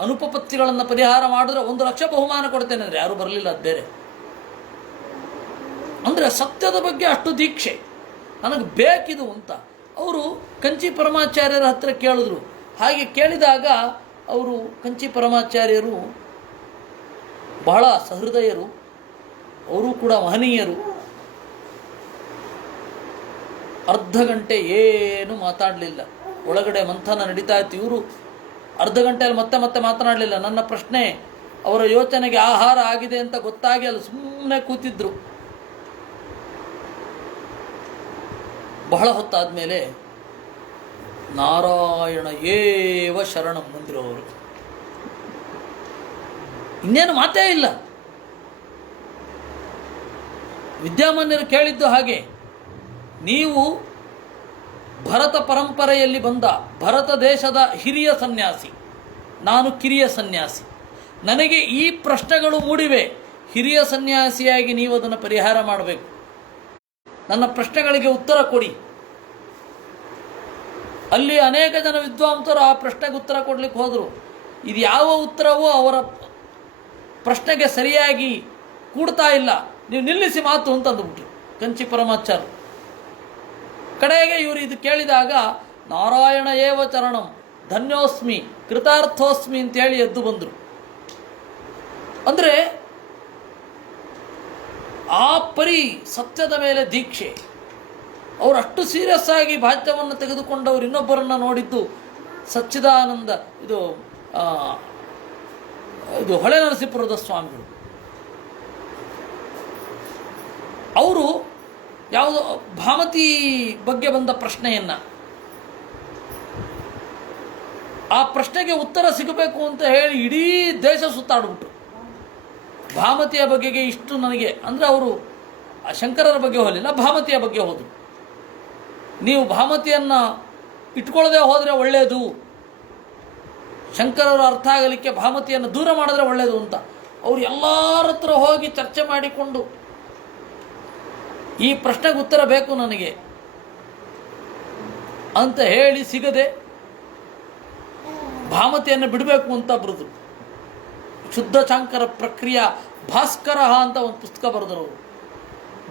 ಅನುಪಪತ್ತಿಗಳನ್ನು ಪರಿಹಾರ ಮಾಡಿದ್ರೆ 1 ಲಕ್ಷ ಬಹುಮಾನ ಕೊಡ್ತೇನೆ ಅಂದರೆ ಯಾರೂ ಬರಲಿಲ್ಲ. ಅದು ಬೇರೆ. ಅಂದರೆ ಸತ್ಯದ ಬಗ್ಗೆ ಅಷ್ಟು ದೀಕ್ಷೆ, ನನಗೆ ಬೇಕಿದು ಅಂತ ಅವರು ಕಂಚಿ ಪರಮಾಚಾರ್ಯರ ಹತ್ರ ಕೇಳಿದ್ರು. ಹಾಗೆ ಕೇಳಿದಾಗ ಅವರು ಕಂಚಿ ಪರಮಾಚಾರ್ಯರು ಬಹಳ ಸಹೃದಯರು, ಅವರು ಕೂಡ ಮಹನೀಯರು. ಅರ್ಧ ಗಂಟೆ ಏನು ಮಾತಾಡಲಿಲ್ಲ. ಒಳಗಡೆ ಮಂಥನ ನಡೀತಾ ಇತ್ತು. ಇವರು ಅರ್ಧ ಗಂಟೆಯಲ್ಲಿ ಮತ್ತೆ ಮಾತನಾಡಲಿಲ್ಲ. ನನ್ನ ಪ್ರಶ್ನೆ ಅವರ ಯೋಚನೆಗೆ ಆಹಾರ ಆಗಿದೆ ಅಂತ ಗೊತ್ತಾಗಿ ಅಲ್ಲಿ ಸುಮ್ಮನೆ ಕೂತಿದ್ರು. ಬಹಳ ಹೊತ್ತಾದಮೇಲೆ ನಾರಾಯಣ ಏವ ಶರಣಂ ಅಂದ್ರು ಅವರು. ಇನ್ನೇನು ಮಾತೇ ಇಲ್ಲ. ವಿದ್ಯಾಮಾನ್ಯರು ಕೇಳಿದ್ದು ಹಾಗೆ, ನೀವು ಭರತ ಪರಂಪರೆಯಲ್ಲಿ ಬಂದ ಭರತ ದೇಶದ ಹಿರಿಯ ಸನ್ಯಾಸಿ, ನಾನು ಕಿರಿಯ ಸನ್ಯಾಸಿ. ನನಗೆ ಈ ಪ್ರಶ್ನೆಗಳು ಮೂಡಿವೆ, ಹಿರಿಯ ಸನ್ಯಾಸಿಯಾಗಿ ನೀವು ಅದನ್ನು ಪರಿಹಾರ ಮಾಡಬೇಕು, ನನ್ನ ಪ್ರಶ್ನೆಗಳಿಗೆ ಉತ್ತರ ಕೊಡಿ. ಅಲ್ಲಿ ಅನೇಕ ಜನ ವಿದ್ವಾಂಸರು ಆ ಪ್ರಶ್ನೆಗೆ ಉತ್ತರ ಕೊಡ್ಲಿಕ್ಕೆ ಹೋದರು. ಇದು ಯಾವ ಉತ್ತರವೂ ಅವರ ಪ್ರಶ್ನೆಗೆ ಸರಿಯಾಗಿ ಕೂಡ್ತಾ ಇಲ್ಲ, ನೀವು ನಿಲ್ಲಿಸಿ ಮಾತು ಅಂತ ಅಂದುಬಿಟ್ರು ಕಂಚಿ ಪರಮಾಚಾರ್ಯ. ಕಡೆಗೆ ಇವರು ಇದು ಕೇಳಿದಾಗ ನಾರಾಯಣ ಏವ ಚರಣಂ ಧನ್ಯೋಸ್ಮಿ ಕೃತಾರ್ಥೋಸ್ಮಿ ಅಂತೇಳಿ ಎದ್ದು ಬಂದರು. ಅಂದರೆ ಆ ಪರಿ ಸತ್ಯದ ಮೇಲೆ ದೀಕ್ಷೆ. ಅವರು ಅಷ್ಟು ಸೀರಿಯಸ್ ಆಗಿ ಭಾಷ್ಯವನ್ನು ತೆಗೆದುಕೊಂಡವರು ಇನ್ನೊಬ್ಬರನ್ನು ನೋಡಿದ್ದು ಸಚ್ಚಿದಾನಂದ ಇದು ಹೊಳೆ ನರಸೀಪುರದ ಸ್ವಾಮಿಗಳು. ಅವರು ಯಾವುದೋ ಭಾಮತಿ ಬಗ್ಗೆ ಬಂದ ಪ್ರಶ್ನೆಯನ್ನು, ಆ ಪ್ರಶ್ನೆಗೆ ಉತ್ತರ ಸಿಗಬೇಕು ಅಂತ ಹೇಳಿ ಇಡೀ ದೇಶ ಸುತ್ತಾಡ್ಬಿಟ್ರು. ಭಾಮತಿಯ ಬಗೆಗೆ ಇಷ್ಟು ನನಗೆ ಅಂದರೆ ಅವರು ಶಂಕರರ ಬಗ್ಗೆ ಹೋಗಲಿಲ್ಲ, ಭಾಮತಿಯ ಬಗ್ಗೆ ಹೋದರು. ನೀವು ಭಾಮತಿಯನ್ನು ಇಟ್ಕೊಳ್ಳದೆ ಹೋದರೆ ಒಳ್ಳೆಯದು, ಶಂಕರರು ಅರ್ಥ ಆಗಲಿಕ್ಕೆ ಭಾಮತಿಯನ್ನು ದೂರ ಮಾಡಿದ್ರೆ ಒಳ್ಳೆಯದು ಅಂತ ಅವರು ಎಲ್ಲರ ಹತ್ರ ಹೋಗಿ ಚರ್ಚೆ ಮಾಡಿಕೊಂಡು ಈ ಪ್ರಶ್ನೆಗೆ ಉತ್ತರ ಬೇಕು ನನಗೆ ಅಂತ ಹೇಳಿ ಸಿಗದೆ ಭಾಮತಿಯನ್ನು ಬಿಡಬೇಕು ಅಂತ ಬರೆದರು. ಶುದ್ಧ ಶಾಂಕರ ಪ್ರಕ್ರಿಯೆ ಭಾಸ್ಕರ ಅಂತ ಒಂದು ಪುಸ್ತಕ ಬರೆದರು ಅವರು.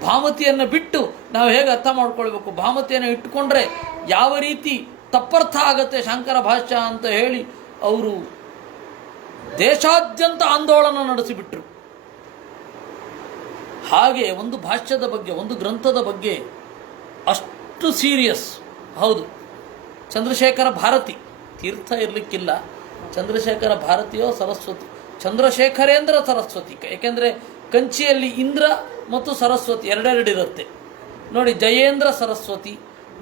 ಭಾಮತಿಯನ್ನು ಬಿಟ್ಟು ನಾವು ಹೇಗೆ ಅರ್ಥ ಮಾಡ್ಕೊಳ್ಬೇಕು, ಭಾಮತಿಯನ್ನು ಇಟ್ಟುಕೊಂಡ್ರೆ ಯಾವ ರೀತಿ ತಪ್ಪರ್ಥ ಆಗತ್ತೆ ಶಾಂಕರ ಭಾಷ್ಯ ಅಂತ ಹೇಳಿ ಅವರು ದೇಶಾದ್ಯಂತ ಆಂದೋಲನ ನಡೆಸಿಬಿಟ್ರು. ಹಾಗೆ ಒಂದು ಭಾಷ್ಯದ ಬಗ್ಗೆ, ಒಂದು ಗ್ರಂಥದ ಬಗ್ಗೆ ಅಷ್ಟು ಸೀರಿಯಸ್. ಹೌದು, ಚಂದ್ರಶೇಖರ ಭಾರತಿ, ತೀರ್ಥ ಇರಲಿಕ್ಕಿಲ್ಲ, ಚಂದ್ರಶೇಖರ ಭಾರತಿಯೋ ಸರಸ್ವತಿ, ಚಂದ್ರಶೇಖರೇಂದ್ರ ಸರಸ್ವತಿ. ಏಕೆಂದರೆ ಕಂಚಿಯಲ್ಲಿ ಇಂದ್ರ ಮತ್ತು ಸರಸ್ವತಿ ಎರಡೆರಡಿರುತ್ತೆ ನೋಡಿ, ಜಯೇಂದ್ರ ಸರಸ್ವತಿ,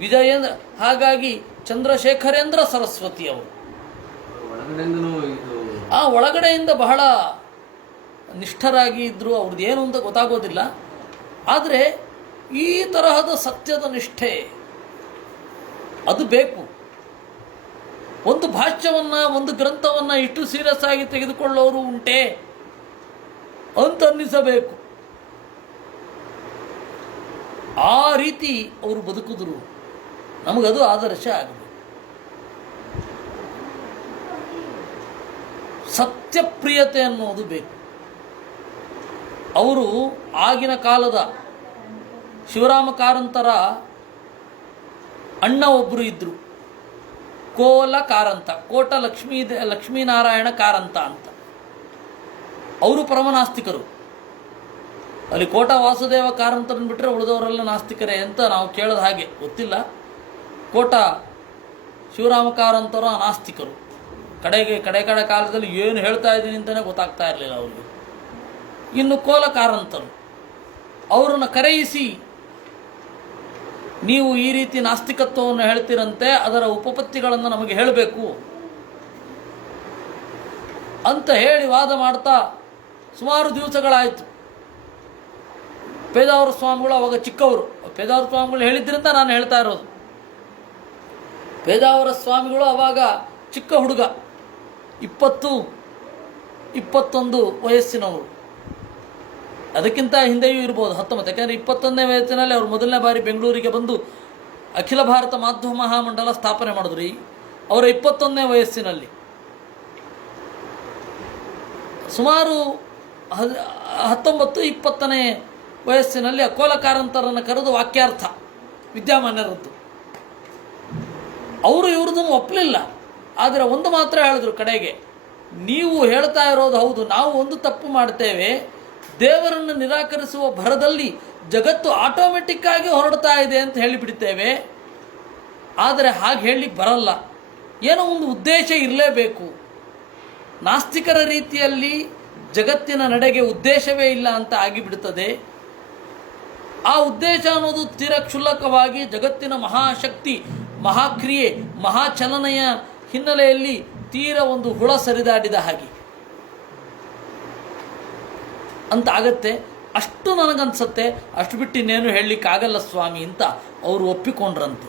ವಿಜಯೇಂದ್ರ, ಹಾಗಾಗಿ ಚಂದ್ರಶೇಖರೇಂದ್ರ ಸರಸ್ವತಿ ಅವರು. ಆ ಒಳಗಡೆಯಿಂದ ಬಹಳ ನಿಷ್ಠರಾಗಿ ಇದ್ದರು. ಅವ್ರದ್ದು ಏನು ಅಂತ ಗೊತ್ತಾಗೋದಿಲ್ಲ. ಆದರೆ ಈ ತರಹದ ಸತ್ಯದ ನಿಷ್ಠೆ ಅದು ಬೇಕು. ಒಂದು ಭಾಷ್ಯವನ್ನು, ಒಂದು ಗ್ರಂಥವನ್ನು ಇಷ್ಟು ಸೀರಿಯಸ್ ಆಗಿ ತೆಗೆದುಕೊಳ್ಳೋರು ಉಂಟೆ ಅಂತ ಅನ್ನಿಸಬೇಕು. ಆ ರೀತಿ ಅವರು ಬದುಕಿದ್ರು, ನಮಗದು ಆದರ್ಶ ಆಗಬೇಕು. ಸತ್ಯಪ್ರಿಯತೆ ಅನ್ನೋದು ಬೇಕು. ಅವರು ಆಗಿನ ಕಾಲದ ಶಿವರಾಮ ಕಾರಂತರ ಅಣ್ಣ ಒಬ್ಬರು ಇದ್ದರು, ಕೋಲ ಕಾರಂತ, ಕೋಟ ಲಕ್ಷ್ಮೀನಾರಾಯಣ ಕಾರಂತ ಅಂತ. ಅವರು ಪರಮನಾಸ್ತಿಕರು. ಅಲ್ಲಿ ಕೋಟ ವಾಸುದೇವ ಕಾರಂತರನ್ನು ಬಿಟ್ಟರೆ ಉಳಿದವರೆಲ್ಲ ನಾಸ್ತಿಕರೇ ಅಂತ ನಾವು ಕೇಳೋದು ಹಾಗೆ ಗೊತ್ತಿಲ್ಲ. ಕೋಟ ಶಿವರಾಮ ಕಾರಂತರ ನಾಸ್ತಿಕರು. ಕಡೆ ಕಾಲದಲ್ಲಿ ಏನು ಹೇಳ್ತಾ ಇದ್ದೀನಿ ಅಂತಲೇ ಗೊತ್ತಾಗ್ತಾ ಇರಲಿಲ್ಲ ಅವ್ರಿಗೆ. ಇನ್ನು ಕೋಲ ಕಾರಂತರು ಅವರನ್ನು ಕರೆಯಿಸಿ, ನೀವು ಈ ರೀತಿ ನಾಸ್ತಿಕತ್ವವನ್ನು ಹೇಳ್ತಿರಂತೆ, ಅದರ ಉಪಪತ್ತಿಗಳನ್ನು ನಮಗೆ ಹೇಳಬೇಕು ಅಂತ ಹೇಳಿ ವಾದ ಮಾಡ್ತಾ ಸುಮಾರು ದಿವಸಗಳಾಯಿತು. ಪೇಜಾವರ ಸ್ವಾಮಿಗಳು ಅವಾಗ ಚಿಕ್ಕವರು, ಪೇಜಾವರ ಸ್ವಾಮಿಗಳು ಹೇಳಿದ್ರಿಂದ ನಾನು ಹೇಳ್ತಾ ಇರೋದು. ಪೇಜಾವರ ಸ್ವಾಮಿಗಳು ಅವಾಗ ಚಿಕ್ಕ ಹುಡುಗ, 20-21 ವಯಸ್ಸಿನವರು, ಅದಕ್ಕಿಂತ ಹಿಂದೆಯೂ ಇರ್ಬೋದು 19. ಯಾಕೆಂದರೆ 21ನೇ ವಯಸ್ಸಿನಲ್ಲಿ ಅವರು ಮೊದಲನೇ ಬಾರಿ ಬೆಂಗಳೂರಿಗೆ ಬಂದು ಅಖಿಲ ಭಾರತ ಮಾಧ್ಯಮ ಮಹಾಮಂಡಲ ಸ್ಥಾಪನೆ ಮಾಡಿದ್ರು. ಅವರ 21ನೇ ವಯಸ್ಸಿನಲ್ಲಿ. ಸುಮಾರು 19-20ನೇ ವಯಸ್ಸಿನಲ್ಲಿ ಅಕೋಲ ಕಾರಂತರನ್ನು ಕರೆದು ವಾಕ್ಯಾರ್ಥ ವಿದ್ಯಾಮಾನ್ಯರದ್ದು. ಅವರು ಇವ್ರದನ್ನು ಒಪ್ಪಲಿಲ್ಲ. ಆದರೆ ಒಂದು ಮಾತ್ರ ಹೇಳಿದ್ರು ಕಡೆಗೆ, ನೀವು ಹೇಳ್ತಾ ಇರೋದು ಹೌದು, ನಾವು ಒಂದು ತಪ್ಪು ಮಾಡ್ತೇವೆ, ದೇವರನ್ನು ನಿರಾಕರಿಸುವ ಭರದಲ್ಲಿ ಜಗತ್ತು ಆಟೋಮೆಟಿಕ್ ಆಗಿ ಹೊರಡ್ತಾ ಇದೆ ಅಂತ ಹೇಳಿಬಿಡ್ತೇವೆ. ಆದರೆ ಹಾಗೆ ಹೇಳಲಿಕ್ಕೆ ಬರಲ್ಲ, ಏನೋ ಒಂದು ಉದ್ದೇಶ ಇರಲೇಬೇಕು. ನಾಸ್ತಿಕರ ರೀತಿಯಲ್ಲಿ ಜಗತ್ತಿನ ನಡೆಗೆ ಉದ್ದೇಶವೇ ಇಲ್ಲ ಅಂತ ಆಗಿಬಿಡ್ತದೆ. ಆ ಉದ್ದೇಶ ಅನ್ನೋದು ತೀರ ಕ್ಷುಲ್ಲಕವಾಗಿ ಜಗತ್ತಿನ ಮಹಾಶಕ್ತಿ, ಮಹಾಕ್ರಿಯೆ, ಮಹಾಚಲನೆಯ ಹಿನ್ನೆಲೆಯಲ್ಲಿ ತೀರ ಒಂದು ಹುಳ ಸರಿದಾಡಿದ ಹಾಗೆ ಅಂತ ಆಗತ್ತೆ. ಅಷ್ಟು ನನಗನ್ಸತ್ತೆ. ಅಷ್ಟು ಬಿಟ್ಟು ಇನ್ನೇನು ಹೇಳಲಿಕ್ಕಾಗಲ್ಲ ಸ್ವಾಮಿ ಅಂತ ಅವರು ಒಪ್ಪಿಕೊಂಡ್ರಂತೆ.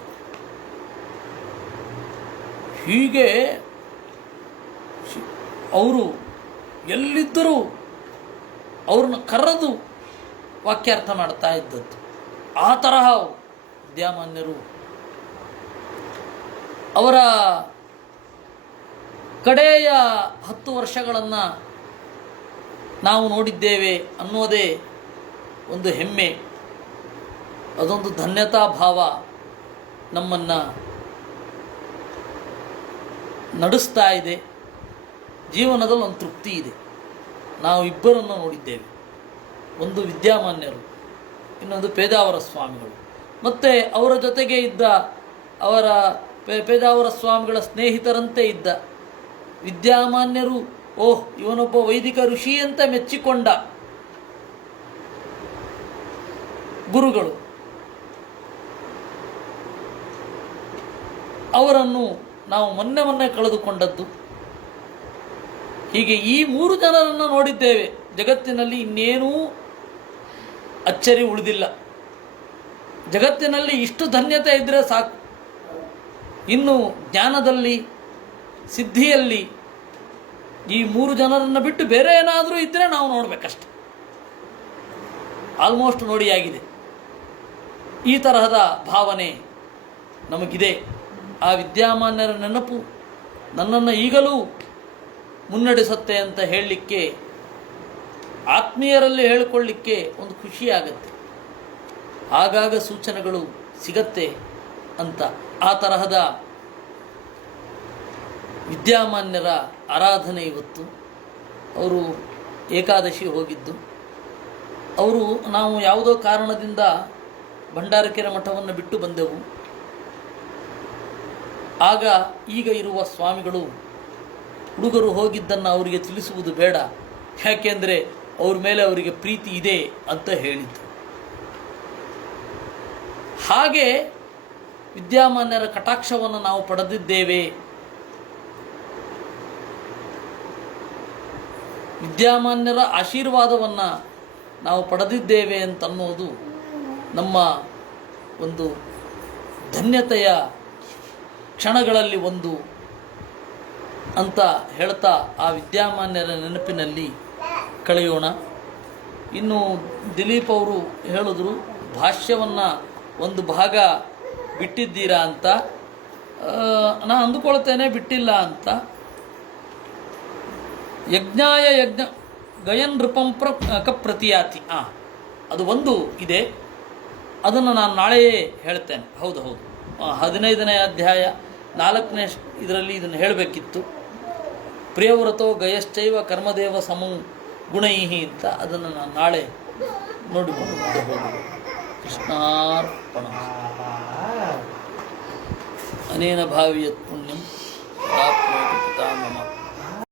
ಹೀಗೆ ಅವರು ಎಲ್ಲಿದ್ದರೂ ಅವ್ರನ್ನ ಕರೆದು ವಾಕ್ಯಾರ್ಥ ಮಾಡ್ತಾ ಇದ್ದದ್ದು. ಆ ತರಹ ವಿದ್ಯಾಮಾನ್ಯರು ಅವರ ಕಡೆಯ 10 ವರ್ಷಗಳನ್ನು ನಾವು ನೋಡಿದ್ದೇವೆ ಅನ್ನೋದೇ ಒಂದು ಹೆಮ್ಮೆ, ಅದೊಂದು ಧನ್ಯತಾ ಭಾವ ನಮ್ಮನ್ನು ನಡೆಸ್ತಾ ಇದೆ. ಜೀವನದಲ್ಲಿ ಒಂದು ತೃಪ್ತಿ ಇದೆ. ನಾವು ಇಬ್ಬರನ್ನು ನೋಡಿದ್ದೇವೆ, ಒಂದು ವಿದ್ಯಾಮಾನ್ಯರು, ಇನ್ನೊಂದು ಪೇಜಾವರ ಸ್ವಾಮಿಗಳು. ಮತ್ತು ಅವರ ಜೊತೆಗೆ ಇದ್ದ ಅವರ ಪೇಜಾವರ ಸ್ವಾಮಿಗಳ ಸ್ನೇಹಿತರಂತೆ ಇದ್ದ ವಿದ್ಯಾಮಾನ್ಯರು, ಓಹ್ ಇವನೊಬ್ಬ ವೈದಿಕ ಋಷಿ ಅಂತ ಮೆಚ್ಚಿಕೊಂಡ ಗುರುಗಳು, ಅವರನ್ನು ನಾವು ಮೊನ್ನೆ ಕಳೆದುಕೊಂಡದ್ದು. ಹೀಗೆ ಈ 3 ಜನರನ್ನು ನೋಡಿದ್ದೇವೆ. ಜಗತ್ತಿನಲ್ಲಿ ಇನ್ನೇನೂ ಅಚ್ಚರಿ ಉಳಿದಿಲ್ಲ. ಜಗತ್ತಿನಲ್ಲಿ ಇಷ್ಟು ಧನ್ಯತೆ ಇದ್ದರೆ ಸಾಕು. ಇನ್ನು ಜ್ಞಾನದಲ್ಲಿ, ಸಿದ್ಧಿಯಲ್ಲಿ ಈ 3 ಜನರನ್ನು ಬಿಟ್ಟು ಬೇರೆ ಏನಾದರೂ ಇದ್ದರೆ ನಾವು ನೋಡಬೇಕಷ್ಟೆ. ಆಲ್ಮೋಸ್ಟ್ ನೋಡಿಯಾಗಿದೆ. ಈ ತರಹದ ಭಾವನೆ ನಮಗಿದೆ. ಆ ವಿದ್ಯಾಮಾನ್ಯರ ನೆನಪು ನನ್ನನ್ನು ಈಗಲೂ ಮುನ್ನಡೆಸುತ್ತೆ ಅಂತ ಹೇಳಲಿಕ್ಕೆ, ಆತ್ಮೀಯರಲ್ಲಿ ಹೇಳಿಕೊಳ್ಳಿಕ್ಕೆ ಒಂದು ಖುಷಿಯಾಗತ್ತೆ. ಆಗಾಗ ಸೂಚನೆಗಳು ಸಿಗತ್ತೆ ಅಂತ. ಆ ತರಹದ ವಿದ್ಯಾಮಾನ್ಯರ ಆರಾಧನೆ ಇವತ್ತು. ಅವರು ಏಕಾದಶಿ ಹೋಗಿದ್ದು. ನಾವು ಯಾವುದೋ ಕಾರಣದಿಂದ ಭಂಡಾರಕೆರೆ ಮಠವನ್ನು ಬಿಟ್ಟು ಬಂದೆವು. ಆಗ ಈಗ ಇರುವ ಸ್ವಾಮಿಗಳು ಹುಡುಗರು ಹೋಗಿದ್ದನ್ನು ಅವರಿಗೆ ತಿಳಿಸುವುದು ಬೇಡ, ಯಾಕೆಂದರೆ ಅವ್ರ ಮೇಲೆ ಅವರಿಗೆ ಪ್ರೀತಿ ಇದೆ ಅಂತ ಹೇಳಿದ್ದು. ಹಾಗೆ ವಿದ್ಯಾಮಾನ್ಯರ ಕಟಾಕ್ಷವನ್ನು ನಾವು ಪಡೆದಿದ್ದೇವೆ. ವಿದ್ಯಾಮಾನ್ಯರ ಆಶೀರ್ವಾದವನ್ನು ನಾವು ಪಡೆದಿದ್ದೇವೆ ಅಂತನ್ನೋದು ನಮ್ಮ ಒಂದು ಧನ್ಯತೆಯ ಕ್ಷಣಗಳಲ್ಲಿ ಒಂದು ಅಂತ ಹೇಳ್ತಾ ಆ ವಿದ್ಯಾಮಾನ್ಯರ ನೆನಪಿನಲ್ಲಿ ಕಳೆಯೋಣ. ಇನ್ನು ದಿಲೀಪ್ ಅವರು ಹೇಳಿದ್ರು, ಭಾಷ್ಯವನ್ನು ಒಂದು ಭಾಗ ಬಿಟ್ಟಿದ್ದೀರಾ ಅಂತ. ನಾನು ಅಂದುಕೊಳ್ತೇನೆ ಬಿಟ್ಟಿಲ್ಲ ಅಂತ. ಯಜ್ಞಾಯ ಯಜ್ಞ ಗಯನ್ ನೃಪಂ ಕಪ್ರತಿಯಾತಿ, ಅದು ಒಂದು ಇದೆ. ಅದನ್ನು ನಾನು ನಾಳೆಯೇ ಹೇಳ್ತೇನೆ. ಹೌದು 15ನೇ ಅಧ್ಯಾಯ 4ನೇ ಇದರಲ್ಲಿ ಇದನ್ನು ಹೇಳಬೇಕಿತ್ತು. ಪ್ರಿಯವ್ರತೋ ಗಯಶ್ಚೈವ ಕರ್ಮದೇವ ಸಮೂ ಗುಣೈಹಿ ಅಂತ. ಅದನ್ನು ನಾನು ನಾಳೆ ನೋಡಿಕೊಂಡು ಹೋಗುವುದು. ಕೃಷ್ಣಾರ್ಪಣ. ಅನೇನ ಭಾವಿಯತ್ ಪುಣ್ಯಂ